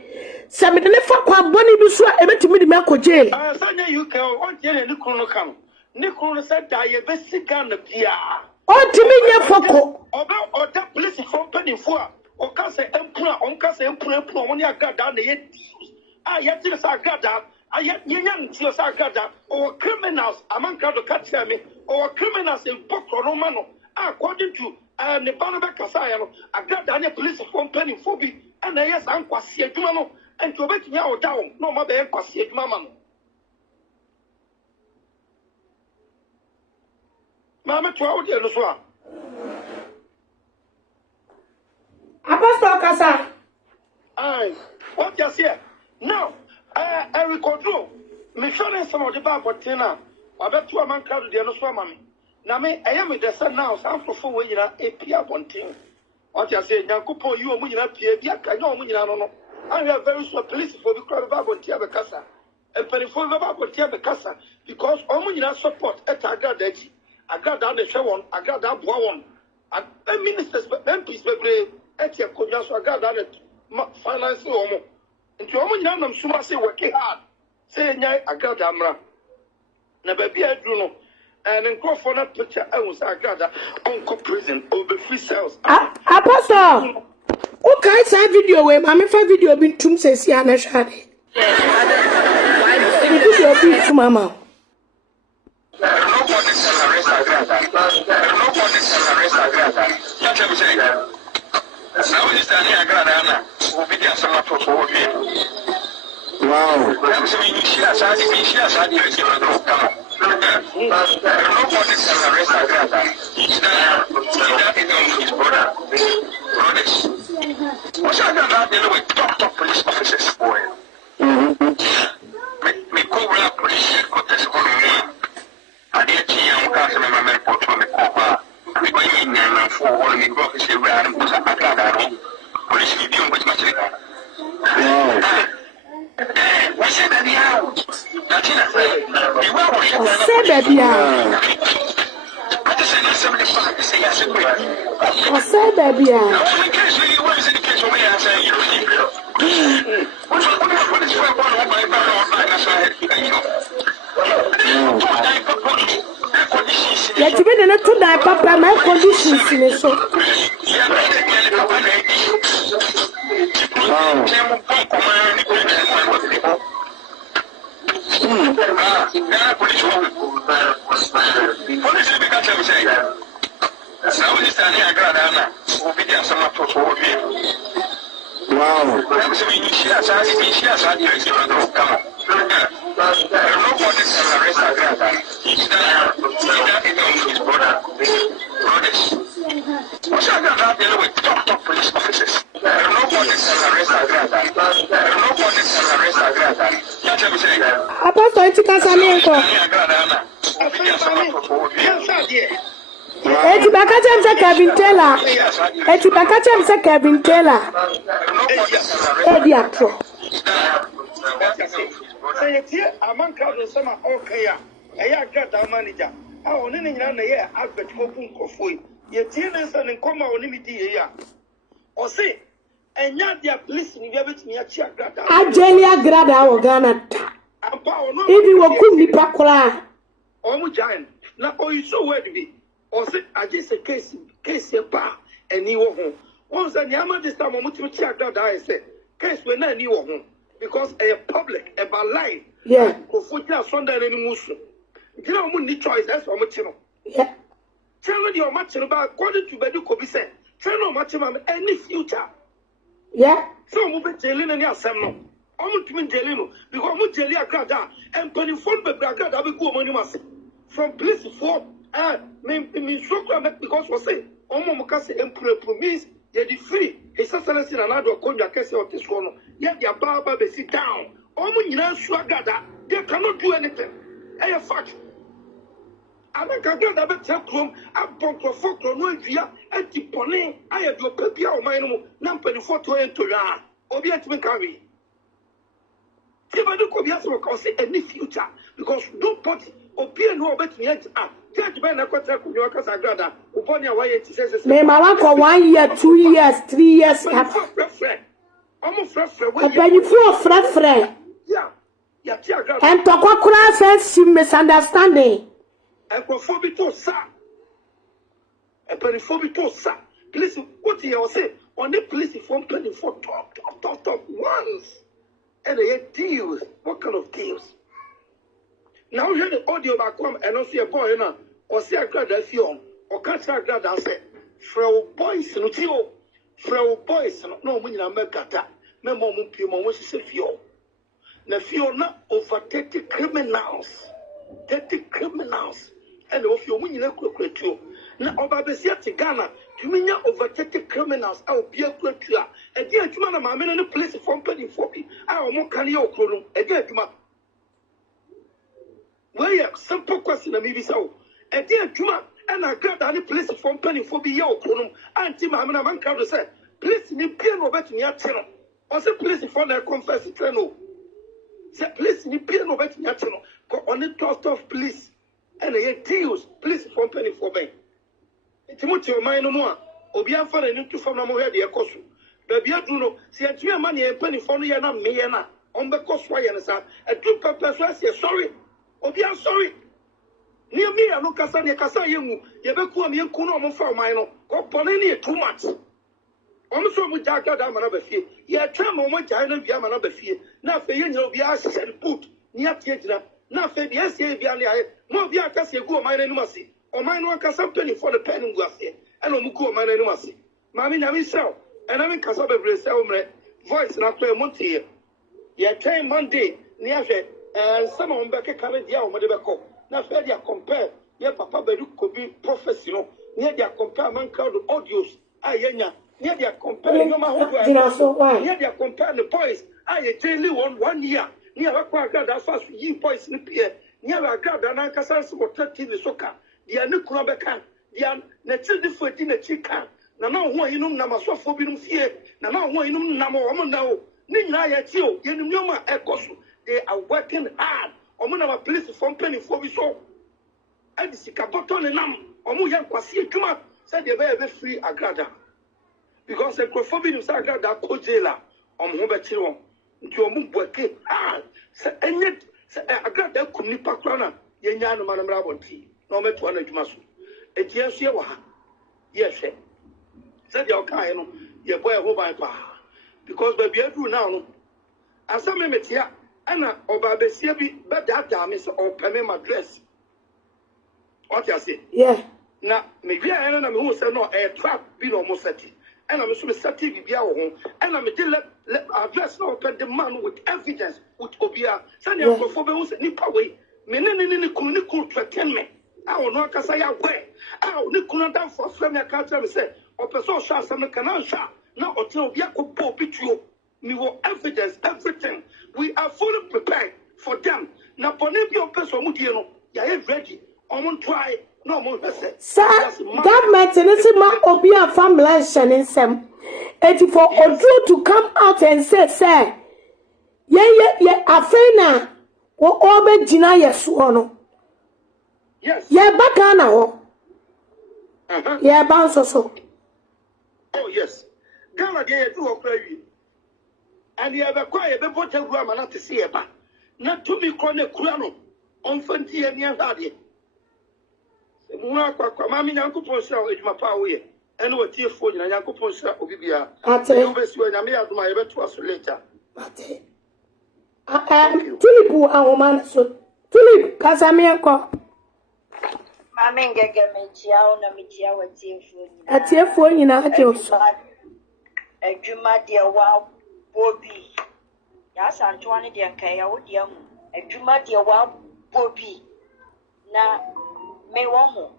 some of the never quite bonny be so ever to me the Meko jail. I said, you can want to Nicola come. Nicola said, I basic gun the Pia. Oh, to me, your foco. Or that police from Penny for, or Casa Emperor, on Casa Emperor, when you got down the head. I yet to Agradaa. I yet young to Agradaa, or criminals among the catch me, or criminals in Boko Romano, according to the Banaba Casayano, Agradaa police from Penny Phobi, and yes, I'm Quasia Dumano, and to bet me out down, no more than Quasia Mamma. Mamma, 12 years as well. Apostle Casa. Aye, what you say? Now, I record me showing some of the Babotina. I bet you a man crowd the other mammy. Now, me, I am with the sun now, some for 4 years, a Pia Bontin. What you say, Yankupo, you are winning up here, I know when you know. I have very small police for the crowd of Babotia Becassa. And penny for the Babotia Becassa, because only you support at Agradaa. I got down the show one, I got that one. And ministers, MPs, at your Koyaso, I got that finance almost. And to woman young, I'm say working hard. Say, I got Damra. Never be a Bruno. And then call for that picture, I was Agradaa, Uncle Prison, over free cells. Apostle, okay, side video where Maame video been tum says Yana Shadi. Video been to Mama. Nobody can arrest Agradaa. Nobody can arrest Agradaa. That's what I'm saying. Now is standing Agradaa will be there some for 4 years. Wow. I'm saying you see us, you see us, you see us, nobody can arrest Agradaa. He's there in his brother. Brothers. What's Agradaa dealing with top police officers for him? Me cobra police headquarters for me. I did see young customer report from the Copa. We go in and for all the officers around was Agradaa. Police review with much later. What's that now? That's it. You Say baby. I just said 75 say I should I say baby. Only case you want to the case where I say you don't what is going on by Yet to be the not to die, Papa, my conditions in it. So, wow. I'm saying you see us, you see us, you see us, come on. Nobody can arrest Agradaa. He's there in his brother. Brothers. What's Agradaa dealing with top police officers? Nobody can arrest Agradaa. Nobody can arrest Agradaa. That's what I'm saying. Apostle, it's Casamento. Eti bakacha mse Kevin Taylor. Eti bakacha mse Kevin Taylor. Edi atro. Say here, a man crowd of summer, okay, I got our manager. I only in a year, I've got hoping for free. Yet, tenants and come out limited here. Or say, and not their police in the me a check. Ajelia Agradaa or Ghana. If you were cool, me pakula. Almost giant. Now, oh, you so where to be. Or say, I just a case your bar and you were home. Once a Yama this time, I'm going to check that I said, case when I knew home. Because a public, a balai, yeah, go for just Sunday any Muslim. You know, we need choice, that's what I'm yeah. Tell you much about according to Badu Kobi said, tell no much about any future. Yeah. So, move it, Jelin and Yassam. I'm to mean Jelino, because I'm Jelia Agradaa, and Penny Phone Agradaa will go on you must. From police for Me so because we say omo mukase empure means they the free. It's a sense in another conja kese of this one. Yet their barber they sit down. Omo nyina Swagada, they cannot do anything. A fact. Agradaa better krom abonkrofo krono adua antipone ayado papia o man no na mpanifo to entoya obi antime carry Badu Kobi aso ko say any future because nobody obi no obetumi judge ben na kwata kunyo kasa Agradaa uboni a waye ti say me ma wa ko 1 year 2 years 3 years omo frefre yeah ti Agradaa and to kwakura sense misunderstanding Ɛxposɛs to sa. Ɛxposɛs to sa. Please, what you say on the police from 24 top once. And they deals. What kind of deals? Now hear the audio back come and I see a boy now. Or see Agradaa film. Or can't say Agradaa say. Frau boys no tio. Frau boys no money na mekata. Me mo mumpi mo se fio. Na fio na over 30 criminals. 30 criminals. And if you win your quick now over the Seattle Ghana, you mean over 30 criminals out be a quick again to man Maame in a place from penny 40. Our more can you clone again to man. Well, yeah, simple question maybe so. Again to man and I grab any place from penny 40 your clone and Tim Maame man crowd said, please me piano bet me at channel. Or say please for their confess it no. Say please me piano bet me at channel. Go on the trust of police. And they deals, please from penny for me. Timothy, my no more. Obia for a new to from Namoya, the Acosu. Baby, I do know. See, I do money and penny for me and I'm me and on the cost. Why and a two purpose. Sorry. Obia, sorry. Near me, I look at Sanya Casayamu. You ever call me a kuno for mine. Go Polini too much. Almost with Agradaa another fear. Yeah, try moment, China, Yam another fear. Now, for you know, we are said put near theatre. Now, for the SCA, no, be a cassia go my enemy. Or mine one cassa penny for the pen was here. And I'm go my enemy. Mammy, I sell. And I'm in Casabe voice and after a month here. Yeah, time Monday, near and some on back a carried yaw, whatever call. Now, fair dia compare. Yeah, Papa Badu Kobi professional. Near their compare man crowd of audios. Ayenya. Near their compare no matter near their compare the boys. I daily 1 year. Near a quagga as fast ye boys in the pier. Near a guard and Ancasas or 13 the soccer. The Anukrabeka. The Natil different in a chicken. Now, who you know, Namasophobium fear. Now, who you know, Namo now. Nina Yatio, Yenuma Ecosu. They are working hard. Omuna police from penny for we saw. And the Sikaboton and Nam, Omuyan Kwasi Juma said they were free Agradaa. Because the Crophobia is Agradaa Kojela, Hobetiro, to a move working hard. And yet, Agradaa could nip a crana, Yan Manamabonti, no matter one of Masu. A year, yes, said your kind, your boy, who by power. Because baby, I do now. As I met here, Anna or Babesia, but that damn is or payment my dress. What you say? Yeah. Now, maybe I don't know who said no, a trap be almost set. And I'm assuming Sati be our home. And I'm let address now open the man with evidence with Obia. Send your performer who's nipa way. Menene Kunikul threaten me. I will not say away. I will not down for Flemia culture. Say, or person shall some canal shall. Now, or tell Biako Bo Pichu. Me will evidence everything. We are fully prepared for them. Now, Ponebio person Mutiano, you are ready. I won't try. No more. Sir, government is my Obia family and some. And for Odu to come out and say, sir, yeah, Afena, or Obe Gina, yes, one. Yes. Yeah, Bacana. Yeah, bounce also. Oh, yes. Gala gave you a prayer. And you have acquired the water grammar not to see about. Not to be called a crown on Fanti and Yahadi. Mammy Uncle Ponsa is my power. And what tear for you and Uncle Ponsa Obibia. I'll tell you best when I may have my event to us later. Tulip, our man, so Tulip, Casamiaco. Maame Ng3g3 na metia watiefo nyina. Atiefo nyina ajoso. Adwuma de wa bobi. Ya santoane de nkan ya wodi ahu. Adwuma de wa bobi. Na me wo ho.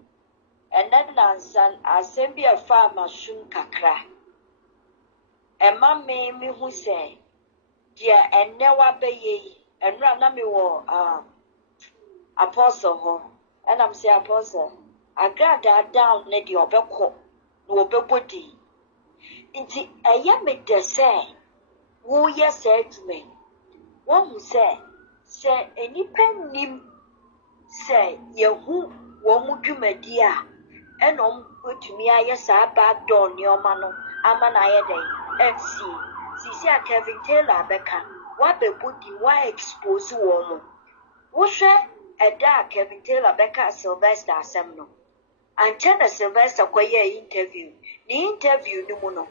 and then Nansan assembly a farmer soon kakra. And Maame me who say, dear, and never be and run me war apostle ho. And I'm say apostle, Agradaa down lady or beko, no bebody. Inti a yammy de say, who yes said to me, one who say any pen nim say, Yahu, one would you, my dear, and good to me, I yes, I bad don your mano, Amanaya day, MC, Cisia Kevin Taylor Becca, what be booty, why expose woman? What's a dark Kevin Taylor Becca Sylvester Semno? And Jenna Sylvester Quay interview, the interview no mono.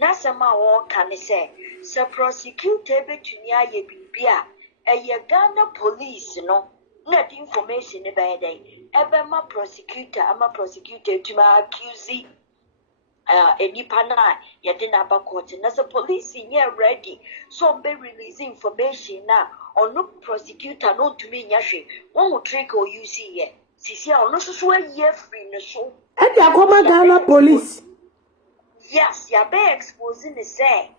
Nasama war can say, Sir prosecutor betunia ye bibia, a Ghana police no, not information about day. Ever my prosecutor, I'm a prosecutor to my accusee. Any pana, Yadina Bakot, and as a police in here ready, so be releasing information now, or no prosecutor, no to me, Yashi, one will trick or you see ye. Sisia, or no so year free no show. And the Ghana police. Yes, ya be exposing the say,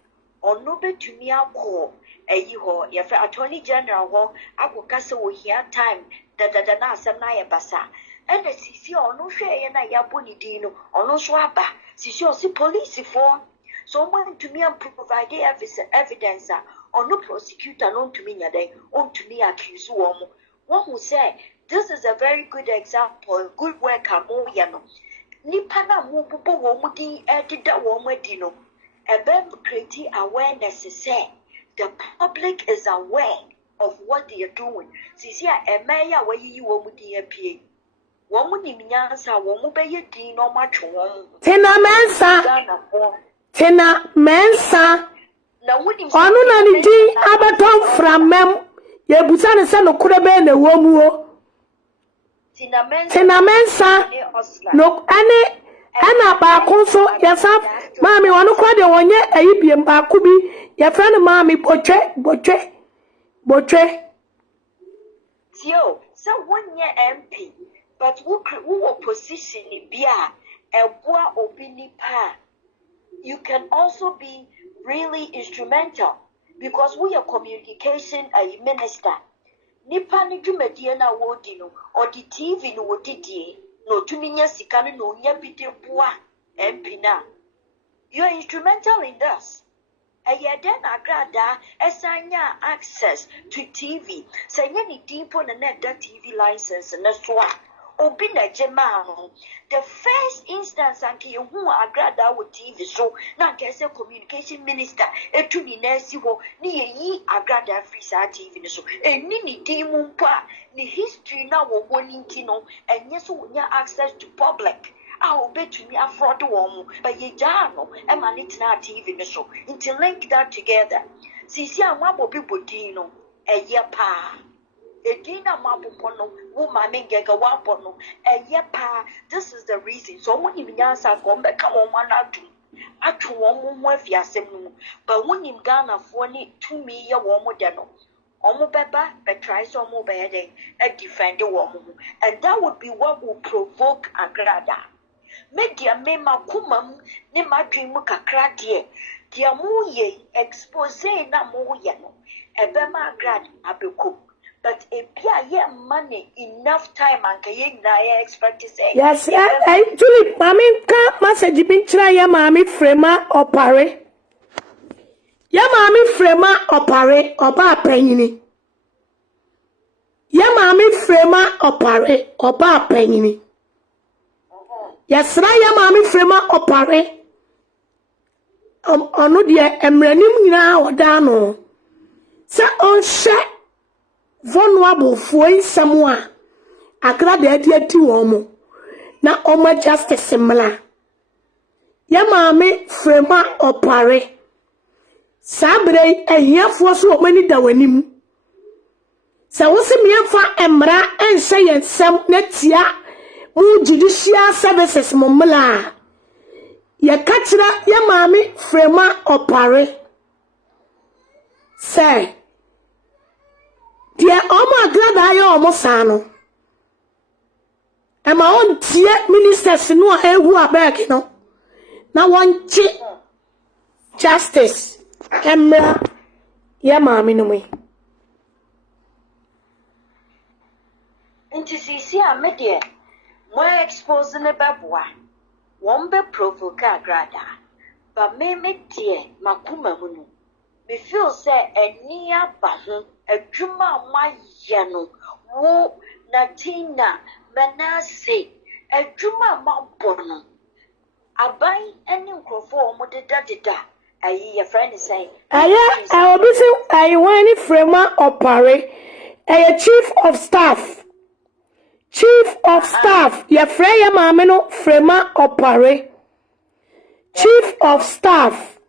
or no be to me a call, a yeho, ya for Attorney General, I will castle here time, that the Nasa Naya Basa, and the Sisia or no share and I yabuni dino, or no swabba, Sisia see police for. So when to me and provide evidence, or no prosecutor known to me, on to me accuse woman. One who say, this is a very good example, good work, Amoyano. Nipana mububo womudi edida womedino. Ebem create awareness say the public is aware of what they are doing. Sisia emeya wa yi womudi apie. Womuni minyansa womubeye din no macho wom. Tena mensa. Na woni Onu na ni din abaton framem. Ye busa ne se no kurebe na womuo. Tena mensa no ana ba konso yesa maami wonu kwa de wonye ayibiem ba ku bi ye friend maami botwe tio so wonye MP but who opposition bia eboa obi nipa you can also be really instrumental because we are communication minister nipa ni dwumadie na wodi no or the TV no wodidie no tuminya sika no nya bide boa MP na you are instrumental in this ayeden Agradaa esanya access to TV sanya ni dimpo na that TV license na so a obi na jema no the first instance anke hu Agradaa with TV so na nke say communication minister etu ni na si ho ni yi Agradaa free sa TV so eni ni dimu mpa ni history na wo woni ntino enye so nya access to public a obetumi afford wo but ye jano e ma ni tina TV ni so until link that together sisi anwa bobi bodin no eye pa edina mapopo no wo Maame Ng3g3 wapo no eye pa this is the reason so woni minyansa ko mbeka wo manadu atwo wo mo afiasem no but woni Ghana fo ni tumi ye wo mo de no omo beba be try so omo be dey defend wo mo and that would be what will provoke Agradaa media me makumam ne madwin mu kakra de dia mu ye expose na mo ye no ebe ma Agradaa abekom but if you have money enough time and you expect to say yes actually Maame ka message bin try ya Maame frema opare ya Maame frema opare oba apanyini ya Maame frema opare oba apanyini yasra ya Maame frema opare onu de emranim nyina oda no sa onhye vulnerable for someone Agradaa de ati womo na oma justice similar ya Maame frema opare sabre ehiafo so omani da wanim sa wose miemfa emra ense yensem na tia mu judicial services momla ya kachira ya Maame frema opare say dia omo Agradaa ya omo sano And my own dear ministers no who are back, no. Now one chick justice. Emra, ya Maame no me. Into CC, I'm a dear. More exposed in a babwa. Won't be provoke Agradaa. But me, dear, Makuma Munu. Me feel say a near bahu, a juma my yano, wo natina, manase, a juma ma bono. Abai any crofo modeda. Your friend is saying, I will be saying, I want Frema Opare, a chief of staff. Chief of staff, your Freya Mameno Frema Opare. Chief of staff.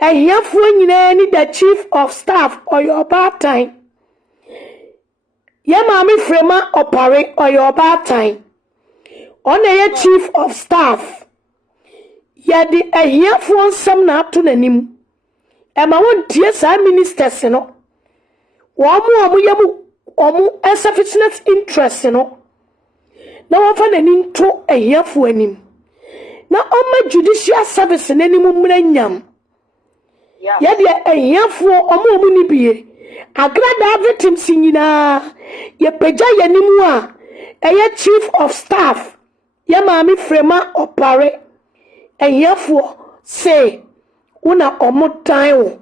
I hear when you need the chief of staff or your part time. Your Mammy Frema Opare or your part time. On a chief of staff. Yadi a here for some not to the nim. And I want tears our ministers, you know. Wamu as sufficient interest, you know. Now I find an intro a here for him. Now on my judicial service in any moment. Yadi a here for Omo Munibie. Agradaa victim singina. Ye peja yanimua. A chief of staff. Ya Maame Frema Opare. And therefore, say, una omotayo,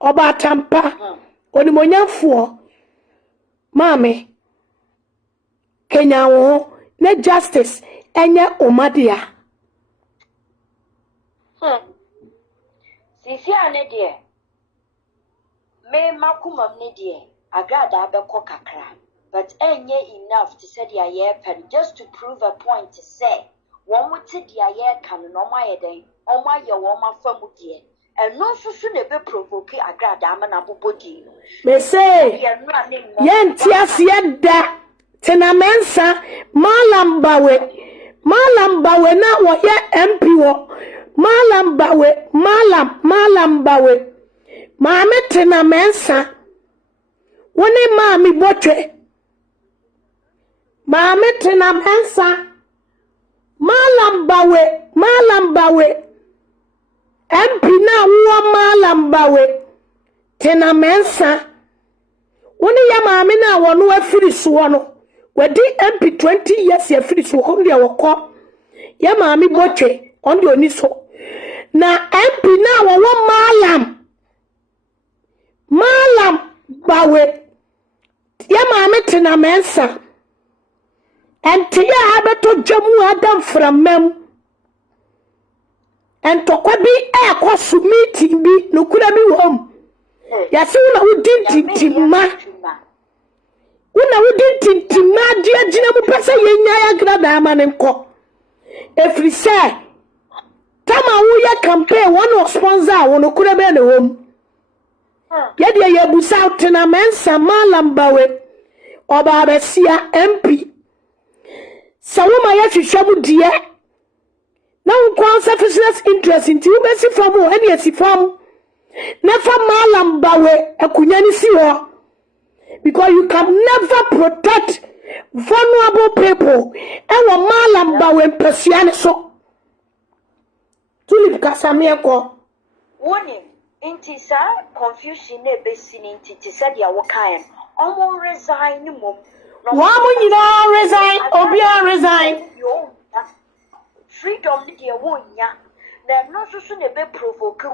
oba tampa, onimonya for Maame, Kenya wo, ne justice, enya omadia. Sisi ane dear. Me makumam ne dear. Agradaa beko kakra. But enye enough to say the aye pen just to prove a point to say. One would sit the air can no my day, or my your woman from dear, and no so soon a be provoke Agradaa man abu body. Me say, yen tias yedda, tenamensa, malambawe na wa ye MP wo, malambawe, Maame tenamensa, wone Maame botre, Maame tenamensa. Malambawe, MP na uwa malambawe, tena mensa, wani ya Maame na wanu wa firisu wano, wadi MP 20 years ya firisu wakondi ya wako, ya Maame boche, ondi oniso, na MP na wawa malambawe, ya Maame tena mensa, and tia abeto jamu adam from mem. And to kwabi air kwasu meeting be no could be home. Yasuna who didn't timma. Una who didn't timma, dear Jinamu Passa Yenya Agradaa man and co. If we say, Tama Uya campaign one of sponsor one who could have been home. Yet ya busa tena mensa malambawe or Babesia MP. Sawoma ya shishabu dia. Na unkwan sufficient interest in you besi famu any asifamu. Never malambawe akunyani siwa. Because you can never protect vulnerable people. Ewa malambawe mpesiane so. Tulip kasamia kwa. Warning. Inti sa confusion ne besi inti tisadi ya wakayan. Omo resign mum. Wamu resign, Obia resign. Freedom dear wonya. Na no so ne be provoke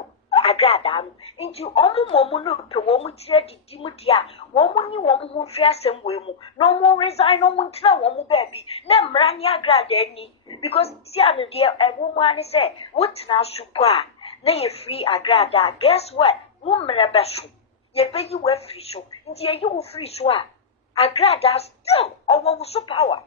Agradaa. Into omo momu to womu tire di dimudia. Womu ni womu hu hwe asem wemu. No mo resign no mu ntira womu baby. Na mrani Agradaa ni because see anu dear e womu ani say wotina supwa na ye free Agradaa. Guess what? Wo mra beso. Ye be yi we free so. Nti ye yi wo free so a Agradaa still our power.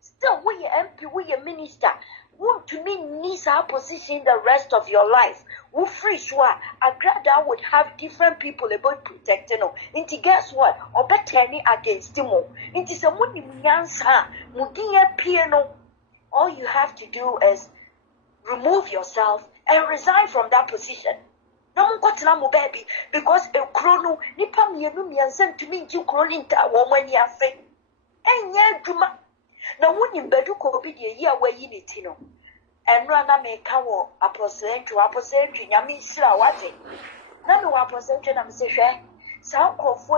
Still we MP, we minister. Want to me needs our position the rest of your life. We free sure Agradaa would have different people about protecting them. Inti guess what? Or better against them. Inti se muni munyansa mudiye piano. All you have to do is remove yourself and resign from that position. No one got na baby because a chrono nipa mienu miansen to me you chrono inta woman ya fe. Enye duma. Now when you Badu Kobi the year where you need to know. And run a make our apostle to Yami Sra what it. None of apostle I'm saying. Some of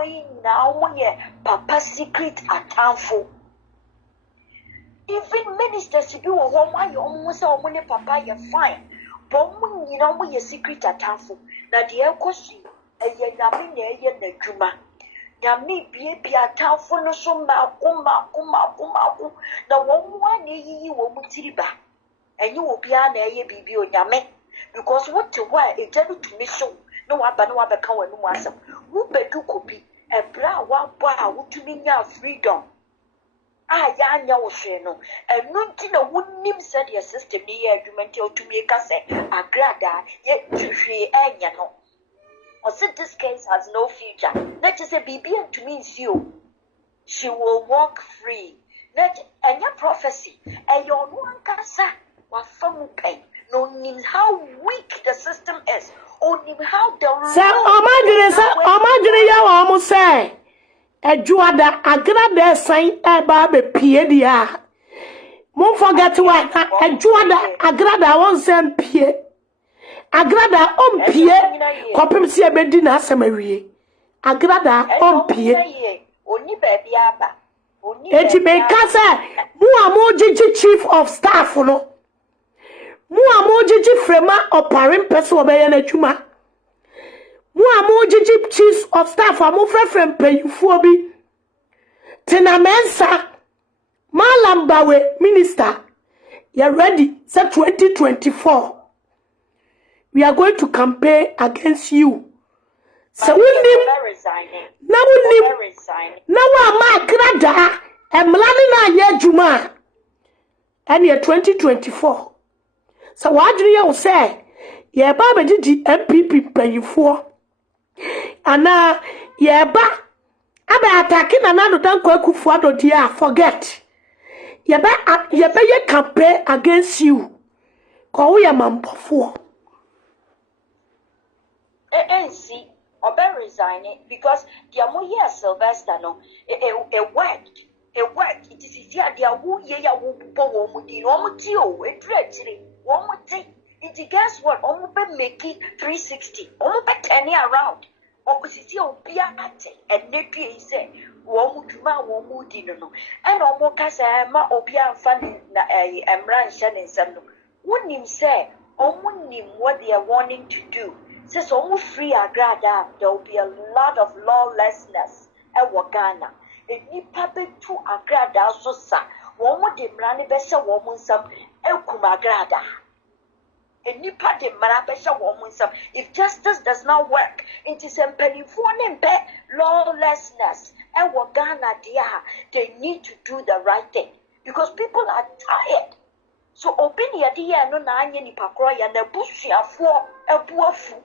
now when Papa secret at town for. Even ministers to do a home, I almost saw when Papa you're fine. But when you know your secret at town for. Now the air question, a Yami near the Juma. Yami be a town for no so kuma. Now one ye won't see back. And you will be an air baby on Yame. Because what to wear a jelly to me so. No one but no other cow and no one. Who Badu Kobi a brown one bar to mean your freedom. I know no. And no wouldn't said your sister near argument to make us say Agradaa yet to free and no. Or said this case has no future. Let us say be to means you. She will walk free. Let and your prophecy and your one cancer was from pain. No means how weak the system is. Only how the imagine you almost say Ajuada Agradaa sign Babe Piedia. Won't forget what Ajuada Agradaa won't send Pie Agradaa on Pie Copimsia Bedina Samari Agradaa on Pie only baby abba. Ejimekasa Muamoji chief of staff no Muamoji frema oparin person obeye na adwuma Muamoji chief of staff amofra frem payufuo bi Tenamensa Malambawe minister you ready say 2024 we are going to campaign against you so na wa ma Agradaa emlani na ye adwuma and year 2024 so what do you say ye ba be MPP payifo ana ye ba aba attacking another dan kwakufu adodi a forget ye ba ye campaign against you ko we mampofo ANC or resigning because the Amoya Sylvester no a worked. It is here the woo ye ya woo bo mudi no mutio a dreadly one would take it guess what almost make it 360 almost 10 around opposite piate and nepi say one would one moody no and almost casama obia funny na emran shannon some wouldn't him say almost him what they are wanting to do. Says almost free Agradaa, there will be a lot of lawlessness at Ghana. A nipa to Agradaa so sa. One would demrani besa woman some Elkuma Agradaa. A nipa demrani besa woman some. If justice does not work, it is a penny lawlessness. And Ghana dia, they need to do the right thing because people are tired. So opinion dia no na anya nipa kroya na busuafo ebuafu.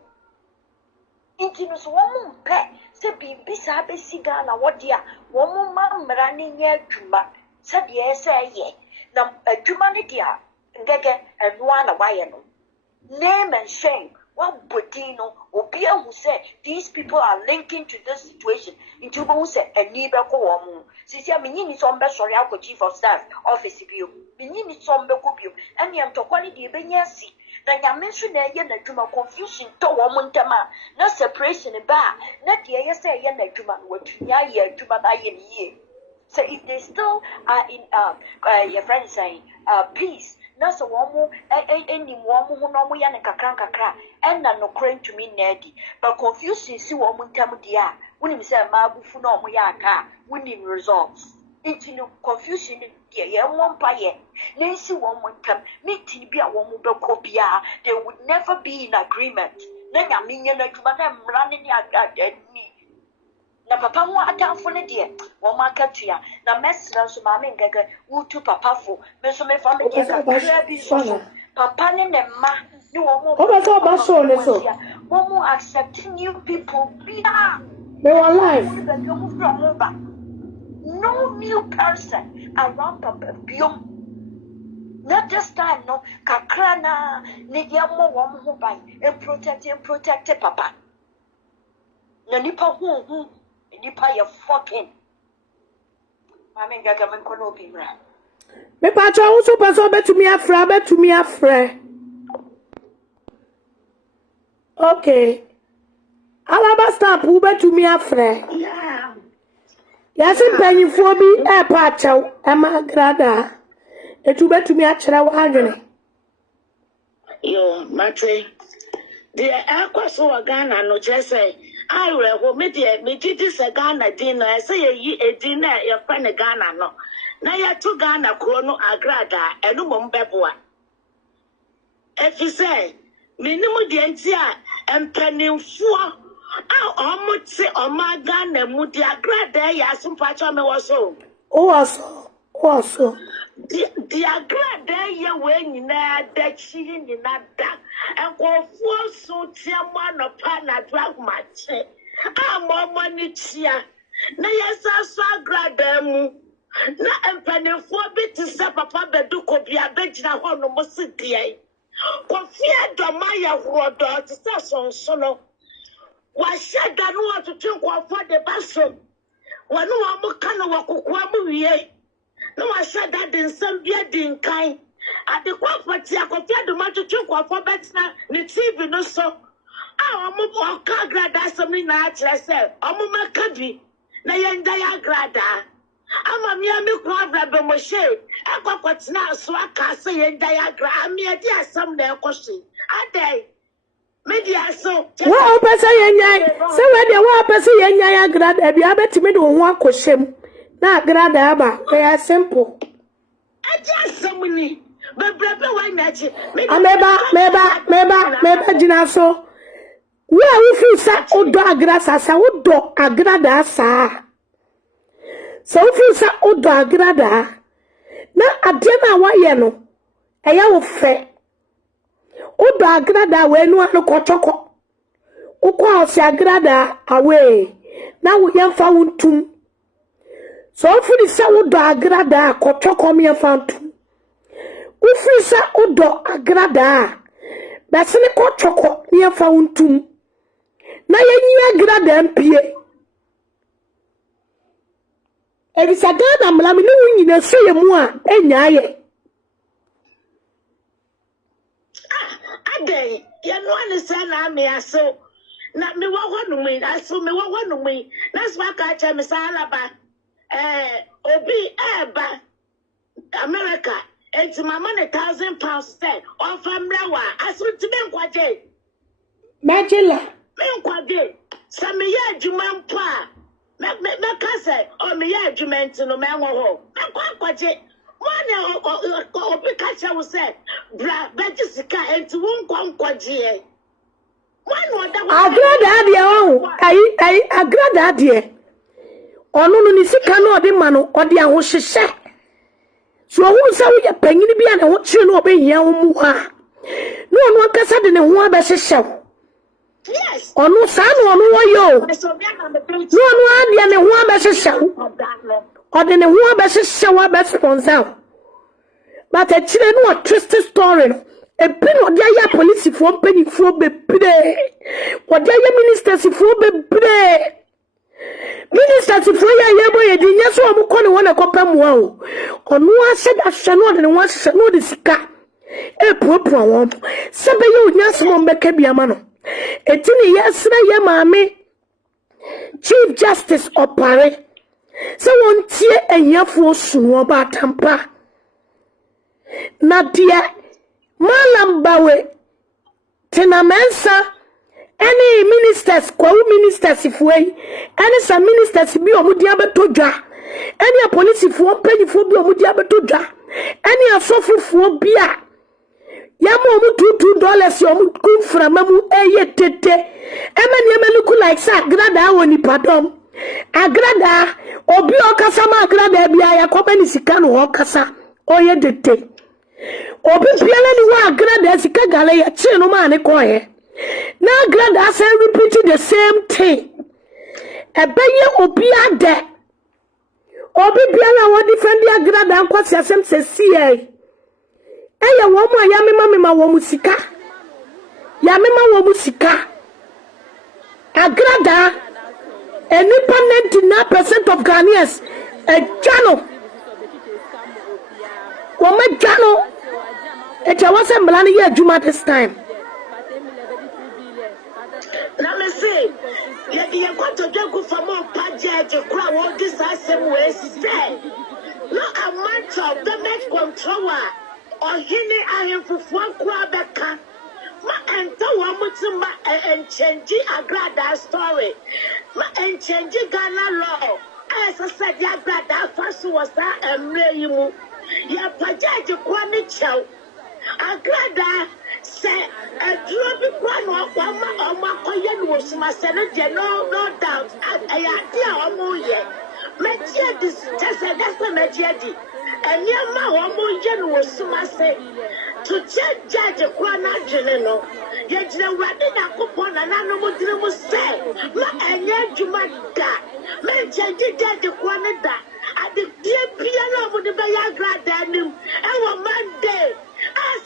Intinus woman pet, say be bisa besiga na wadia, woman running near Juma, said yes, ye. Now a Jumanidia, Gege, and one a wayano. Name and shame, one Budino, Obia who said these people are linking to this situation into who said a neighbor woman. Sisia Minini Sombe Soriako Chief of Staff, Office Bio, Minini Sombe Copium, and Yam Tokwani de Benyasi. Na nyamensu na ye na dwuma confusion to wo montama na separation ba na de ye say ye na dwuma watunya ye dwuma na ye ni so if they still are in your friends saying peace na so wo mo eni wo mo no mo ya ne kakra and na no crane to me nadi but confusion si wo montam dia wonim say ma bufu na mo ya aka wonim results into no confusion dia ye won pa ye nensi won montam meeting bia won mo beko bia they would never be in agreement na nyamenye na dwuma na mra ne ni na papa mo atamfo ne de won makatua na mesra so Maame Ng3g3 wutu papa fo me so me fa me de kakra bi so papa ne ne ma ni won mo won mo accept new people bia they were alive. No new person around Papa Biom. Not this time, no. Kakrana, Nidiamo, one who buy and protect Papa. Nanipa who, Nipa, you're fucking. Maame Ng3g3 kono bimra. Me pacho also paso betumi afra. Okay. Alaba stamp u betumi afra. Yeah. Yes, mpanyinfo bi e pacho e ma Agradaa. Etu betumi akyerɛ wo adwene. Yo, mate. The Ɛxposɛs Ghana no just say I will me this Ghana dinner. I say a dinner your friend Ghana no. Na ya to Ghana krono Agradaa enu mom beboa. If you say minimum di entia empanimfo a omote oma Ghana mu di Agradaa ya sumpacho me woso. Also. The Agradaa ye we nyina da chi nyina da enkofo so tiama no pa na drag mache a momo ni chia na yesa so Agradaa mu na empanefo bi ti se papa Badu Kobi abegyina ho no mo se die kofia doma ya hrodo ti se sonsono wa sheda no atoto nkofo de baso wanu wa mo kana wa kokwa mu wie no wa sheda de nsam bia di nkan ade kwafati akofia de matoto nkofo betina ni TV no so a mo ka Agradaa sam ni na akyere se omo maka bi na yenda ya Agradaa ama mi kwa braba mo she akwakwatena so aka se yenda ya Agradaa mi adi asam na ekohye adai media so Wa opese yenyan se we de wa opese yenyan ya Agradaa bia betimi de wo ho akohyem na Agradaa ba very simple adi asam ni bebrebe wa nyachi meba jina so we awu sa odo Agradaa sa odo Agradaa sa so if sa odo Agradaa na ade na waye no eya wo fe odo Agradaa we nu anu kochoko ukwa osi Agradaa awe na wo yemfa wontum so if sa odo Agradaa kochoko me yemfa wontum ufi sa odo Agradaa basene kochoko me yemfa wontum na yenyi Agradaa mpie Ebisa Ghana mlami no nyina so ye mu a enyaye adai ya no ane say na me aso na me wo honu mi aso me wo honu mi na so aka cha me salaba obi eba America enti mama ne £1,000 say on famra wa aso ti be nkwaje Majela me nkwaje sa me ya adwuma mpo a me kase o me ya adwuma no me nwo ho me kwaje One obi kacha wo say bra beji sika enti won kwankwaje one oda Agradaa de o ai Agradaa de onu no ni sika no ode ma no ode aho hyehye so hu se wo ya panyini bia na wo kire no obehia wo mu ha no onu akasa de ne ho abehyehyɛ yes onu sa no onu wo yo no onu ade ne ho abehyehyɛ ode ne ho abehyehyɛ wa be sponsor but a chile no a twisted story no e bi no de aya police fo mpanyifo bebre o de aya ministers fo bebre ministers fo ya yebo ye di nyeso o mko ne wona kopam wa o onu ase da hye no de ne ho ase no de sika e puapua won se be ye onyaso mo mbeka biama no etini yesra ye maame Chief Justice Opare se won tie enyafo sunu oba tampa na dia malam bawe tenamensa any ministers kwa ministers fuei any some ministers bi omudi abetodwa any police fuo panyifo bi omudi abetodwa any asofufuo bi a yamo omu $2 omu kunframa mu eye tete emani emeluku like sa Agradaa woni padom Agradaa obi okasa ma Agradaa bia yakoba ni sika no okasa oye dete obi piala ni wa Agradaa sika gale ya chi no ma ne koye na Agradaa say repeat the same thing ebeye obi ade obi piala wo defend Agradaa kwasi asem se sie eye wo mo ya mema wo musika ya mema wo musika Agradaa any 99% of Ghanaians a channel Woma dwano. Eja wase mlani ye adwuma this time. Let me see. You got to get good for more budget to crowd all this same way. No amount of damage controller or hini iron for one crowd that can. Ma enta wa mutima and change Agradaa story. Ma and change Ghana law. As I said, Agradaa first was that you. Ya pajaji kwani chow. Agradaa say a drop one or my coyen was my senator, no doubt. I idea or more yet. Metia this just a that's a metia. And your ma or more generous my say to check judge a quana general. Yet the wedding a coupon and animal dream say, Ma and yet you might die. Mention judge a quanada. At the dear piano of the Agradaa, our Monday.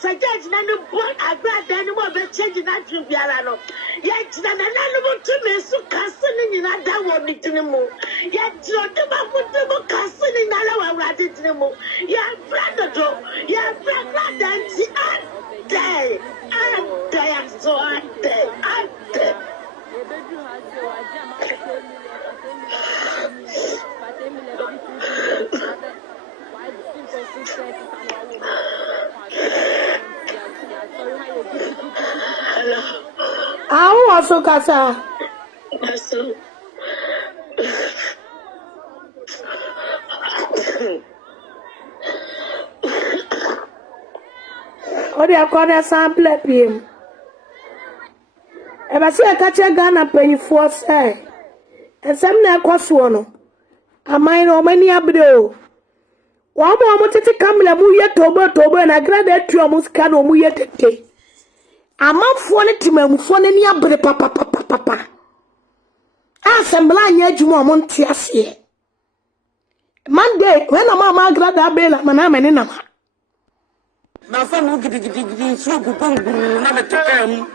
Sɛcrɛts na no boy Agradaa no be change na tru biara no. Yet na na no to me so kase ni na da wo ni tinimu. Yet no de ba futu mo kase ni na la wa wrade tinimu. Ya brother do, ya brother nti ade. Ade so ade. Ade. Awu also kasa. Odi akɔda sample piem. Eba se akache Ghana panyifo sɛ. Ensɛm na ɛkɔsoɔ no. Aman no mani abre o. Wɔn tete kamla mu yɛ tobo na Agradaa atu ɔmo sika na ɔmo yɛ tete. Amanfoɔ ne timamufoɔ ne ni abre papa. Asembla anya adwuma ɔmo nte aseɛ. Monday when Mama Agradaa bela mana mene na ma. Na fa no gidi so gupon na betekam.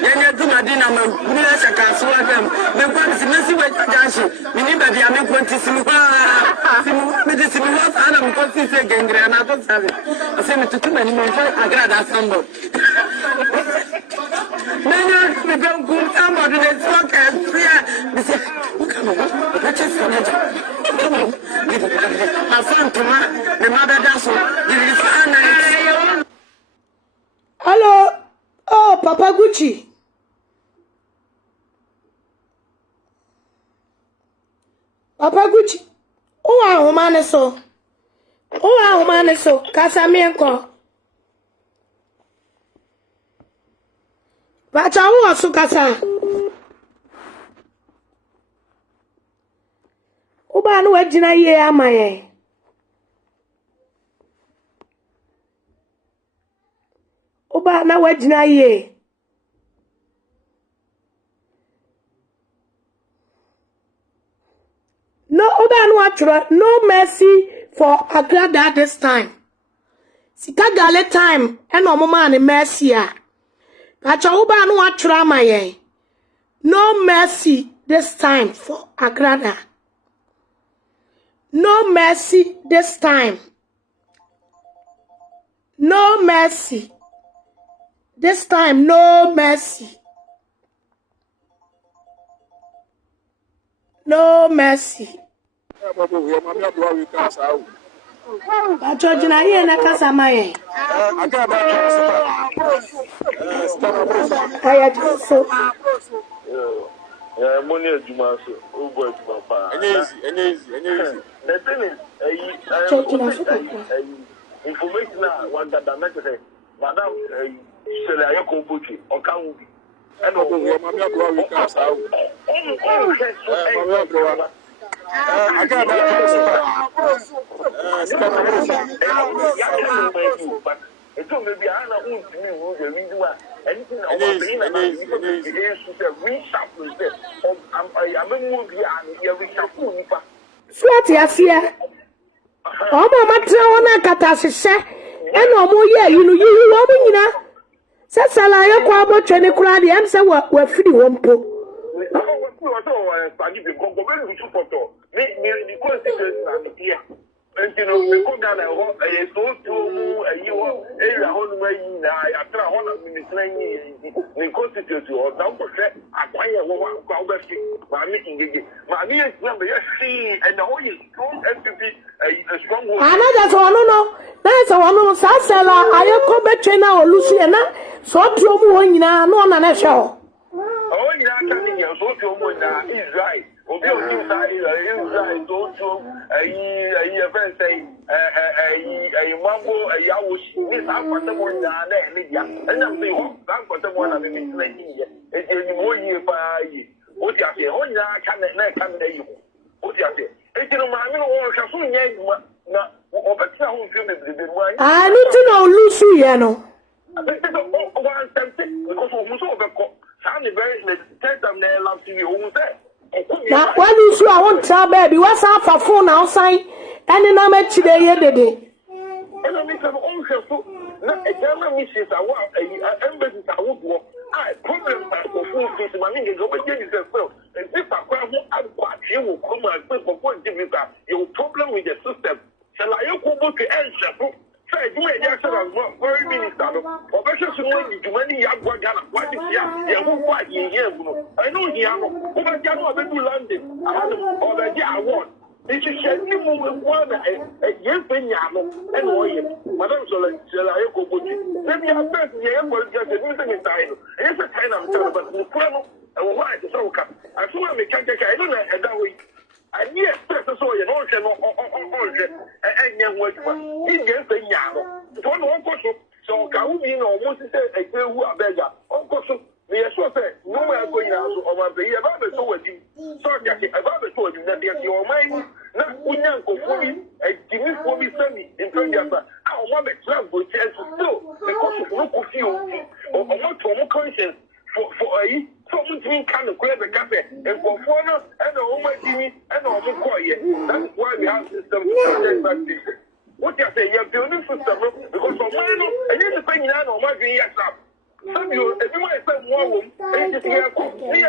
Yenya duma dina ma gumi na saka so adam. Me kwa si nasi we janshi. Mini ba dia me konti simu ha. Simu me de simu ha ana me konti se gengre na to sabe. Ase me tutu mani me fa Agradaa sambo. Menya me ben kum sambo de so ka sia. Me se come on. Let's just come on. Ma fantoma me ma be da so. Di fa na. Hello. Oh, Papa Gucci. Papa Gucci. Oh, humane so. Oh, humane so. Kasa mienko. Bacha uwa su kasa. Uba anu wejina ye amaye. Uba na wejina ye. No, Uba anu wachura. No mercy for Agradaa this time. Sika gale time. Eno mama ni mercy ya. Bacha Uba anu wachura amaye. No mercy this time for Agradaa. No mercy this time. No mercy. This time, no mercy. No mercy. But Georgina, here na kasa maye. I just so. Yeah, money is Juma, so oh boy, Juma. Easy. The thing is, information now one that I make say, Madam, Sele ayoko bochi, okanwu bi. And oh, Mama Agradaa we can say. It maybe I know who to me who the reason why anything I want to I'm a movie and every shampoo. Swat yasia. Omo matra wona katasese eno omo ye you omo nyina. Sesala ye kwa abotwe ne kura de am se wa firi wo mpo. you know, we go down a so to you area home where you are trying to constitute or down for acquire one Maame Ng3g3. Maame is number see and the whole is strong entity a strong one. I know that's one no. That's a one Sasela. I come back now or Luciana. So to no na show. Oh, you are telling you so to is right. Obi o ti sa Israel to a friend say a mambo a yawo ni sa kwata mo na na media and am say ho sa kwata mo na me na yi e je ni mo yi pa yi o ti ase ho nya ka na yi o ti ase e ti no ma mi no o hwa so nya aduma na o be tira ho fi me be mo ayi I need to know Lucy ye no one something because o so be ko sa ni very the third time na love TV o say na when you see I want try baby what's up for phone outside and na me chide ye dede and I mean so on so na e jama mi se sa wa embassy sa wo bo problem ba ko fu face Maame Ng3g3 go be this well and if I kwa ho akwati wo come and say for difficult your problem with the system so la you ko bo to answer say you may just very minister no obesho so when you many ya gwa Ghana what is ya who kwa here no I know here no who ba ja no be do London or be ja award it is any moment one yes penya no and oye madam so la you go go maybe I bet you am going to get anything in time it's a kind of time but the plan no why so ka I so me can I don't know that way I yes, so you know, and young work, he gets a yard. So, can we almost say a girl who are beggar? Of course, we are so say, no one going out over the year about the so with you. So, about the so you that your mind, not when you go for me, a gimme for me, Sunny, in front of us. I want to travel with chance still because of no coffee or not from conscience for a something kind of grab a cafe and for foreigner and the home TV and all the quiet. That's why we have system to protect. What you say, you're building system because of mine, and you're depending on my being yourself. Some you, if you want to say one room, and you hear,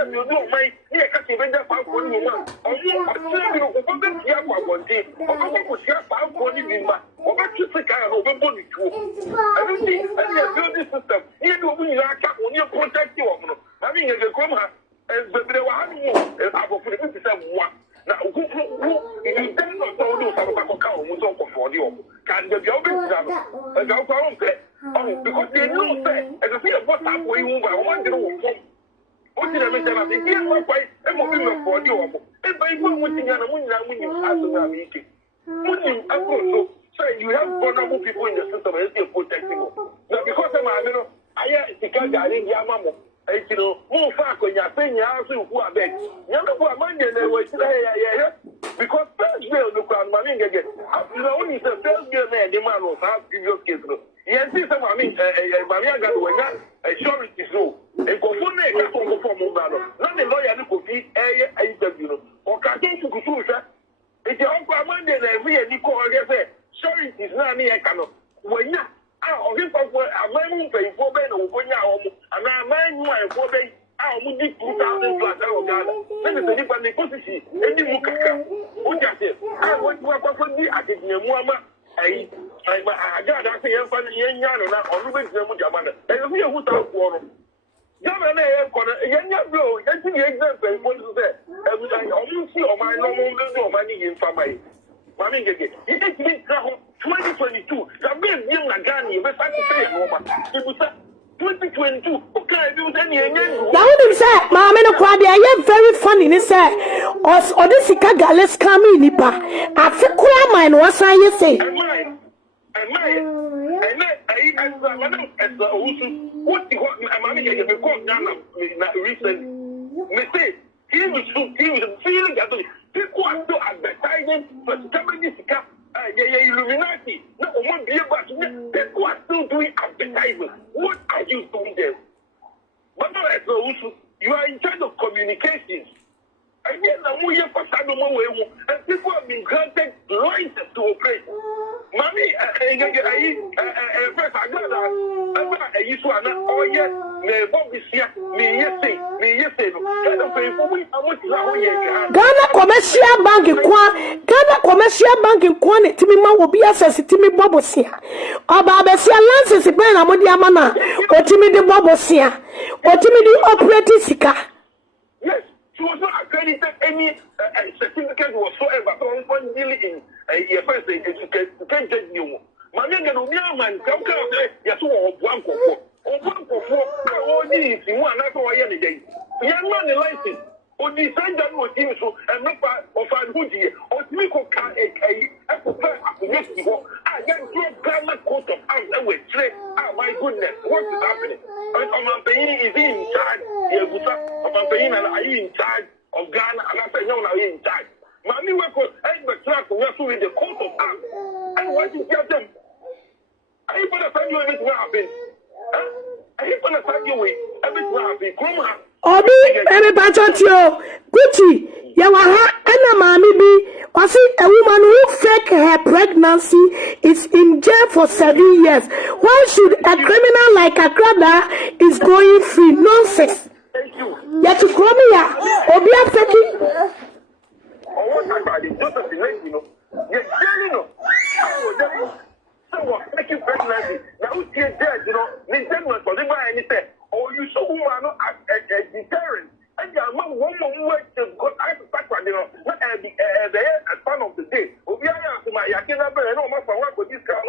you know, my, yeah, because you went there for 1 woman, or you are you open the year for 1 day, or I will share 5 money in my, or what you think I have open it to. Everything, and you build this system. You know, when you are when you protect you, I mean, as a grandma, and they were having more, and I will put it to say one. Now, who you don't know, do some cacao, who's on for you. Can the job is done? And I'll go on there. Oh, because they know that, as I say, what's up where you move, I want to know what did I make them? I think, here's my wife, and what will for you. And by one thing, and when you ask them, meeting. When you also say you have vulnerable people in the system, and you're protecting them. Now, because I am the guy that in Yamamo. You know, more far when you're saying you're who are big. You know, for Monday, they were because first bill, look at Maame Ng3g3. You know, only the first bill, man, the man was half previous case. Yes, this is Maame Ng3g3 when a surety is no. And go for me, I can't go for Mobile. Not the lawyer who could be a interview. Or can't go to Kusa. It's your uncle Monday, and we are Nico, I say, surety is not me, I cannot. When you are him for a man paying for Ben or Konya, and a man who are for Ben. I would be 2,000 plus Ghana. Let me say, the position, and you look at what I said. I want to work for the at Muama. I got that young Yana or Ruben Jamana. And we are who talk for him. Yamana, young blow, that's the example. What is that? I almost see on my normal money in family. Maame Ng3g3. It is 2022. The best young Ghana, but I can say a woman. It was 2022. Okay, do any now what say Maame Ng3g3 I am very funny ni say or this sika let's come in nipa afikura mine was I say what Maame Ng3g3 because Ghana recently me say he was feeling that people are still advertising for company sika Illuminati. No, people are still doing advertising. What are you doing there? But not as you are in charge of communications. And yet, and people have been granted license to operate. Mami, first Agradaa, you saw an oye, me Bobisia, me yese, kind of pay for we, I want to know Ghana Commercial Bank in Ghana Commercial Bank in Kwan, Timima will be assessed to me Bobosia. Or Babasia Lances, Ben Amodiamana, or Timmy the Bobosia, or Timmy the operating Sika. Yes, she was not accredited any certificate whatsoever, so I'm dealing in a first you can't judge you. Maame Ng3g3 man, come say, yes, one for only if you want to wear any day. Young man, the license. On the same that was him so and not of an hoodie or Miko can a prefer against you. I get to Ghana coat of arms and with trade. Ah, my goodness, what is happening? I'm paying is in charge. I'm paying and I in charge of Ghana and I say, no, I'm in charge. Mammy work with track with the coat of arms. And what you tell them? I ain't gonna tell you everything happened. I ain't gonna tell you everything happened. Come on. Obi, ebe patotio, Gucci, yawaha, ena mami bi, wasi a woman who fake her pregnancy is in jail for 7 years. Why should a criminal like Agradaa is going free? Nonsense. Thank you. Yet to come here, Obi a fake. Oh, what about it? Just as you know, you're telling them. So what? Making pregnancy. Now, who's here dead, you know? They tell me for them by anything. Or you saw who are not a deterrent. And your mom won't work because I suspect, you know, not at the end of the day. We are to my Yakina, and all my work with this car.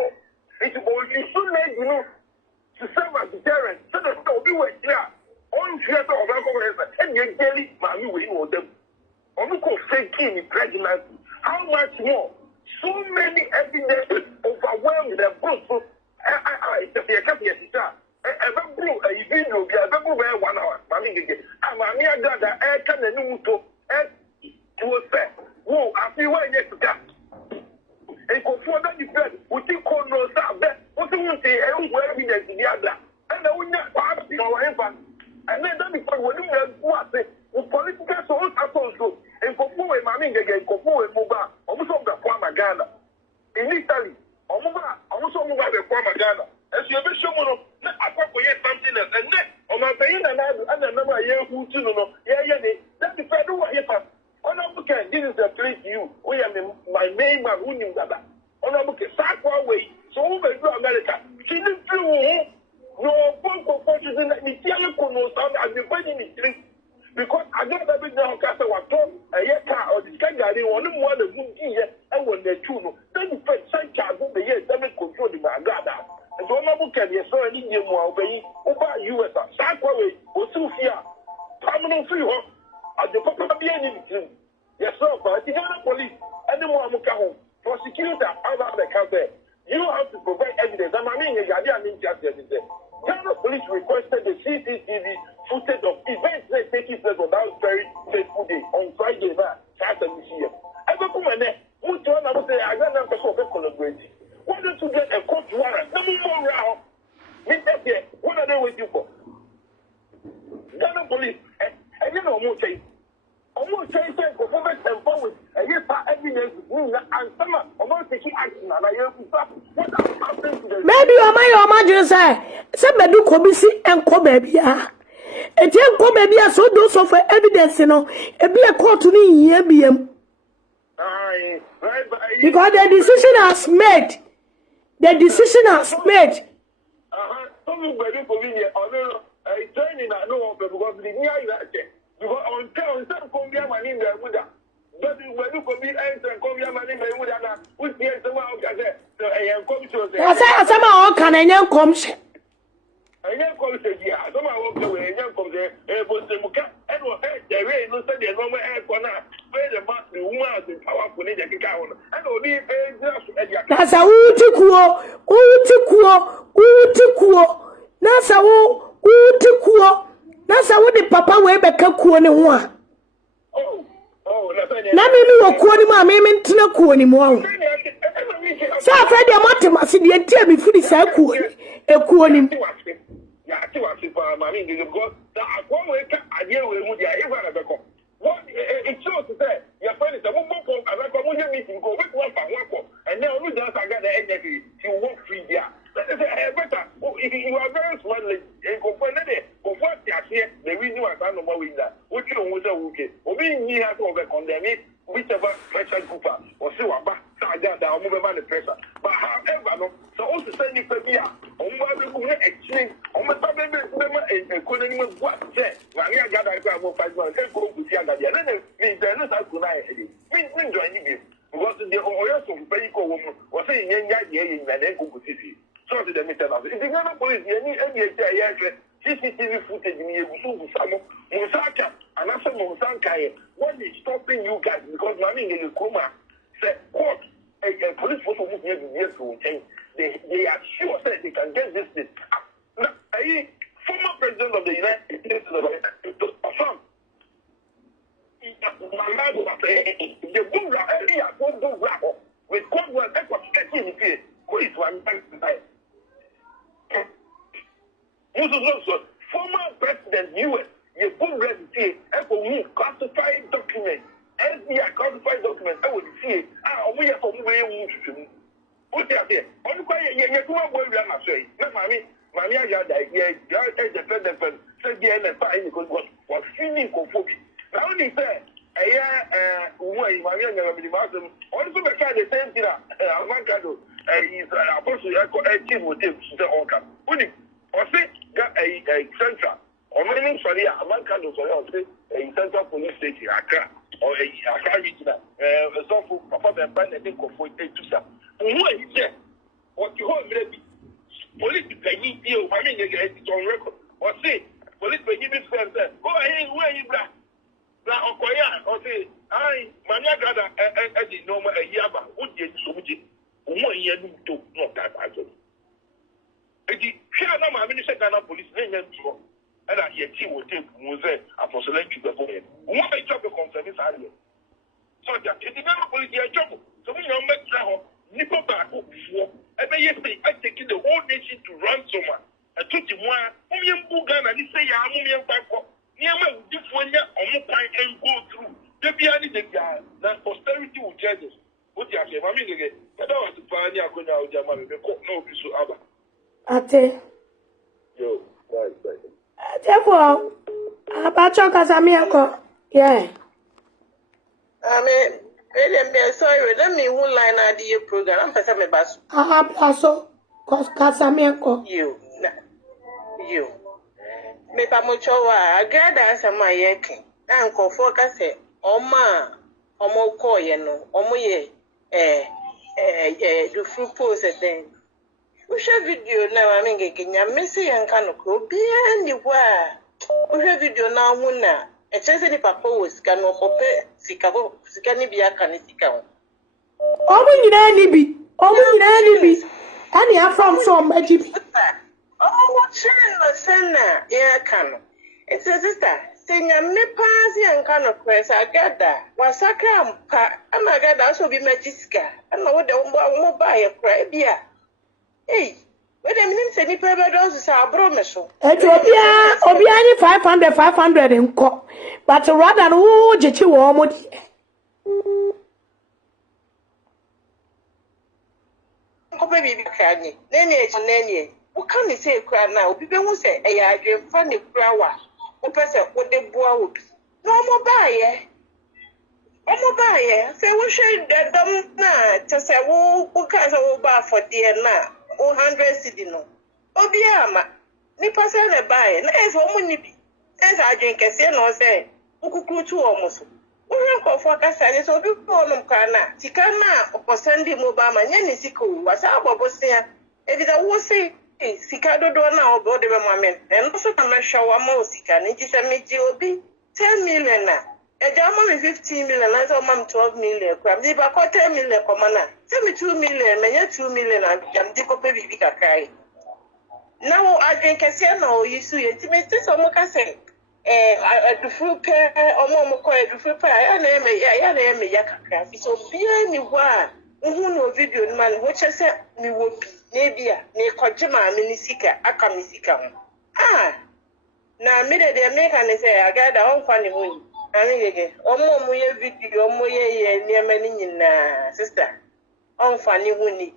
It's all you should let you know to serve as deterrent. So the story was clear. All you have to overcome and you're daily, Mammy, we know them. On the course, faking pregnancy. How much more? So many evidence overwhelmed the book. I can't be a teacher. A video, 1 hour. Maame Ng3g3. Maame Agradaa, can the new to say, whoa, I feel why you to that. And for that, you said, we think on no Sabbath. What do you say? Everywhere evidence in the other. And I would not pass in our infant. And then that because when you have what say, political souls are so. And for four, Maame Ng3g3, for Moba, almost of the former Ghana. In Italy, almost over the former Ghana. As you have shown, I something else, and then on my pain and another year who to know, that's the federal hipper. Honorable Ken, this is the place you. We are my main man who knew that. Honorable Ken, Sakwa way, so over to America. She didn't feel no point for fortune in the Tiago sound as the body in the street. Because I don't have a big now castle was told a year car or the sky guy, only more than good year, and when they tune, then you put some charge of the year, then control the Agradaa. And Honorable Ken, yes, sir, and Indian will obey over US, Sakwa, or Sofia, permanent free home, at the Papa Bien. Yes, sir, but the Ghana police, and the Moamuka home, prosecutor, out of the cafe. You have to provide evidence. I'm Ng3g3 Ghana police requested the CCTV footage of events that taking place on that very fateful day on Friday night, Saturday this year. Every woman there, who told them say, I got them to collaborate. Why don't you get a court warrant? No more round. What are they waiting for? Ghana police, and you know, almost saying performance and forward, and yes, evidence, and some almost taking action, and I have what happened to them. Maybe your imagine say Badu Kobi and Kobi. And then Kobi, so those of evidence, you know, it be a court to me here, BM. Because the decision has made. The decision has made. Somebody for me, I training I know of because the near that. Because on some Kombia money in the Buddha. But when you could be answering Kombia money in the Buddha, which is the one who can say, I am coming to say, I said, somehow can I now come? I am coming to say, I don't walk away, and come there, but the Muka, and what the way no study and normal air corner, where the master, the woman has been powerful in the account, and only that's a Utikuo, that's a Utikuo. That's how the papa way back a corner one. Let me know a corner, my name to no corner anymore. So I've read the mathematics in the entire before the circle. A corner. What it shows that your friend is a woman from a meeting, go with one by one, and then only just I got the energy to walk free there. That is better. If you are very smart, and go for it, for what they are here, the reason why I don't know that. What you want to okay, or being near to condemn it, whichever pressure group or so about that, I'll move about the pressure. But however, so also send you for me, on my exchange, on my family, economy, what said, when I got I got 5 months, and go with the other. Then they're not as good as I did. We join you. Because the oil from Perico woman was saying, and then go to city. So to the meter. If you never police, any CCTV footage in the Musaka, and after Monsanka, what is stopping you guys? Because Maame Ng3g3 said, quote, a police force will move here to change. They are sure that they can get this thing. A former president of the United States, Trump, the good area, with cold water, that's what you can who is one time. Former president US, you good ready to classified documents, SBI classified documents, I would see we are from where we should. What they are there? On the quiet, you come up with them, I say, not Maame Ng3g3, the president, said, yeah, and fine, because was feeling conformity. Now, only say, Maame Ng3g3, also the kind of same thing, Avocado, is apostle, a team with him, the organ. Or say, a central, or many sorry, Avocado, say, a central police station, Accra, or a Accra regional, so for Papa and Pan, I think, of 48 to some. What you hold maybe police paying you, Maame Ng3g3 on record, or say, police paying this friend, go ahead, where you black. Now, or say, I, Agradaa, as you know, a yaba, would you so much? 1 year to not that answer. Here, now, my minister, police, and I yet he will take Mose, Apostle to the boy. What I job of concern is area. So that it is not police job. So we don't make now, Nipple back before. And then yesterday, I take the whole nation to ransom. I took him one, Bugan, and he say, I'm back. Never this one and go through. The behind the guy that posterity will judge us. What you have said, Maame Ng3g3, that was the pioneer going out there, Mammy, the court, no, so Abba. Ate. Yo, right. Therefore, about your Casamiaco. Yeah. I mean, sorry, let me one line out the program. I'm passing my bus. I have also Casamiaco. You. Me pa mochowa Agradaa sama yeke na nkofo ka se oma ko ye no omo ye do full post then we share video na Maame Ng3g3 nya mesi yanka no ko bia ni wa we share video na hu na e chese ni papa wo sika no kope sika ni bia ka ni sika ho omo nyina ni bi ani afam so majibi. Oh, what children no yeah can. It's a sister. Senya me pass and kind of press Agradaa. Was Sacram pa and Agradaa also be Magiska. And no the one buy a cry beer. Hey, wait a minute, any paper doses are bromeso. Obiani 500 in co. But rather than who Jichi Womod. Oh, baby, can Nenny. What can you say, cry now? People will say, I dream funny flower. O person, what they boil. No more buy, say, we should the dumb na to say, who can't buy for dear now, 100 cedino. Oh, Biama, Nipper sell a buy, and as woman, as I drink a sin or say, who could two almost. We don't go for Cassandra, so be born of Kana, Ticana, or Sandy Mobama, Yanisico, was our Bosnia. If it was say, Sicado Dona or Body Mamma, and also come and show a Mosica, and it is a Mejobi 10 million. A German 15 million, as a mum 12 million, crab, they back 10 million, commander. Tell me 2 million, many 2 million, and Dico Baby Cry. Now I drink a siano, you see, intimate some say, a fruit pair or more quiet, the fruit pair, I name a Yaka. So fear me why, who know video man, which I said, me would be. Nebia, ne Kojima, Minisika, Akamisika. Ah, now, made the American say, I got a home funny moon. Amigege, omo ye video, omo ye niema ni nyina, sister. Onfani huni.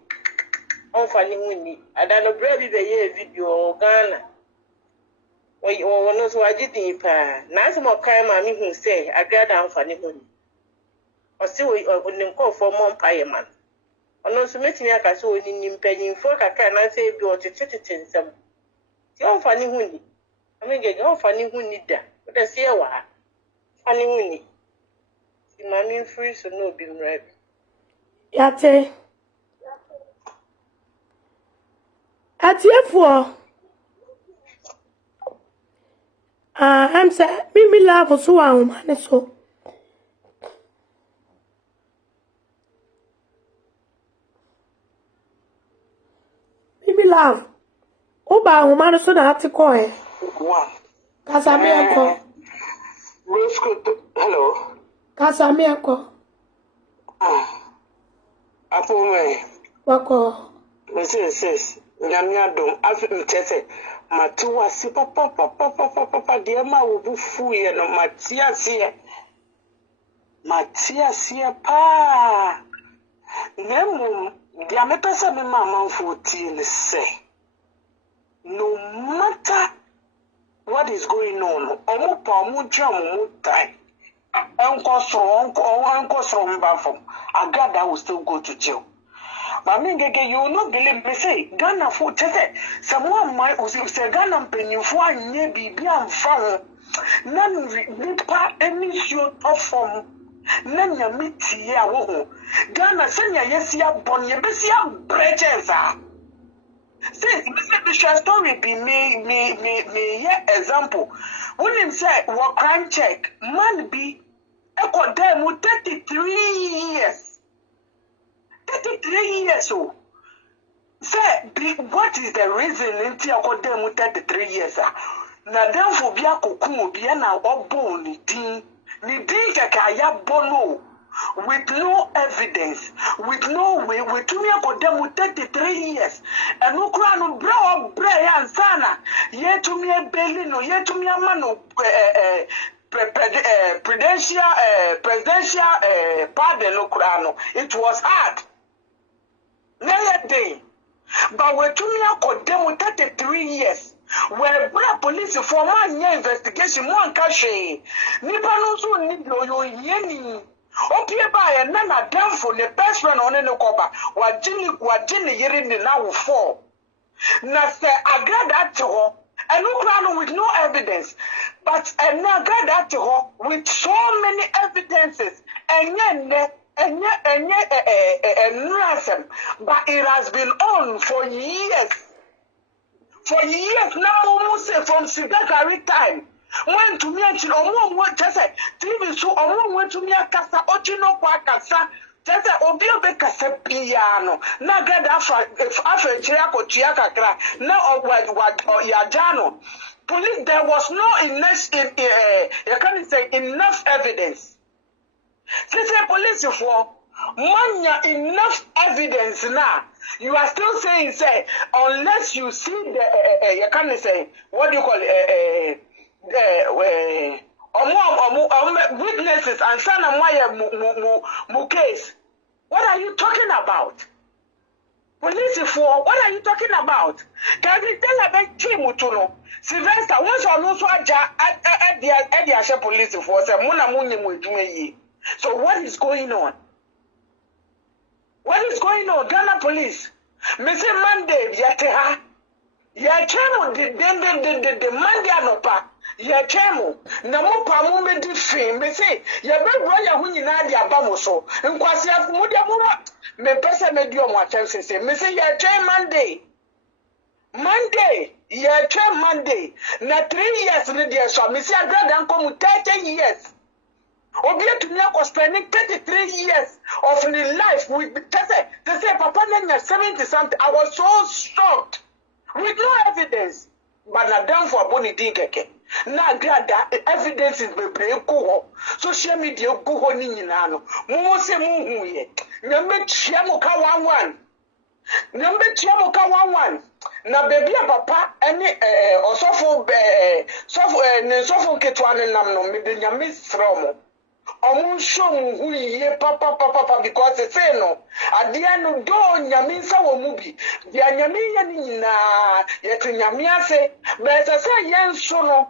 Adano brebi be ye video Ghana. Wono so agidi pa. Na so mo kai Maame hu say Agradaa onfani huni. Osi wo ninko for mo mpaye man. Ono so metimi aka so oni nimpanyimfo kaka na say bi otetete nsam. Ti onfani huni. Amigege onfani huni da. Oda se ye wa. Fani huni. Ti Maame free so no bi mrab. Yate. Atiefo. I'm say me love so man so. Me love. Oba woman so na atiko eh. One. Kasame enko. Hello. Kasame enko. Apo me. Wako. Sis. Nyamia dom afi mtese. Matuwa si papa dia ma obu fu ye no matia sie pa. Nemu dia mepesa me mama 14 say. No matter what is going on, omo pa omo jam omo die. Uncle Mbafom, Agradaa will still go to jail. Maame Ng3g3, you will not believe me say Ghana for tete. Someone might say Ghana penny for anye bibi amfa. None nipa any show of form. None ya miti ya wo. Ghana senya yesia bon ye besia breches Say the short story be me example. When him say what crime check, man be echo them 33 years. 33 years old. Say what is the reason until I got them 33 years? Na them for be a cocoon be an obo ni din kaya bono with no evidence, with no way, with me I got them 33 years. And no crown bro and sana. Yet to me a belly no, yet to me a man presidential pardon no crown. It was hard. Never day. But we to me condemn 33 years. Where police for my investigation, one cash. Nipa no so need yo yeni. Opie ba e na na dam for the best friend on no cover. Wajini yeri ni now 4. Na se Agradaa to ho. And no crown with no evidence. But and Agradaa to ho with so many evidences. And yet but it has been on for years. For years now, almost say from Sidakari time. When to me, TV so went to me a casa, Ochino Quacasa, Tessa Obio Becasa piano. Now get after Chiaka, now what Yajano. Police, there was no enough evidence. Since the police for mania enough evidence now, you are still saying unless you see the you can't say what do you call it witnesses and sana case. What are you talking about? Police for what are you talking about? Can you tell about Chimutuno? Sylvester, once I know so at the police for some so what is going on? What is going on? Ghana police. Me say Monday, yateha. Yachemo the Monday anopa. Yachemo. Na mo pa mo me di fin. Me say ya be bro ya hu nyina dia ba mo so. Nkwase afu dia mo me pese me di o mo achen sese. Me say yachem Monday. Monday. Yachem Monday. Na 3 years ni dia so. Me say Agradaa nko 30 years. Obia to me was spending 33 years of his life with they say Papa Nanya 70 something. I was so shocked with no evidence. But na down for Boni Dinkeke. Na Agradaa evidence is be go social media go ho ni nyina no. Mo se mo hu ye. Nyame tia mo ka 11. Nyame tia mo ka 11. Na baby papa any osofo ne sofo ketwa ne nam no me de nyame srɛ mo show who ye papa because say no adia no do nyame nsa wo mu bi dia nyame ye ni nyina ye to nyame ase be say yen so no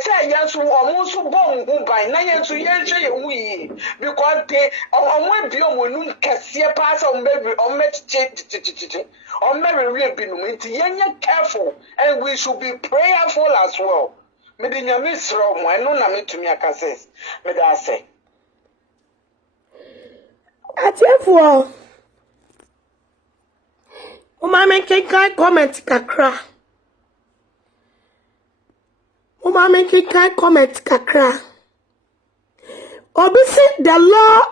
say yen so mo so bom hu ban na yen so yen hwe ye hu yi because they omo bi omonum kase pa say omo bi no nti yen careful and we should be prayerful as well. Me di nyame sro mo eno na metumi akase me da say Atiefo o Maame Ng3g3 comment kakra Obi say the law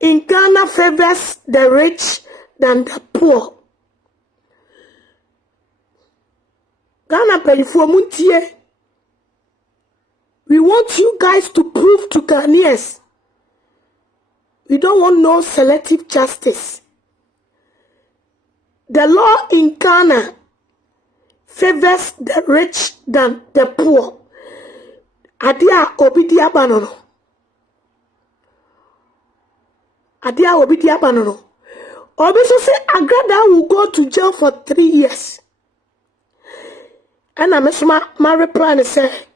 in Ghana favors the rich than the poor. Ghana payifo muntie. We want you guys to prove to Ghanaians. We don't want no selective justice. The law in Ghana favors the rich than the poor. Adia obidia banono. Obi so say Agradaa will go to jail for 3 years. And my reply and say,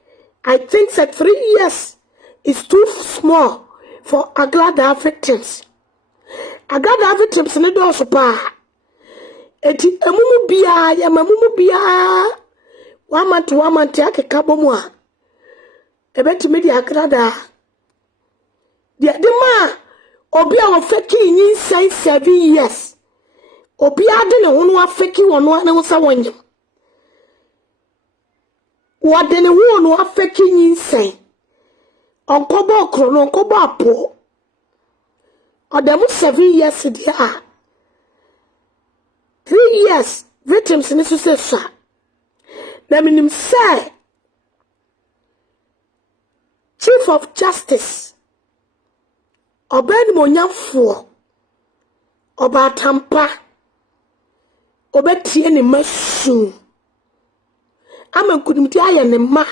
I think that 3 years is too small for Agradaa victims. Agradaa victims ne do so pa. Eti emumu bia ya mamumu bia. Wamanti akeka bomu a. Ebetimi di Agradaa. Dia de ma obi a wo feki yin 7 years. Obi ade ne ho no afeki wono ne ho sa wonyem. Wadene wo no afeki yin onkobo okro no onkobo apo. Odemu 7 years dia. 3 years victims ni so say sa. Na minim say Chief of Justice Obed Monyafo Oba Tampa Obetie ni masu Amankudimti aye ne ma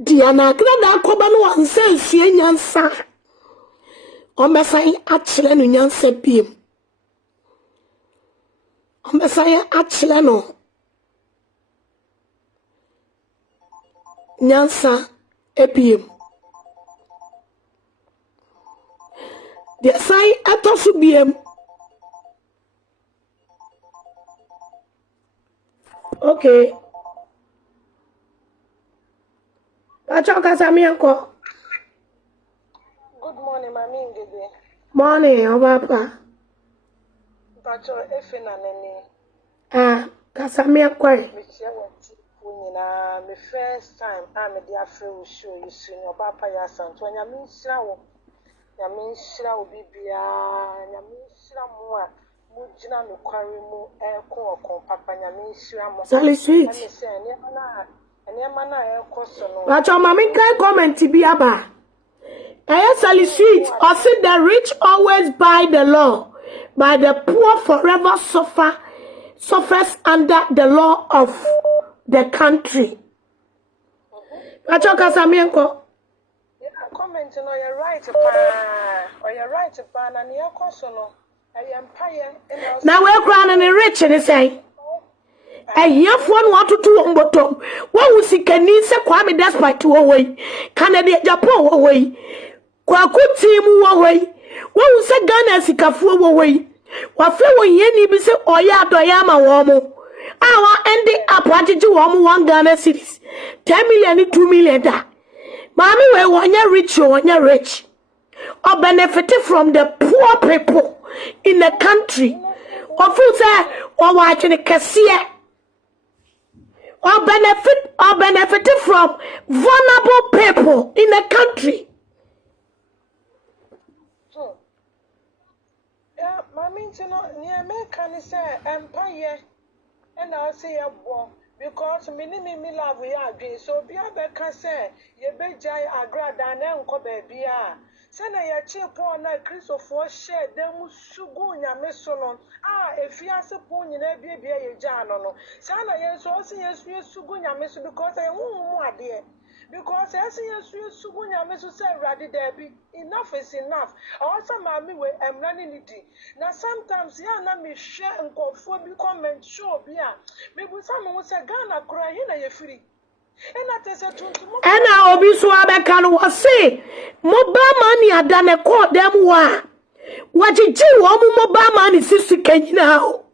Diana Agradaa koba no wansa nsue nyansa Omesan akyere no nyansa biem Omesan akyere no nyansa ebiem Dia sai atosu biem Okay. Achoka Samianko. Good morning, Maame Ng3g3. Morning, Obapa. Pacho efena nene. Kasamianko. Me chia wati kunyina me first time me dia frɛ wo show you see no Obapa ya santo nya me nhyira wo. Nya me nhyira wo bibia, nya me nhyira mo a mujina no kware mu ekɔ papa nya me nhyira mo. Sally sweet. Me say ene na ekɔ so no. Pacho Maame Ng3g3 comment biaba. Sally sweet. Or say the rich always buy the law, but the poor forever suffers under the law of the country. Pacho Kasamianko. Comment no you're right pa. Or you're right pa na ne ekɔ so no. Now we're crying and rich and say, I hear one water to bottom. What was he can need se Kwame despite 2 away? Canada Japan away. Kwaku team away. What was a gun as he can flow away? What flow ye be say, oh yeah, doyama womo. Our ending up what did you want 1 Ghana cities 10 million, 2 million. Mommy, we want you rich or want you rich or benefited from the poor people in the country, or food or watching a cashier, or benefited from vulnerable people in the country. So, yeah, Maame near me can say empire, and I'll say a war because because me love we are doing so be a can say ye be jai Agradaa na nko baby a se na ye chepo na Christopher share dem sugu nyame so no efiase po nyina bia ye ja no se na ye so se ye sugu nyame so because ye hu ade because as you sugu nyame so say ready there be enough is enough also mami we running it now sometimes ya na me share nkofo bi comment show bia me bu some say Ghana kura hi na ye free ena te se tuntumo ena obi so abeka no wose mobile money adane call dem wa wajiji wo mobile money sisi kanyina o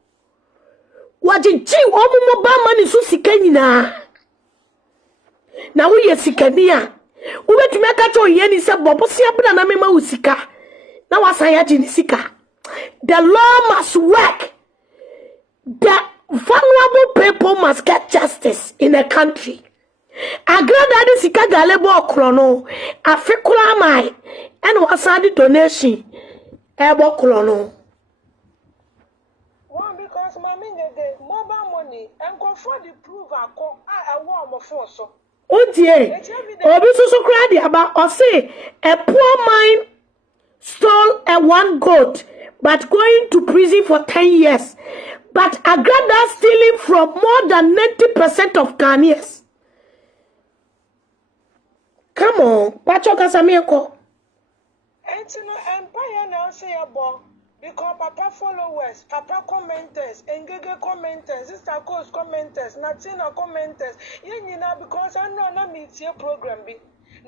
wajiji wo mobile money so sikanyina na wo yesikani a wo betumi aka cho yeni se bobosi abna na mema usika na wasaya ji ni sika. The law must work. The vulnerable people must get justice in the country. Agradaa de sika galebo okrono afikula mai and wasadi donation ebo krono. One because Maame Ng3g3 mobile money and go for the proof I want more for so. Otie, obi susu kradi aba ose a poor man stole a one goat but going to prison for 10 years. But Agradaa stealing from more than 90% of Ghanaians. Come on, Pacho Kasamieko. Empire now say about because Papa followers, Papa commenters, Ng3g3 commenters, Sister Coast commenters, Natina commenters, Yenina because I know na meet your program be.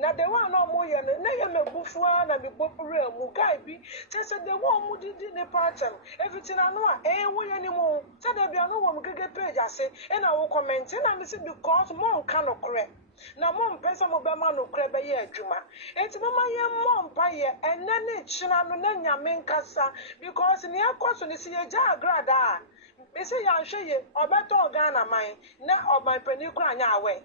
Na the one no more yan, na ya me bufua na me bopure mu guy be. Just the one mu did the pattern. Everything I know, we anymore. Said there be no one Ng3g3 page I say, and I will comment, and I say because more kind of correct. Na mom pesa mo be ma no kra be ye adwuma enti mama ye mom pa ye enane china no na nyame nkasa because ne akoso ne se ye ja Agradaa be se ya hwe ye obeto Ghana man na oban pani kra anya awe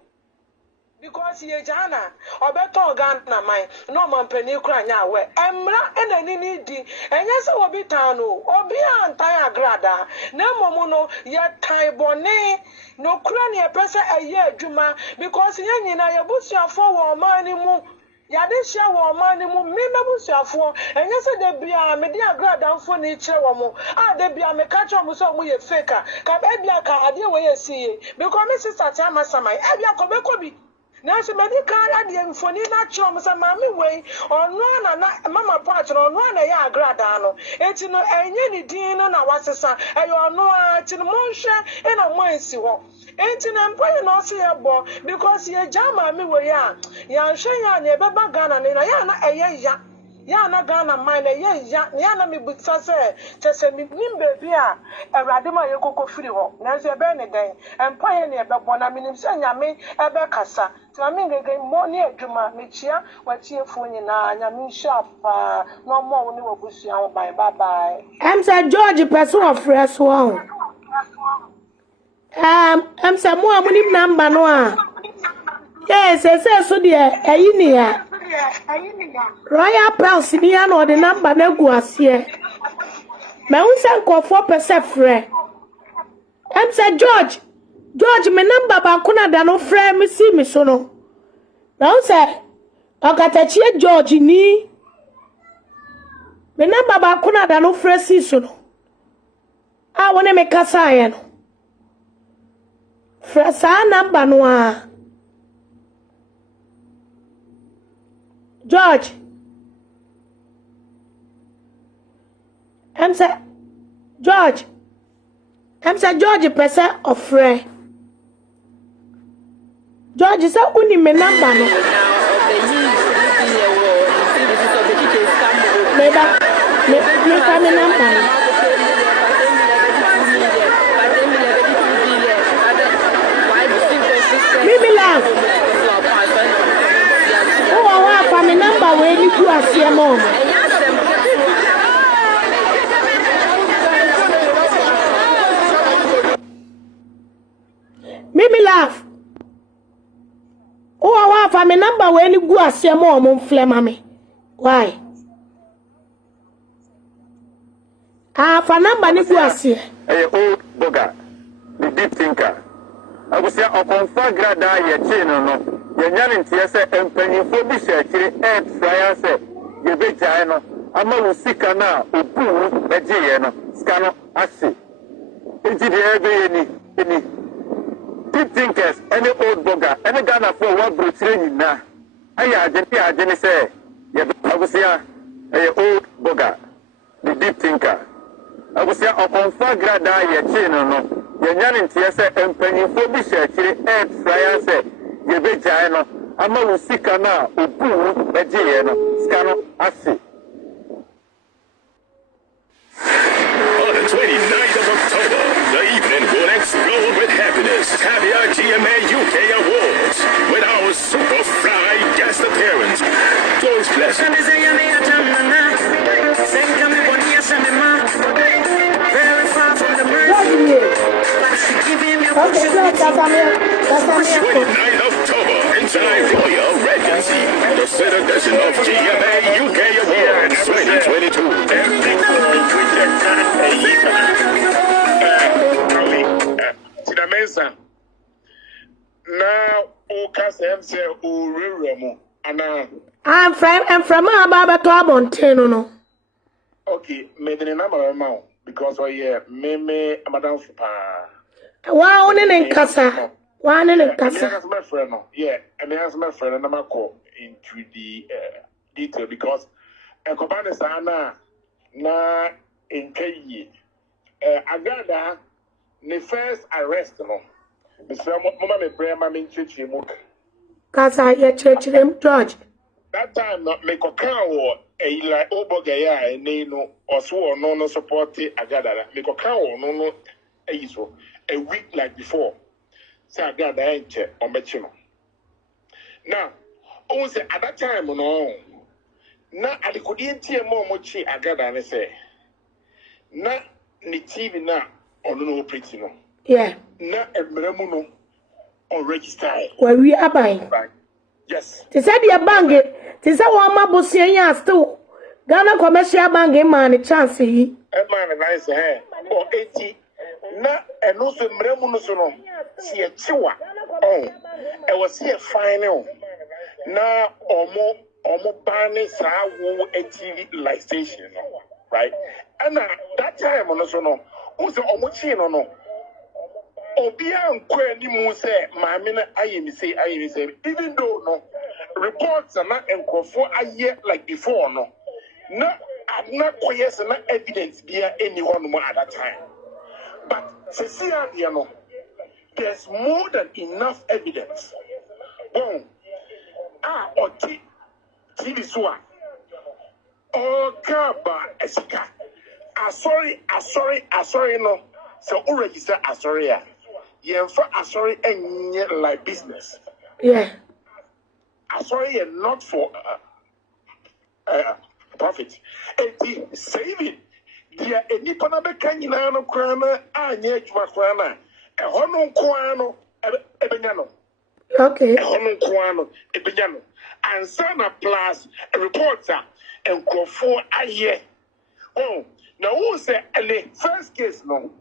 because ye jana obeto Ghana man na oban pani kra anya awe emra enani ni di enye se obi tan no obi antan Agradaa na momu no ye tan bone no kura ne pese aye adwuma because ye nyina ye busuafo wo mani mu ya de hia wo mani mu me busuafo enye se de bia me de Agradaa mfo ne kire wo mo de bia me ka cho mo so mo ye fake ka be bia ka ade we ye siye because me sister Tiama Samai bia ko be kobi na se me di ka ade mfoni na cho mo se maame wei ono na mama part no ono na ya Agradaa no enti no enye ni din no na wasesa eyo ono a ti no mo hwe na mo ansi ho enti na mpoye no se ye bo because ye jama me we ya hwe ya na ebeba Ghana na ya na eye ya na Ghana man na ya na me butsa se tese me nim baby a Awurade ma ye kokko firi ho na se ebe ne den mpoye ne ebebo na me nim se nyame ebe kasa Maame Ng3g3 mo ni adwuma me chia watiefo nyina nyame shapa no mo ni wabusua ho bye bye. Say George person of fresh one. Say mo amunim number no a. Yes, so there ayini ya. Royal Pulse ni ya no the number na gu ase. Me unsa nkofo pese frɛ. Say George me number ba kuna da no frɛ me si me so no. Now say okatachie George ni me number ba kuna da no frɛ si so no. Wone me kasa ya no. Frɛ sa number no a. George. Say George. Say George person of frɛ. George say uni me number no. Me ka me number no. Mimi love. Oh, wa fa me number we ni ku asie mo. Mimi love. Oh, wa fa me number we ni gu asie mo mo mfle mame. Why? Fa number ni gu asie. Old bugger, the deep thinker. abusia okonfa Agradaa ye chi no yenya ne ntie se empanyifo bi Sɛcrɛts try say ye be jai no ama wo sika na obu eje no sika no ase enti de ebe ni deep thinkers any old bugger any Ghana for what brotire nyina aya agene say ye abusia old bugger the deep thinker abusia okonfa Agradaa ye chi no yenya ne ntie se empanyifo bi Sɛcrɛts try say ye be jai no ama wo sika na obu eje no sika no ase. On the 29th of October, the evening will explode with happiness. Caviar GMA UK Awards with our super fly guest appearance. Joyce Blessing. Very far from the mercy. But she giving me a 29th October, inside Royal Regency, the third edition of GMA UK Awards 2022. Now, say, I'm from Ababa to Abonteno, no. okay, made the number amount because me, Madame Fupa. Wow, in Casa. One in Casa. My friend, and I asked my friend, and I'm call into the detail because a Kobana Sana na in Kayi. Agradaa, the first arrest, no. Mr. Mama, me pray, Maame Ng3g3. Casa, your church, them George. That time, not make a cow a like Obogaya, and they know, or so no support Agradaa. Make a cow no a week like before. Say Agradaa ain't on Bechino. Now, also at that time, no. Now, I couldn't hear more mochi Agradaa and say, na ni TV na on no pretty no. Yeah. Na emremuno on register. Where we are buying. Yes. They said your bank, they said one more bossy still. Ghana commercial bank man chance. Man nice hair. Or 80. Na and also emremuno so no. See a chiwa. Oh. I was here final. Na omo banning sa wo a TV live station. Right? And that time on also no, who's the omuchi no. Obia and Quenny Moon say, Mamina, I say, even though no reports are not and for a year like before, no. No, I'm not quite no evidence there anyone more at that time. But Cecilia, you know, there's more than enough evidence. Bon, or TV Swa. Oh, Kaba, Esika. Sorry, no. So already said, sorry, sorry, and like business. Yeah. Sorry, and not for profit. And saving. Dear, any Panama no crana, and yet you are crana. A honor quano, ebenano. Okay. A honor quano, ebenano. And Sana plus a reporter and call for a year. Oh. Now, who said the first case no,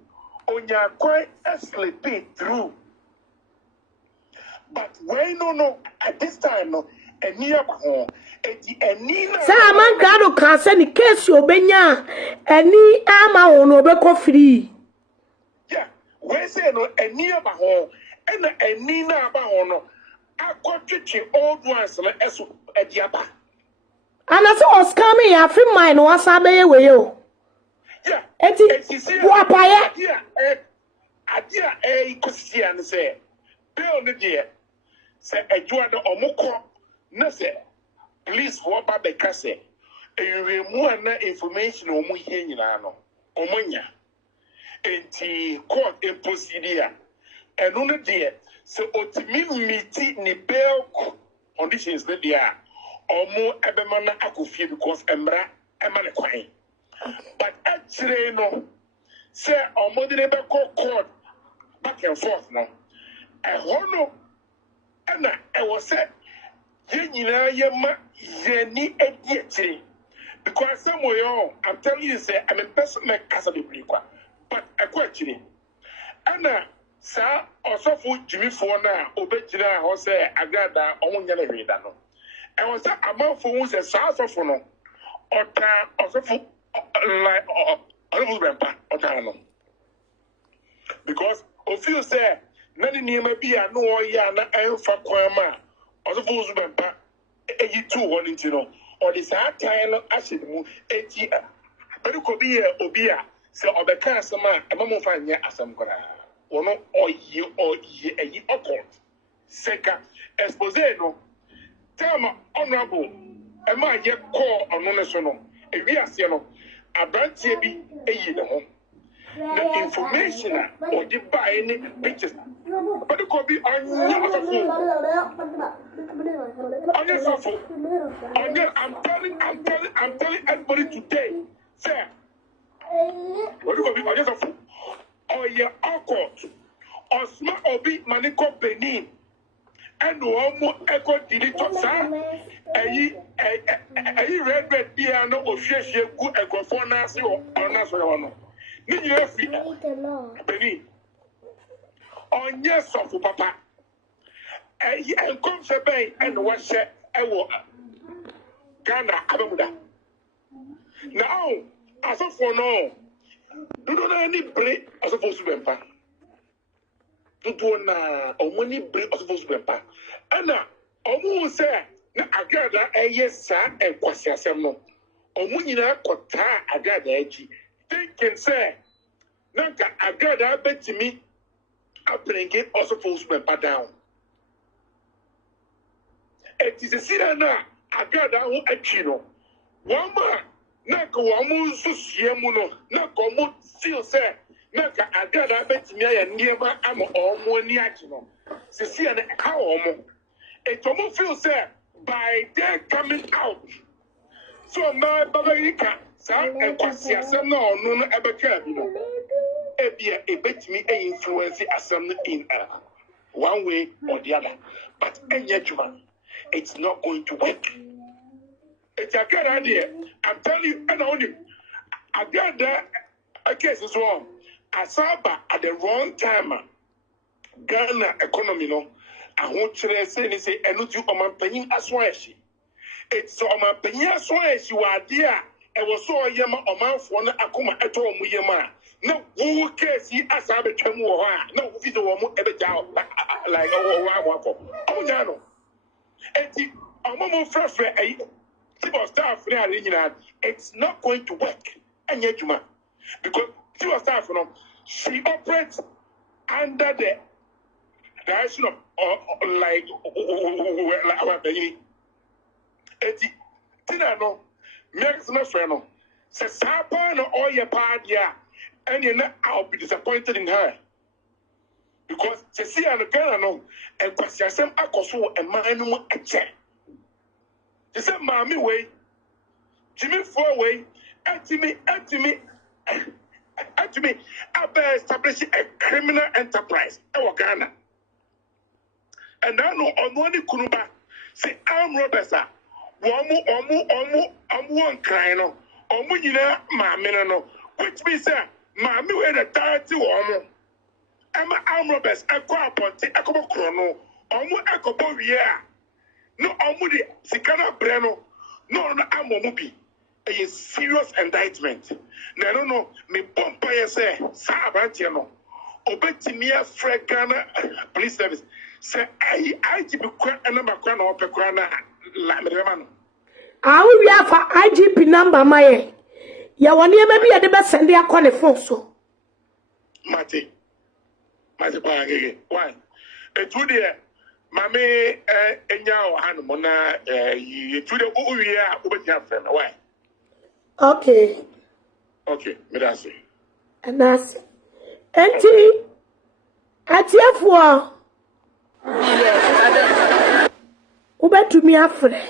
on your quite sleeping through. But when no, at this time no, and near home, and Nina. Say, a man can cancel the case you benya, and ni ama on obeko free. Yeah, we say no, and near home, and Nina Bahono, I got to old ones as a diapa. And as I was coming, I feel mine was a bay with you. Yeah, Eti wapaya. Adia Christian say, Bill the dear, say a Juan Omoko, no say, please what about the casse, and you remove information on Muhinano, Omonia, and the court imposidia, and on the dear, so ultimately ni bail conditions that they are, or more Abemana Akufi because Emra Amanaquine. But actually, no, say, our mother never called court back and forth, no. I honor, and I was said, Yenny idiotry. Because somewhere, I'm telling you, say, I'm a person like Casabiqua, but I question. And Sa Osofo Jimmy Fona, Obejina, Jose, Agradaa, Omunyana Redano. And was that amount for who's a south of no, or Osofo like or because if you say, Nani near maybe a no yana and for Quama, Osofo Bempa, 82 1 into no, or this hard time acid move 80. Badu Kobi Obia, so Obeka Sama, a mamma find ya as some gra. Or no, or ye, a ye occult. Second, Ɛxposɛs no. Tell my honorable, am I yet call on national? A reason of a branch be a year. The information or the buy any pictures. But it could be on your phone. I'm telling everybody today, sir. What could be on your phone? Or your uncle, or smart or big Manico Benin. And one more echo deleted, sir. A red piano or fish, good echo for Nasi or National. Benny. On yes, of Papa. And come to bay and wash it. Ghana, Abamuda. Now, as of for no, do not any break as opposed to Bempa. Or money break as opposed to Bempa. And now, Omu say, Agradaa, yes, sir, and Quasiasemo. Omunina Kota Agradaa. Thinking, say, Nanka Agradaa bet to me, I bring it also for Bempa down. It is a sinner, Agradaa who achino. One man, Naka Wamu Susiamuno, Naka still say, Naka Agradaa bet me and nearby am or more niachino. Cecilia, how almost. It almost feels say, by their coming out. So, my Babarika, sir, and Quasiasem no ever can, you know. Ebia, a bet me a influence assembly in one way or the other. But it's not going to work. It's a good idea. I'm telling you, and only I got that. I guess it's wrong. I saw at the wrong time. Ghana economy, no. I want to say, and not you on my penny as well. It's on my penny as well as you are there. I was so a yama or man for one akuma at home with yama. No, who cares? He as I became more. No, if you want ever down like oh, no. And a moment first, staff, it's not going to work. And yet, you because she was staff, she operates under the direction of like our baby. Tinano, makes no friend. Says, Sapa, all your part, yeah, and you know, I'll be disappointed in her. Because Cecilia and Ghana, and Quasiasem Akoso, and Manu a check. They said, Maame way, Jimmy Four-way, and me, I establishing a criminal enterprise, our Ghana. And I know on one Kunuba, say, I'm Roberta, one crying, Omunina, Maame, which means, Maame way the 30 woman. I'm Roberts, I call upon the Echo Chrono, Omu Echo Bovia. No, Omudi, Sikana Breno, no, I'm Omubi. A serious indictment. No, me Pompire say, Sabantiano, Obetimia Fregana Police Service. Say, I to be quite a number of Pecrana, Lameraman. I will have for IGP number, my. Ya one year maybe at the best send their corner for so. Mati. Why? A 2 year, Maame Ng3g3 you 2 year, why? Okay. Okay, Medasi. And that's Auntie at your Uber to me after.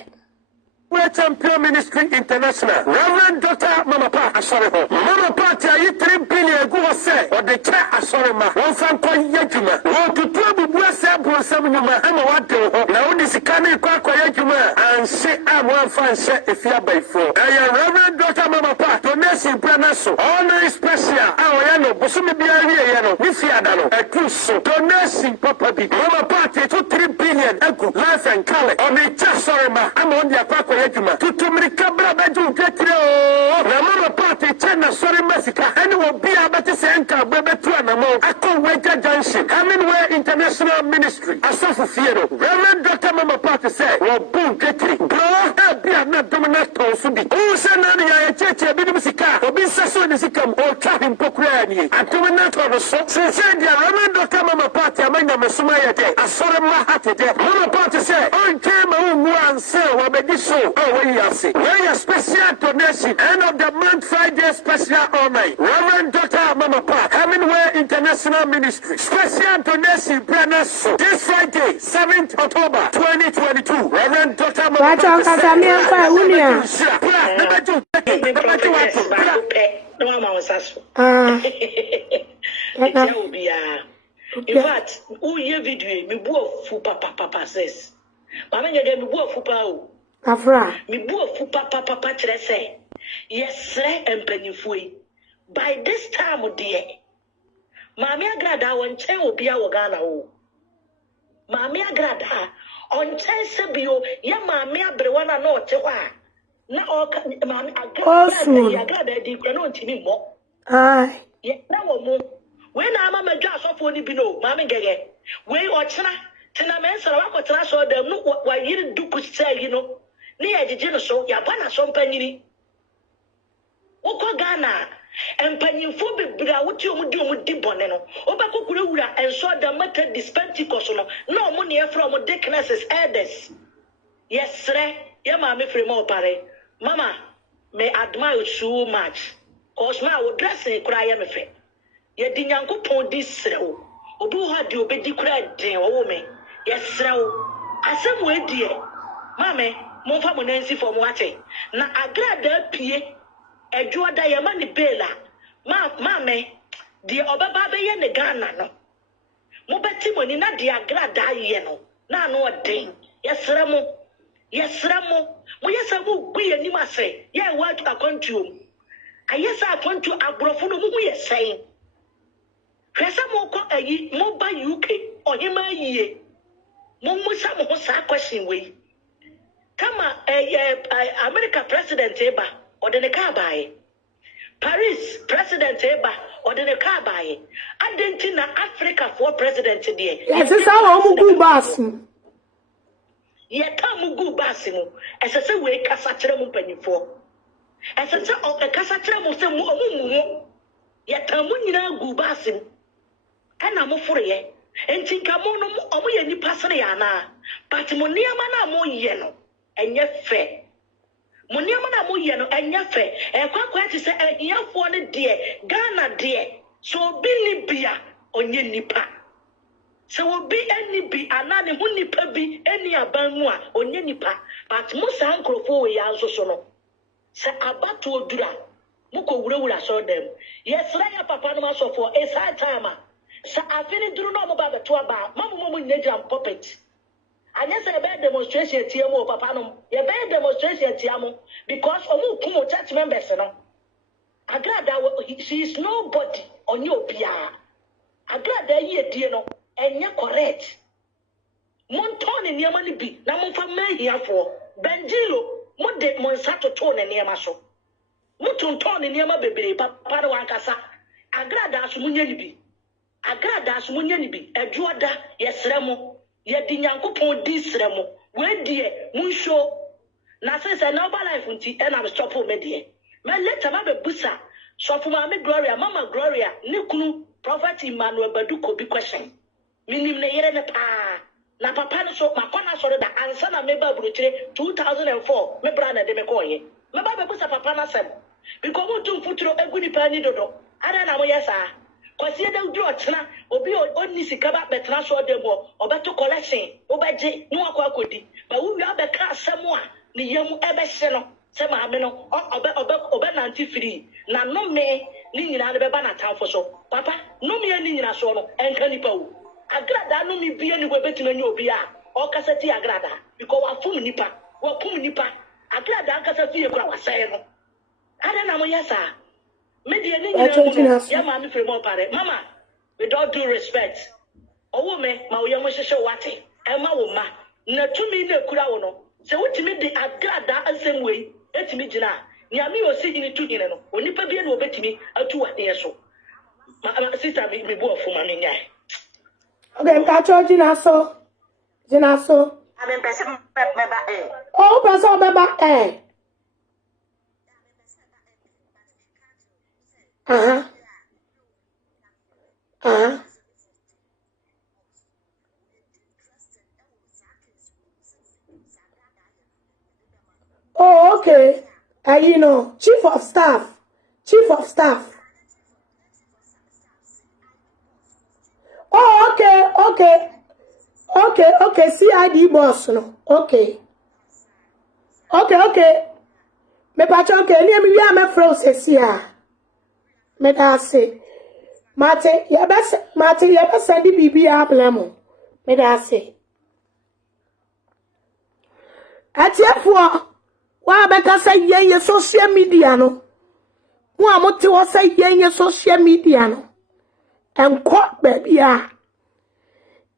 Champion Ministry International. Reverend Dr. Mama Pa Asore ho. Mama Pa ti 3 billion go say or the chair Asore ma. Won fan kwa yadwuma. Won tutu bubu ase brosam nyuma ama wade ho. Na woni sika na kwa yadwuma. An se am wan fan se efia by 4. Reverend Dr. Mama Pa pa donation brana so honor special awoyano bosome bia wiye no ni fiada no ekuso donation papa bi mama party to 3 billion egu life and color on a sorry ma am on dia kwa adwuma tutumri kabra baju ketire o na mama party chena sorry mesika any wo bia beti se enka bebetu anamo akon weja junction Hemingway International Ministry asofu fiero Reverend Dr. Mama party say wo bu ketire bro bia na dominate so bi o se na ya cheche bi musika obi saso ni sikam o twa him pokura ni atomina to so se dia Reverend Dr. Mama party amanya mesuma ye de asore ma hatede Mama party say on came who answer wa be so oh we are say we are special donation end of the month Friday special honor Reverend Dr. Mama party Hemingway International Ministry special donation planner so this Friday 7th October 2022 Reverend Dr. Mama In fact, who ye video me bo fu papa says. Maame Ng3g3 me bo fu pa o. Afra. Me bo fu papa kire say. Yes, empanyifo yi. By this time dear. Maame Agradaa won chen obi a wo Ghana o. Maame Agradaa on chen se bio ya maame abrewa na o te hɔ a. Na o maame Agradaa di kura no ntimi mo. Ai. Ye na wo mo. When I'm a major so for Nibino, Maame Ng3g3, we or China, Tenamen, Sarawako, so them no what you do could say, you know, near the general so, Yabana, some penny. Oko Ghana, and Pennyphobic, but what you would do with Diboneno, Obakura, and saw the method dispenticosono, no money from a dicknesses, elders. Yes, sir, Yamame Fremo Pare, Mama, may admire so much, cause my would dress and cry am a fair. Ye di Nyankopon di srew obu ha di obedi kura den wo me ye srew asem we die mame momfa mo nansi fo mo ate na Agradaa pie adwoda ye ma ni bela mame di obaba be ye ne Ghana no mo beti mo ni na di Agradaa ye no na no den ye srew mo mo ye sa mo gu ye ni ma se ye wa akontuom ayesa akontu abrofo no mo ye sen Presa moko ayi mo ba UK ohima yiye mo musa mo sa question we kama America president eba odene ka baaye Paris president eba odene ka baaye Argentina Africa for president there yes say how mo gu bass ye ka mo gu bass mo ese se we kasa kire mo panyifo ese se o kasa kire mo se mo omumu ye ta mo nyina gu bass ana mo fureye enti nka mo no omo ye nipa sere ya na but mo niama na mo ye no enye fe mo niama na mo ye no enye fe kwakwa ti se ehiyafo ne de Ghana de so bi libia onye nipa so obi eni bi anane hu nipa bi eni aban mu a onye nipa but mo san krofo we ya nso so no se abato odura mo ko wurawura so dem yesra ya papa no masofo esa time sa afini duru no mo ba beto aba mamu mo nyejam puppet anya se be demonstration tie mo papa no ye be demonstration tie mo because omu kumo church members no Agradaa she is nobody onye obia Agradaa ye die no enya correct montone niema ni bi na mo fa mahiafo benjilo mo de mo nsato to ne niema so mo tontone niema bebere papa no wankasa Agradaa so munye ni bi Agradaa so munye ni bi adwoda yesre mo ye di Nyankopon di sre mo we die munsho na se na ba life nti e na stop me die me later ma be busa so for Maame Gloria Mama Gloria ne kunu Prophet Emmanuel Badu Kobi question minim ne yere ne pa na papa no so makona so da ansa na me ba burochire 2004 me bra na de me koye me ba be busa papa na sem because mo tum futuro egu ni pa ni dodo ada na mo yesa kwasi da udro chena obi onni sika ba betra so de bo obeto collection obeje no akwa akodi ba wu ya be ka asem a ne yam ebe hye no se maame no obe nanti free na no me ni nyina ne be ba na tamfo so papa no me ni nyina so no enka nipa wu Agradaa no mi bie ni we betima nyi obi a o kasati Agradaa because wa fum nipa Agradaa kasa fie kura wa sai no I don't know yes sir. Me the any ya ma me free more pare. Mama, with all due respect. Owo me ma wo yamo hwehwe wate. E ma wo ma. Na tumi na kura wo no. Se wotimi de Agradaa asem wei, etimi gina. Nya me osi hini tu hini no. Onipa bia na obetimi atu wade so. Sister me bo ofu ma me nyai. Okay, catch Gina so. Gina so. I mean, person member A. Oh, person member A. Oh, okay. You know, chief of staff. Oh, okay. CID boss, no. Okay. Me pacho okay. Ni mi me froze here. Me da say. Mate, ya be send bibi ablemo. Me da say. Atiafo wa be ka say ye social media no. Mo amote wo say ye social media no. Enko baby a.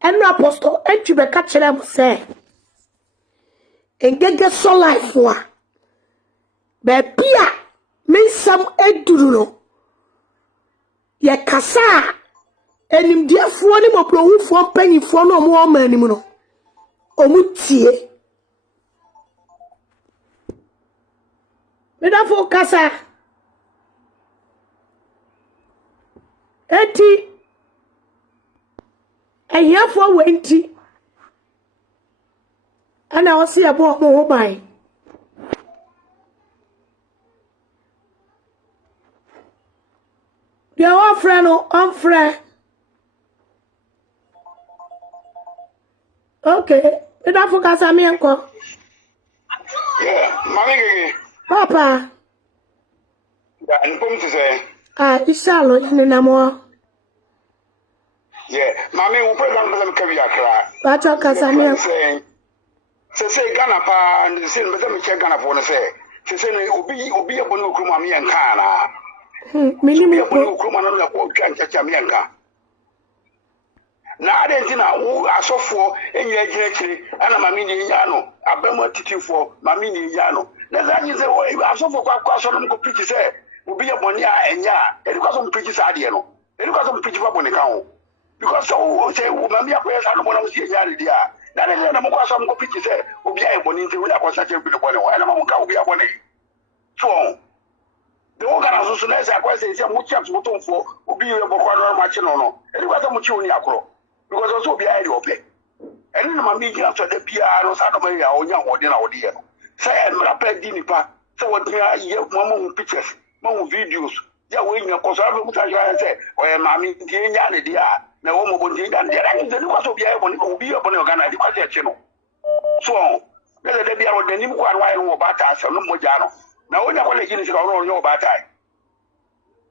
Enu apostle entu be ka kire mo say. Engege so life wa. Baby a me sam eduru no. Ye kasa enimdiafo ni moplohufo mpanyifo no mo amanim no. Omutie. Me da fo kasa. Eti ehia wenti. Ana osi abo mo hoban. Dia wa friend no on friend. Okay, me da fo kasa me enko. Yeah, Maame Ng3g3. Papa. Yeah, and come to say. Isalo ni namo. Yeah, Maame, we program them kabi akra. Pacho kasa me. Say Ghana pa and the same me check Ghana for say. Say obi abonu okru Maame Ng3g3 na. Minimum abonu okru ma na ko twa nchacha me Ng3g3. Na ade ntina wo asofo enyi agyinakyire ana Maame ni nya no abemo titifo Maame ni nya no. Na zanyi se wo asofo kwa so no ko preach say obi aboni a enya e because of preach say ade no. E because of preach for boni kan ho. Because so say Maame akoya sa no mo na mo sie nya ade dia. Na ne na mo kwa so mo preach say obi a eboni nti wo akosa che bi boni wo na mo ka obi aboni. So the organ so na say akosa say mo chips mo tonfo obi ye bokwa no ma chi no. E because of mo chi oni akoro. Because also obi a ye ope. And na Maame gina so da bia no sa no ma ya onya hode na hode ye no. Say mra pa di nipa say what ye mo pictures mo videos ya we nya ko so abu mutasha say o Maame nti nya ne dia na wo mo bo nti nya ne dia ni de ko so bia e bo ni obi e bo ni organ di kwa se chi no so na de bia o de ni ko anwa ye wo ba ta so no mo ja no na wo nya ko le gini se ka wo no ba ta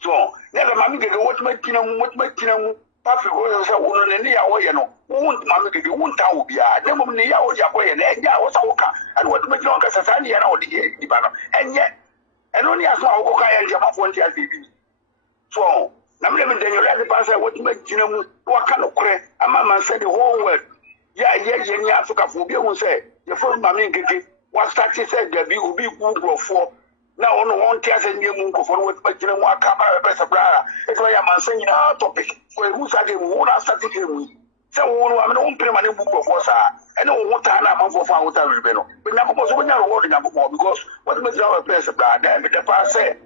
so na de Maame Ng3g3 what ma tina mu pafi wo se wo no ne ya wo ye no wo Maame Ng3g3 wo nta wo bia na mo ne ya wo ya ko ye na nya wo sa wo ka ani wo ma jira ka sa sa ni ya na wo di ba no enye eno ni aso wo ka ya nja ma fo ntia se bi so na me denyo ya pa say what ma gina mu wo ka no kore ama man say the whole world ya ni Africa fo bi hu say ye fo Maame Ng3g3 wa start say gabi obi ku grofo na ono won tia say ni mu ko fo what ma gina mu aka ba be sabra e so ya man say na topic ko e hu sa ge mu na start ke mu say wo no amene won pre ma ne bu grofo sa ene wo ta na man fo fa wo ta be no be na ko so be na wo nya ko because what ma gina wa place sabra da be the pass say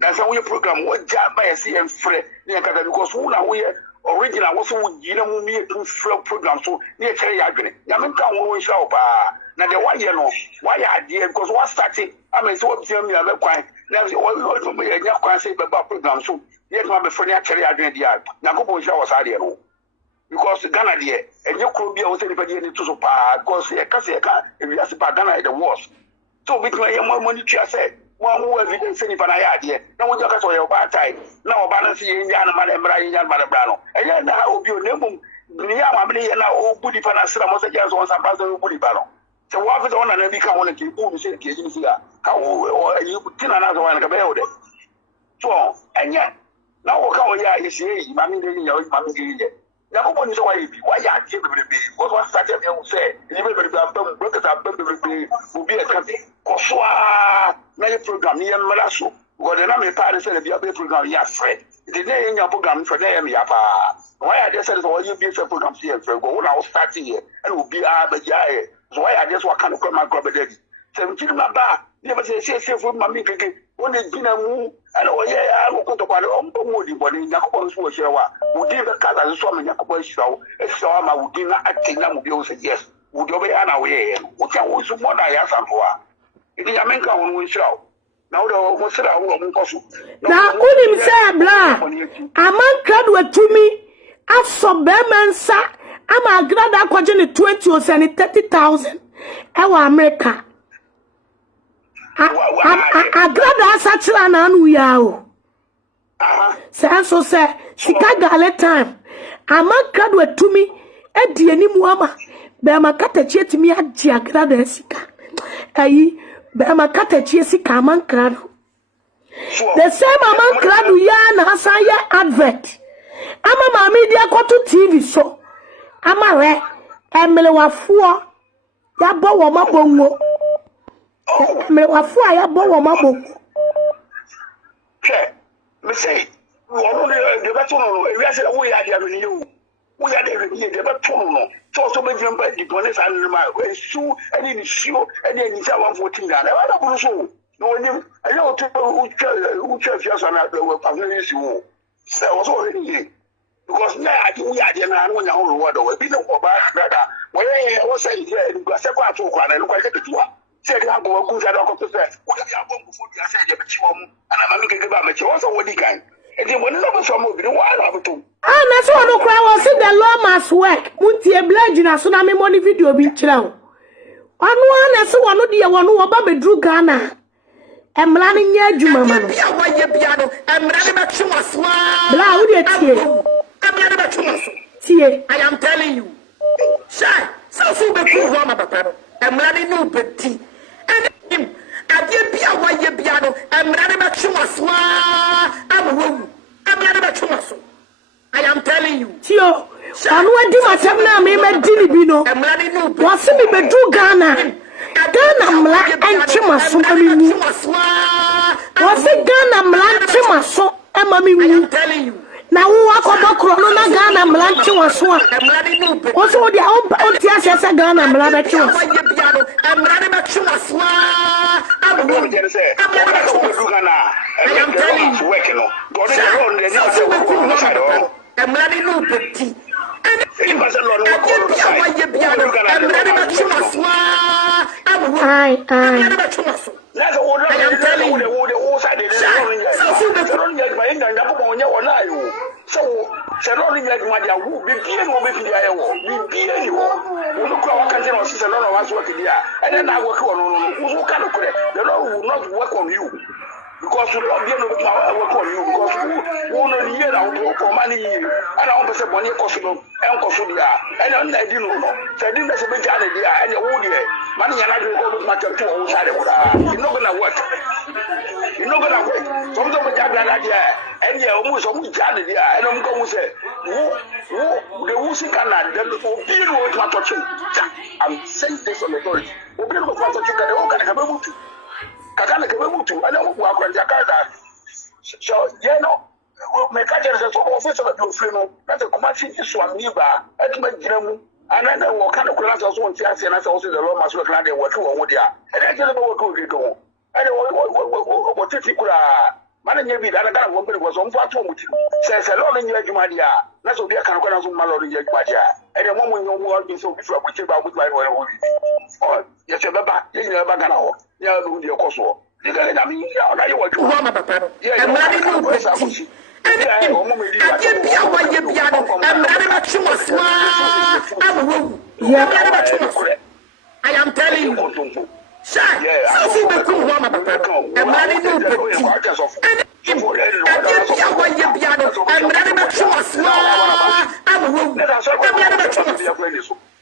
na say we program wo ja ba ya see en frɛ ne ka da because wo na wo ye original wo so wo gina mu mi e frɛ program so ne kire ya adwene ya men ka wo nhyira wo pa na de wa ye no wa ya ade because what started I mean so what mi abe kwan na wo me ye nya kwan say be ba program so ye ma be frɛ ne kire ya adwene dia na ko bo nhyira wo sa de no because Ghana de enye kro bia wo say ni pa de ni to so pa because e ka e wi ase pa Ghana the worst so bit my money twa say one who evidence any for na na wo joka so ye ba tai na oba na se ye nya na ma de mra ye nya ma de bra no enye na obi o nemum ni ya ma me ye na o budi pa na sira mo se je so on sa pa so budi ba no So what is on and become one of the people who say, how you can another one like a so, and yet, now what can we say, Mammy, Mammy, Yakubu is why I give it a bit. What was such a young say? Everybody got them brothers are perfectly will be a country. Koswa, no program, near Malasso. What the name of party said, be a program, yes, Fred. The name in your program for them, Yapa. Why I just said, all you be a program here for go now starting here and will be a jay. So why I just what kind of come my grab a daddy. 17 my bar, never say, for Mammy, only dinner move, and oh, yeah, I will go to Badu Kobi, Yakubon's was here. Would give the cat as a swam in Yakubon's show, if so, I would dinner acting them would say yes, would obey an away, which I was one I asked for. It is a man on show. Now, the most of the now, only say, blah, a man clad with to me, as some bearman, sir, I'm a Agradaa question 20 or 30,000. Our America. Agradaa Sɛcrɛts na anu yawo. So say sika gale time. Ama graduate to me e di enimu ama. Be ama katachie timi agye Agradaa sika. Ayi be ama katachie sika ama krado. The same ama krado ya na asan ya advert. Ama ma media koto TV so. Ama re emele wafuo ya bo wo mabonwo. Me wafu aya bo wo mabo. Me say, the better no. We are saying we are there you. We are there the better no. So be jump the police and we sue any issue any 114 that. I don't know. No one I know who church yes and the partner issue. So was already here. Because now we are there and when you hold water we be no about that. When I was saying because Sɛcrɛts to and look like it. Said I go to the doctor said, what have you done before you said and I'm going to give up a also what he can. And then when you know some movie, why have to? Ah, that's what I was saying. The law must work. Munti oblige na so na me money video bi kira o. Onu ana se wono de wono wo ba bedru Ghana. Emra ne nya adwuma ma no. Bia wa ye bia no, emra ne be twe waso a. Bla wo de tie. Emra ne be twe waso. Tie. I am telling you. Shy, so be ku ho ma papa no. Emra ne no beti. And I be a way piano, and Madame Chumaswa. I am telling you. Tio, I know do my time me met Dilibino. Was me bedru Ghana. Ghana mla and Chimaso. Was it Ghana mla Chimaso? I am telling you. Now walk about Corona Ghana mla Chimaso. Also, their own tears Ghana mla Chimaso. I am telling you, working on. God is alone, there's no I'm running no petty. And it was a lot of I am telling you, so Shalom like Madia will be being with the IO, be being you. Look how can tell us a lot of us work here, and then I work on who can look at the Lord will not work on you. Because you don't be able to work on you, because who know the year out for money, and I want to say one year possible, and Cosudia, and I didn't know. So I didn't say big idea, and the whole year, money and I will go with my church outside. You're not gonna work. You're not gonna work. Some of the idea. And yeah, almost Johnny, and I'm going to say, the Wusi Canada, the Obian was touching. I'm saying this on the authority. Obian was touching the Okan Kabamutu. Kakana Kabamutu, I don't walk on Jakarta. So, you know, make a general officer of the Freno, that's a commercial issue on Niba, at my Giramu, and then what kind of class also on Tias and I also the law must work like they were two or there. And I don't know what could go. I don't know what if you could. Mananya bi dana kana wombe ko so mfa to muti se lo ni adwuma dia na so bia kan kwana so ma lo ni adwuma dia e de mo nyo mo bi so bi so abuti ba abuti ba wo o ye se baba ye ni ba kana ho ya lu di ko so ni ga na mi ya na ye wo ju ma papa no e mra ni no be ti e ye bia wa ye bia no e mra ni ma chuma swa awu ya I am telling you. So be cool, Mama Papa. And money no petty. And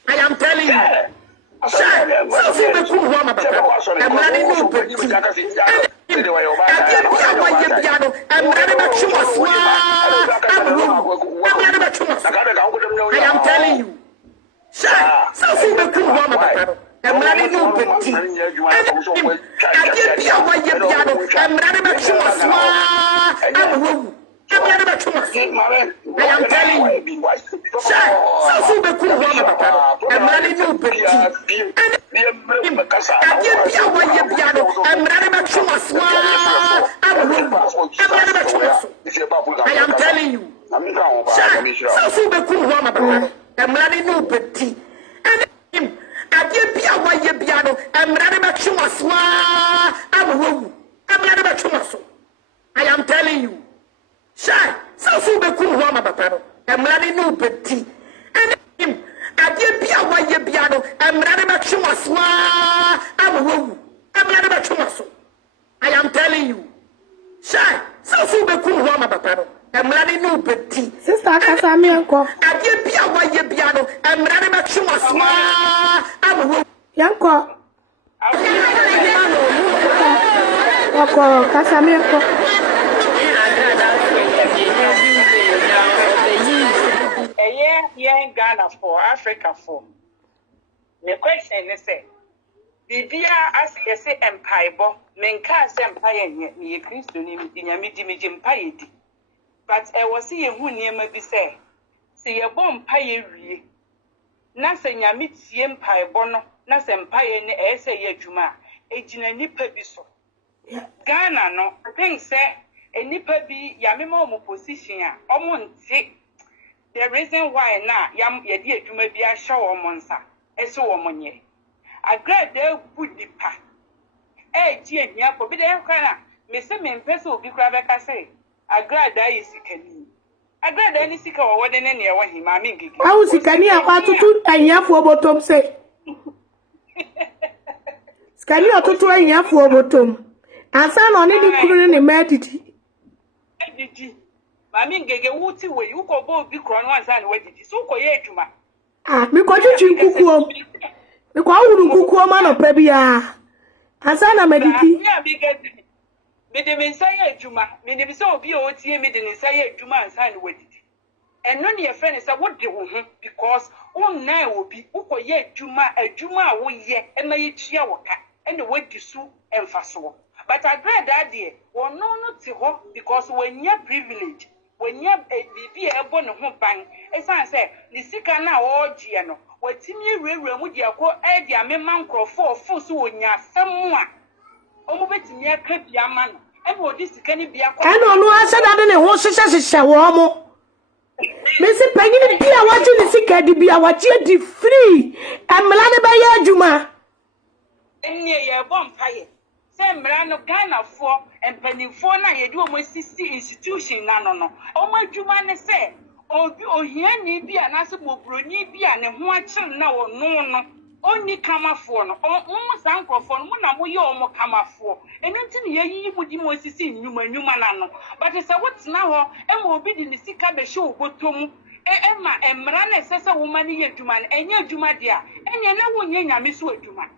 I am telling you. so be cool one about I'm running no but I am telling you. So be cool one about I'm running no but I get the away piano. I'm running back to I am telling you. So be cool one about I'm running no but I am telling you. So be cool one about I'm running no but and I get be away piano. I'm running back to I am telling you. Shy, so be cool one about I'm running no but and him. I get be away piano. I'm running back to I am telling you. Shy, so be cool one about I'm running no but Sister Kasamianko. I get be away piano. I'm running back to Yanko. Yako Kasamianko. Yeah, Ghana for Africa for. The question is say, Bibia as you say empire, menka say empire ye Christo ni yamidi empire di. But I was seeing who near me be say a bomb pie wie. Na se nyame tie empire bono, na se empire ni say ye juma, e jina nipa bi so. Ghana no, I think say a nipa bi yamima omo position ya, omo nti. The reason why now yam ye di adwuma bi a show omonsa eso omonye Agradaa budipa ti ehia ko bi de kwa na me se me mpese obi kura be ka say Agradaa yisikani Agradaa ni sika wo wode ne ne wo hi Maame Ng3g3 Awu sikani akwa tutu ahiafo obotom se sikani otutu ahiafo obotom ansa na oni di kuru ne medidi Maame Ng3g3 wuti we you ko bo bi kro no ansa na wadidi so ko ye adwuma me ko twitwi kukuom me ko awuru kukuom anopa bia ansa na medidi me de me nsa ye adwuma me de me se obi o tie me de nsa ye adwuma ansa na wadidi eno ne ye friend say wo de wo ho because onna obi wo ye adwuma a wo ye ema ye tua wo ka ene wadi su emfaso but Agradaa de wo no ti ho because when you privilege when you bibi ebo ne ho ban esan say ni sika na wo gie no watimi rewre mu dia ko e dia mema nkrofo ofo so wonya asem a omo betimi aka bia ma no e bo di sika ni bia ko eno no aseda de ne ho hyehyehye wo mo me se panyini bia wachi ni sika di bia wachi di free emla ne ba ya adwuma enye ye bo mpaye say mrano Ghana for empanifo na ye di omo sisi institution na no omo adwuma ne say obi ohiani bia na se mobroni bia ne ho akyer na wo no oni kamafo no omo sankrofo no na mo ye omo kamafo enenti ne ye mu di mo sisi nnwuma na no but say wotena ho e mo obi di ne sika be hye obotom ema emra na sese wo mani ye adwuma enye adwuma dia enye na wo nye nyame so adwuma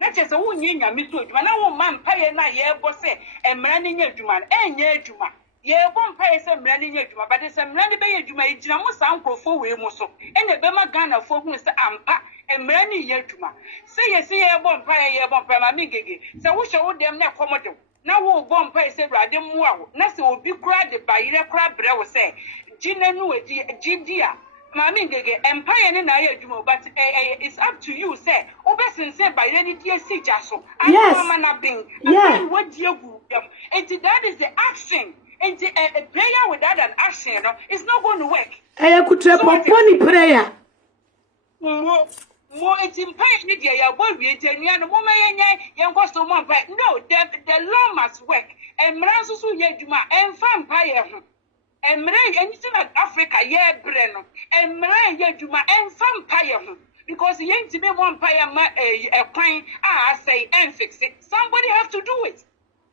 na chese wo nye nyame so adwuma na wo man paye na ye bo se emra ne nye adwuma enye adwuma ye bo mpaye se emra ne nye adwuma but se emra ne be ye adwuma ejina mo sankrofo we mu so ene be ma Ghana fo hu se ampa emra ne ye adwuma se ye bo mpaye Maame Ng3g3 se wo hwe wo dem na komodo na wo bo mpaye se Awurade mu awo na se obi kura de bayire kura bre wo se jina nu edi jidia Maame Ng3g3 empire ne na ye adwuma but it's up to you say obesense bayire ni die sija so yes. Yeah. What do you and that is the action and a prayer without an action it's not going to work kutre poponi prayer more it's empire ni dia ya boy we tania no mo mayenye yen kosto mo empire no the law must work emra so so ye adwuma emfa empire ho emra anything at Africa ye bre no emra ye adwuma emfa empire ho because you ain't to be one empire a kwan say and fix it somebody have to do it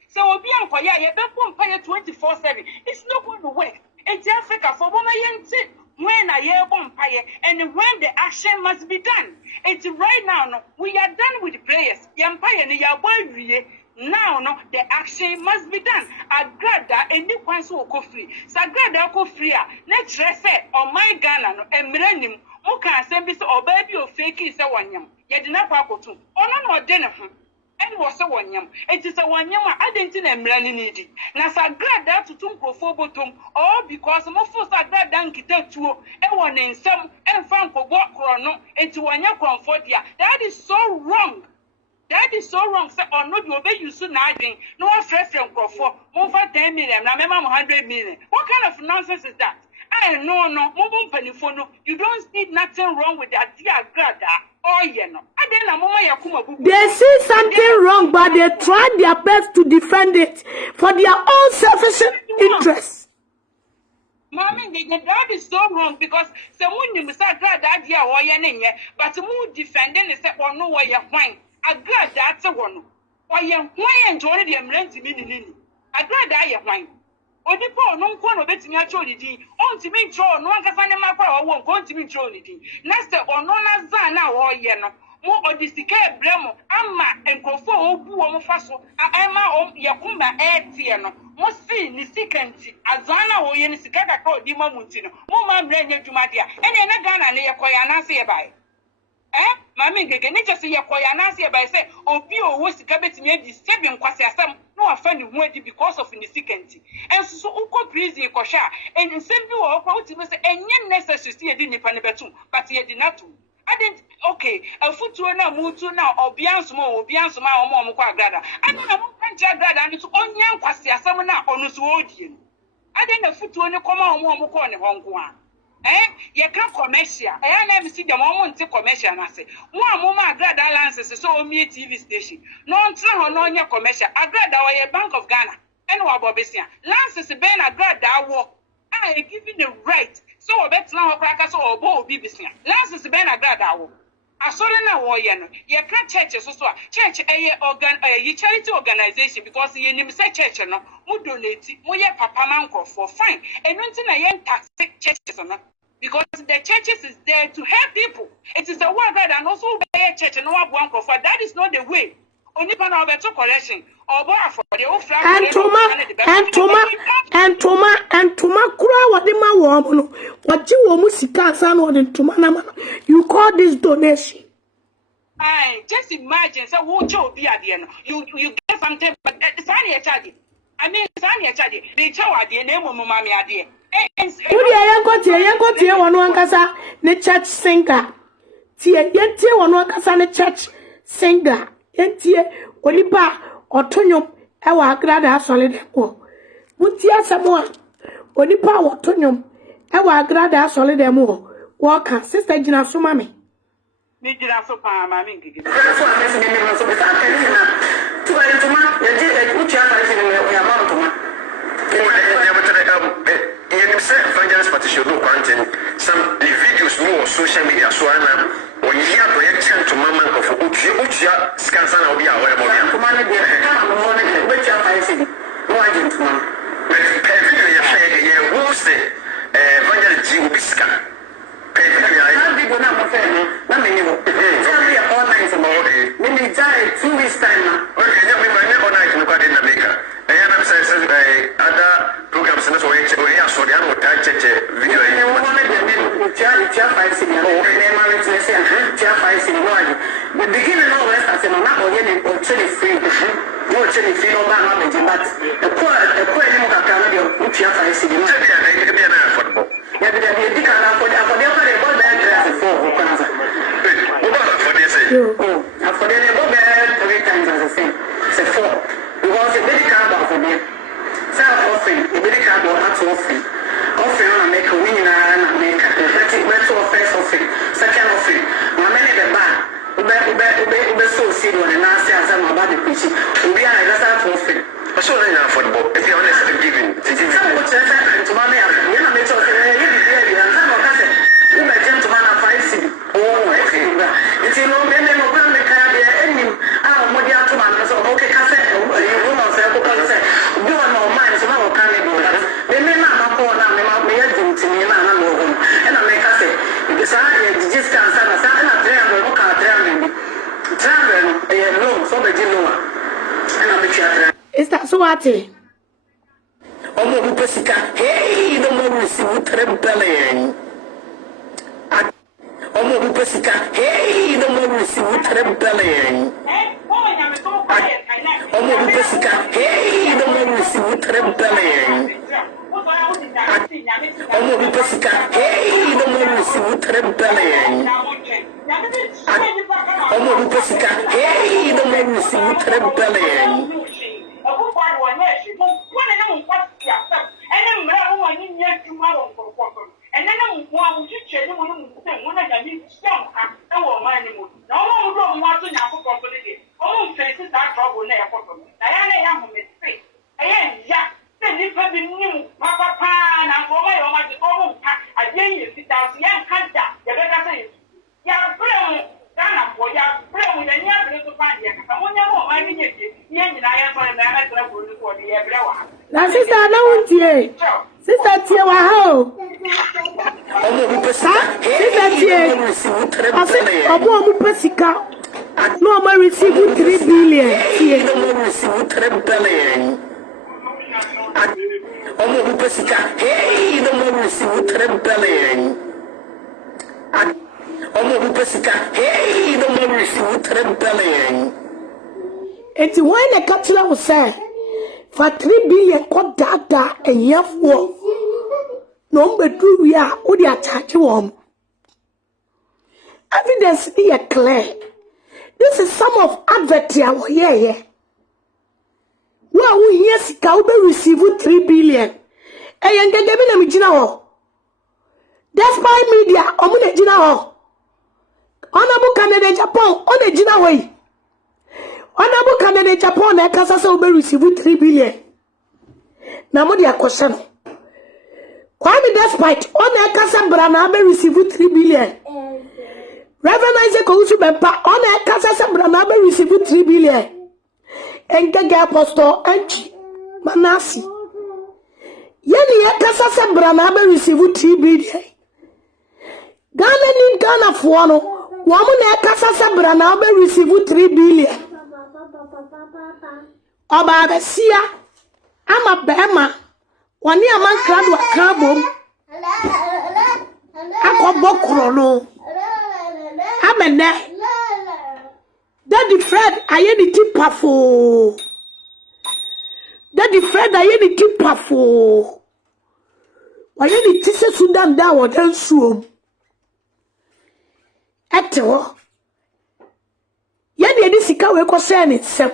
so obi ankoya ye be empire 24/7 it's not going to work in Africa for woman yenti when I hear empire and when the action must be done. It's right now, no, we are done with the prayers. The empire and your boy now, no, the action must be done. Agradaa any ones who go free. Agradaa go free. Let's say, oh my Ghana, no, and millennium, who can send this or baby or fake is a one yam. Yet did not pop to. Oh no, dinner. And was a one yam. It is a one yam. I didn't know needy. Now, Agradaa to Tumbo all because most of Agradaa get to a one in some and Franco walk chrono into one year comfort. That is so wrong. That is so wrong. Say, or not, you obey you soon. No one fresh from Crawford. Over 10 million. Now, 100 million. What kind of nonsense is that? No. You don't see nothing wrong with that, dear Agradaa. Oh, yeah, no. They see something wrong, but they try their best to defend it for their own selfish interests. Maame, that is so wrong because someone you must Agradaa dear or yeah, but more defending is or no way you're fine. Agradaa a one. Or you're why enjoy the emergency meaning. Agradaa you're fine. Odipo no nko no betimi acholi din ontimi ncho no ankasa ne makwa wo nko ontimi ncho ni din na se ono na za na wo ye no mo odisika ebremo ama enkofo obu wo mo faso ama o ye kumba etie no mo si ni sikanti azana wo ye ni sika kakra odi ma munti no mo ma mra nya dwuma dia ene na Ghana ne ye koya na se ye bai Maame Ng3g3 ne just ye koya na se ye bai se obi owo sika betimi adi sebi nkwase asem no afani hu adi because of insecurity and so uko prison kosha and nsem bi wo kwa uti say enye necessary see edi nipa ne betu but ye di not I didn't okay afutuo na mutu na obiansoma omo kwa Agradaa ana na mo kancha Agradaa ni so onya nkwase asem na onu so odie I didn't afutuo ne koma omo ko ne honko a ye can commercial na me see dem omo nti commercial na say mo amoma Agradaa lances so omi TV station no ntra ho no nya commercial Agradaa wa ye Bank of Ghana and wa bobesia lances ben Agradaa wo I giving the right so obetna ho kraka so obo obi bisia lances ben Agradaa wo asore na wo ye no ye ka church so a church charity organization because ye nim say church no mo donate mo ye papa manko for fine enu nti na ye tax churches no because the churches is there to help people. It is a word and also be a church and no one for that is not the way. Only pan of better collection or for the old and Toma kura what the man woman what you musika san or the Toma you call this donation. I just imagine so who Joe be at the end. You get something but Sanya Chadi. I mean Sanya Chadi. They tell at the name of Mammy idea. Yanko tie wonu ankasa ne church singer. Tie yentie wonu ankasa ne church singer. Yentie onipa otonyom e wa Agradaa solid ko. Mutie asemo a onipa otonyom e wa Agradaa solid mo. Wo ka sister gina so mame. Ni gina so pa Maame Ng3g3. So amesi ne no so be sa kan na. Tuwa ntoma ye je uchi apa isi ne ya ma ntoma. Evangelist partition no content some the videos no social media so ana o yia project to mama of uchi scansan na obi a were mo ya kuma ne de ka ma mo ne de wechi afa isi no agent man video ya share ye wo say evangelist ji obiska video ya na video na mo fe no na me ni wo tell me online so mo me ni jai 2 weeks time na okay ya me ne online no kwa de na make na say other programs na so we ya so dia no ta cheche video ni wo na de me cha fa isi ni o ne ma re tse cha fa isi ni wa the beginning no rest at no na o ye ni o tse free no tse free no ba na me but e ko ni mo ka ka na de o cha fa isi ni na bia na affordable ya de di ka na ko de ko de bo da class 4 ko na sa o ba for dey say oh for dey bo be 3 times as the same c'est 4 because the medical bar for me self offering the medical bar at offering on make a win na make let's first offering second offering na many the bar ube so see do na say as am about the preaching we are just at offering so na affordable if you honest giving some what say to mama ya na me talk you be there and some of us ube jam to mana 5 cedi oh okay it's no me no plan me ka be enim mo dia to man so okay ka say you no say ko ka say do no mind so na o kan me do that me na ma ko na me ya jum ti me na no ho and so what? Omo who pesika, hey, no more receive 3 billion. Omo who pesika, hey, no more receive 3 billion. Omo who pesika, hey, no more receive 3 billion. Omo who pesika, hey, no more receive 3 billion. Omo who pesika, hey, no more receive 3 billion. And then I'm going to check the one who said, when I need some, I will mind him. No one will want to know for company. All faces are trouble there for them. I am a mistake. I am, yeah. Then you put the new Papa Pan and go away on my own. I dare you sit down, young hunter. You better say, yeah, play Dana for your play with a young little find here. I want your home, I mean, young and I am for a man for the everyone. Now, sister, I know you. Sister, Tia, wow. Sister, Tia, I said, I want Pessica. No, I receive 3 billion. No, receive 3 billion. Omo Pessica, hey, no more receive 3 billion. Omo Pessica, hey, no more receive 3 billion. It's when the catcher was said for 3 billion, got data and year for. Number 2, we are all the attach one. Evidence is clear. This is some of advert here. Well, we yes, Kaube receive 3 billion. And you get them in the despite media, Omune Jina. Honorable Canada Japan, on the Jina way. Honorable Canada Japan, and Casa will receive 3 billion. Namodia question. Kwame despite on the Casa Brana be receive 3 billion. Reverend Isaac Ouchubempa on the Casa Brana be receive 3 billion. And Gaga Apostle Anchi Manasi. Yeni Casa Brana be receive 3 billion. Ghana need Ghana for no. Woman Casa Brana be receive 3 billion. Oba Besia, I'm a Bama. 1 year man crowd was crabble. I got Bokrono. I'm a net. Daddy Fred, I ain't the tip for. Daddy Fred, I ain't the tip for. Why ain't the Tissa Sudan down or dance room? At all. Yet, the Sika will concern itself.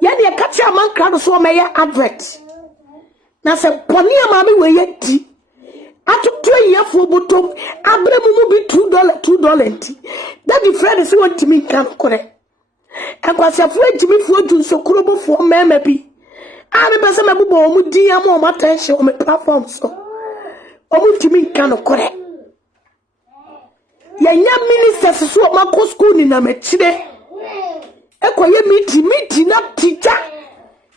Yet, the catch a man crowd so may advert. Na se poni amami we yeti atutu ya fo botom abremu bi $2 nti that the friend say want me kan kore enkwase fo ntimi fo tu sokrobo fo mema bi ari be se mebubo omu din am o attention o me platform so omu ntimi kan kore ya nya ministers so makọ school ni na mechire ekoye miti na teacher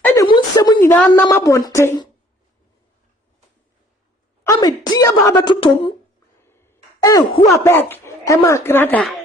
ene mu nsem nyina na mabonten. I'm a dear Baba to Tom. Eh, who are back? Emma Agradaa.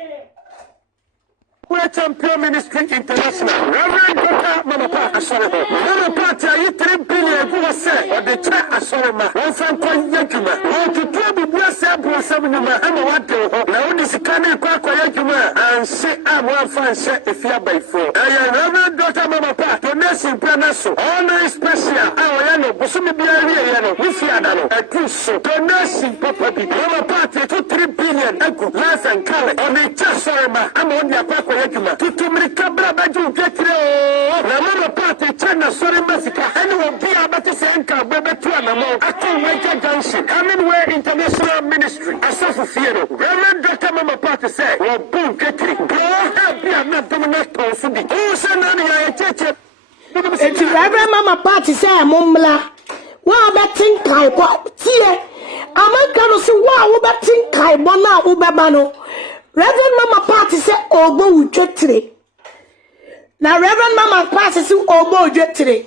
Champion Ministry International. Reverend Dr. Mama Pa Asore. Mama Party are you 3 billion who was said or the chat Asore ma. One from Yakima. One to 12 bless Apple 7 number. I'm a what do. Now this is coming quack Yakima and say I'm one fan set if you're by 4. I am Reverend Dr. Mama Pa. The nursing planasso. All night special. Our Yano, Busumi Biano, Wifiano, a cruise. The nursing Papa Mama Party to 3 billion. Echo, life and color. On the chat Sorema. I'm on your quack. Tutumrika Badu Kobi. Na mama party China sorry Mexica. Anyone be able to say Enka Bebe Tuanamo. Akon Michael Johnson. Commonwealth International Ministry. Asafu Fiero. Reverend Dr. Mama Party say, well, boom, Ketri. Go ahead, be a not dominant Fudi. Oh, Sanani, I check. It's Reverend Mama Party say, Mumla. Wow, that thing Kaibo. Tie. I'm going to say, wow, that thing Kaibo now, Ubabano. Reverend Mama Party say Obo Ujetri. Now Reverend Mama Party say Obo Ujetri.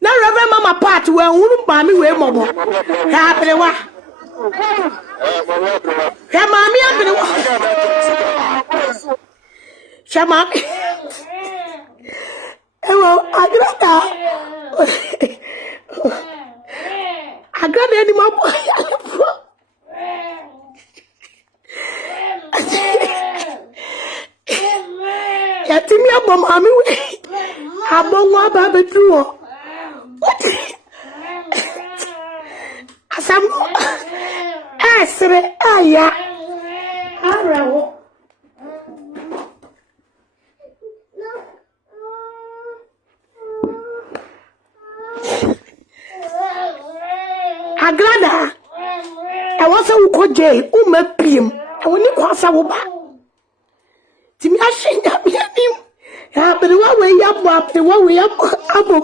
Now Reverend Mama Party we wouldn't buy me way mobo. Happy wa. Hey mommy happy wa. Shama. Agradaa. Agradaa ni ma boy. Yatimi abo mami we. Abo nwa ba bedru. Asam asre aya. Arawo. Agradaa. I was a uko jail. Umepim. I want to cross a woba. Timi ashinga him. Ya but the one way up abo.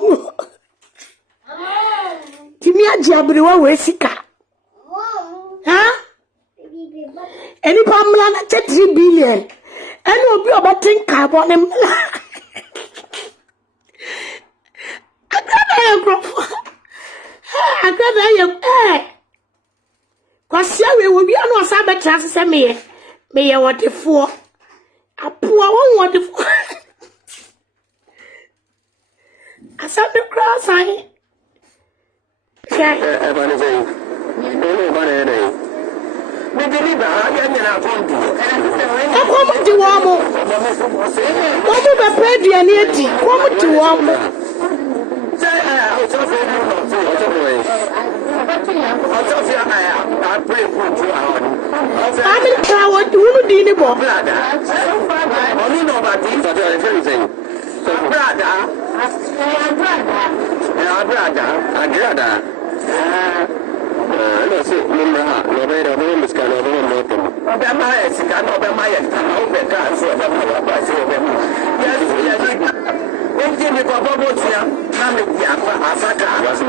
Timi aja but the one way sika. Huh? Any pamela na 3 billion. And will be about 10 carbon and Agradaa Kwasia we will be on was about to me. May what the four. A poor one what the four. I saw the cross I. Come to Wamo. What do the bread and eating? Come to Wamo. I'm crowd, you do the bomb. Only know about this. Agradaa. No, see, no better home is kind of a motor. Obama is kind of a Maya, open cars, yes, when Jimmy Papa was here, coming here, Asaka was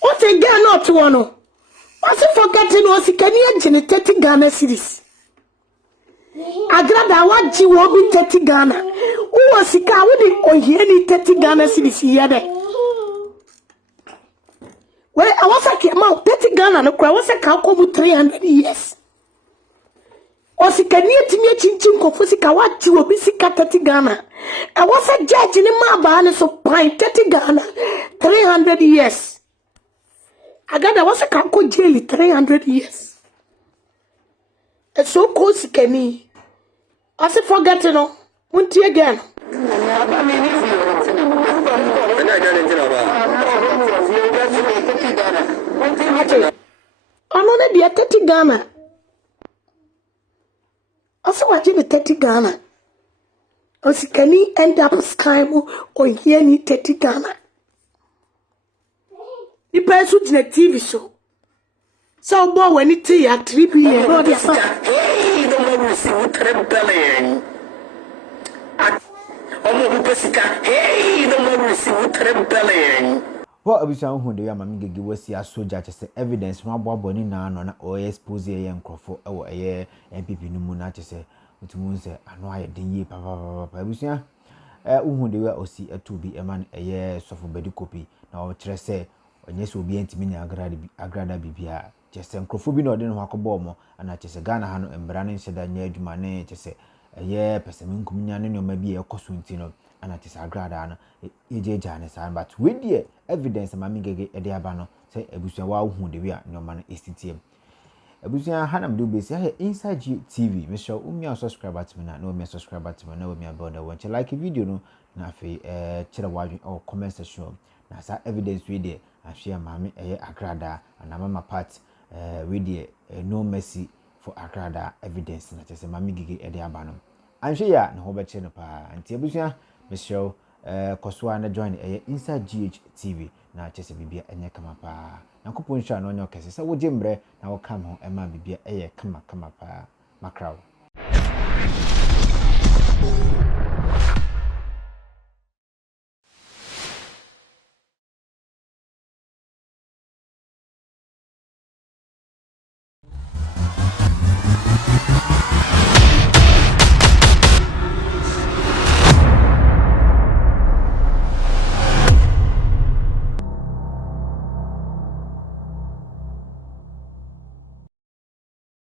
what a girl not one. What's it forgetting was can you genetic Ghana series? Agradaa what you will be 30 Ghana. Who was a car with it or any 30 Ghana series here? Well, I was like about 30 Ghana, no cry was a car over 300 years. Or si can you to me chin confusika what you will be sick at 30 Ghana. I was a judge in a mabane so pine 30 Ghana 300 years. Agradaa was a kanko jail 300 years. And so close can he. I said forget it no. Won't you again? I'm on the 30 Ghana. Also, what you 30 Ghana? Or can he end up skymo or hear me 30 Ghana? The person in a TV show. So, boy, when it's here, 3 billion, no, there's hey, no one will see what rebellion. Hey, no one will see what rebellion. What abusan hu de ya Maame Ng3g3 wasi ASỌGYA chese evidence ma boabo ni na no na o expose ye nkrofo e wo eye MPP no mu na chese mutumu se ano aye den yi papa abusan hu de wa osi atubi e man eye sofo Badu Kobi na o kire se onye se obi antimi ni Agradaa bibia chese nkrofo bi na ode no akobo mo ana chese Ghana ha no embra no nheda nya adwuma ne chese eye pesemi nkumnya ne no ma bi e koso ntino ana chese Agradaa no ejeja ne san but we die evidence Maame Ng3g3 e de aba no say ebusuan wa hu de we a no man estitiem ebusuan hanam do be say inside TV me show umia subscribe to me na no me subscribe to me na me about the watch like video no na afi kire wadwen or comment section na sa evidence we de ahwe Maame Agradaa and mama part we de no mercy for Agradaa evidence na say Maame Ng3g3 e de aba no anhwe ya na ho be kire no pa anti ebusuan me show Koswa na join inside TV na chese bibia enye kama pa Nyankopɔn hwa no onyo kese sɛ wogye mbrɛ na wo kam ho ɛma bibia ɛyɛ kama pa makrawo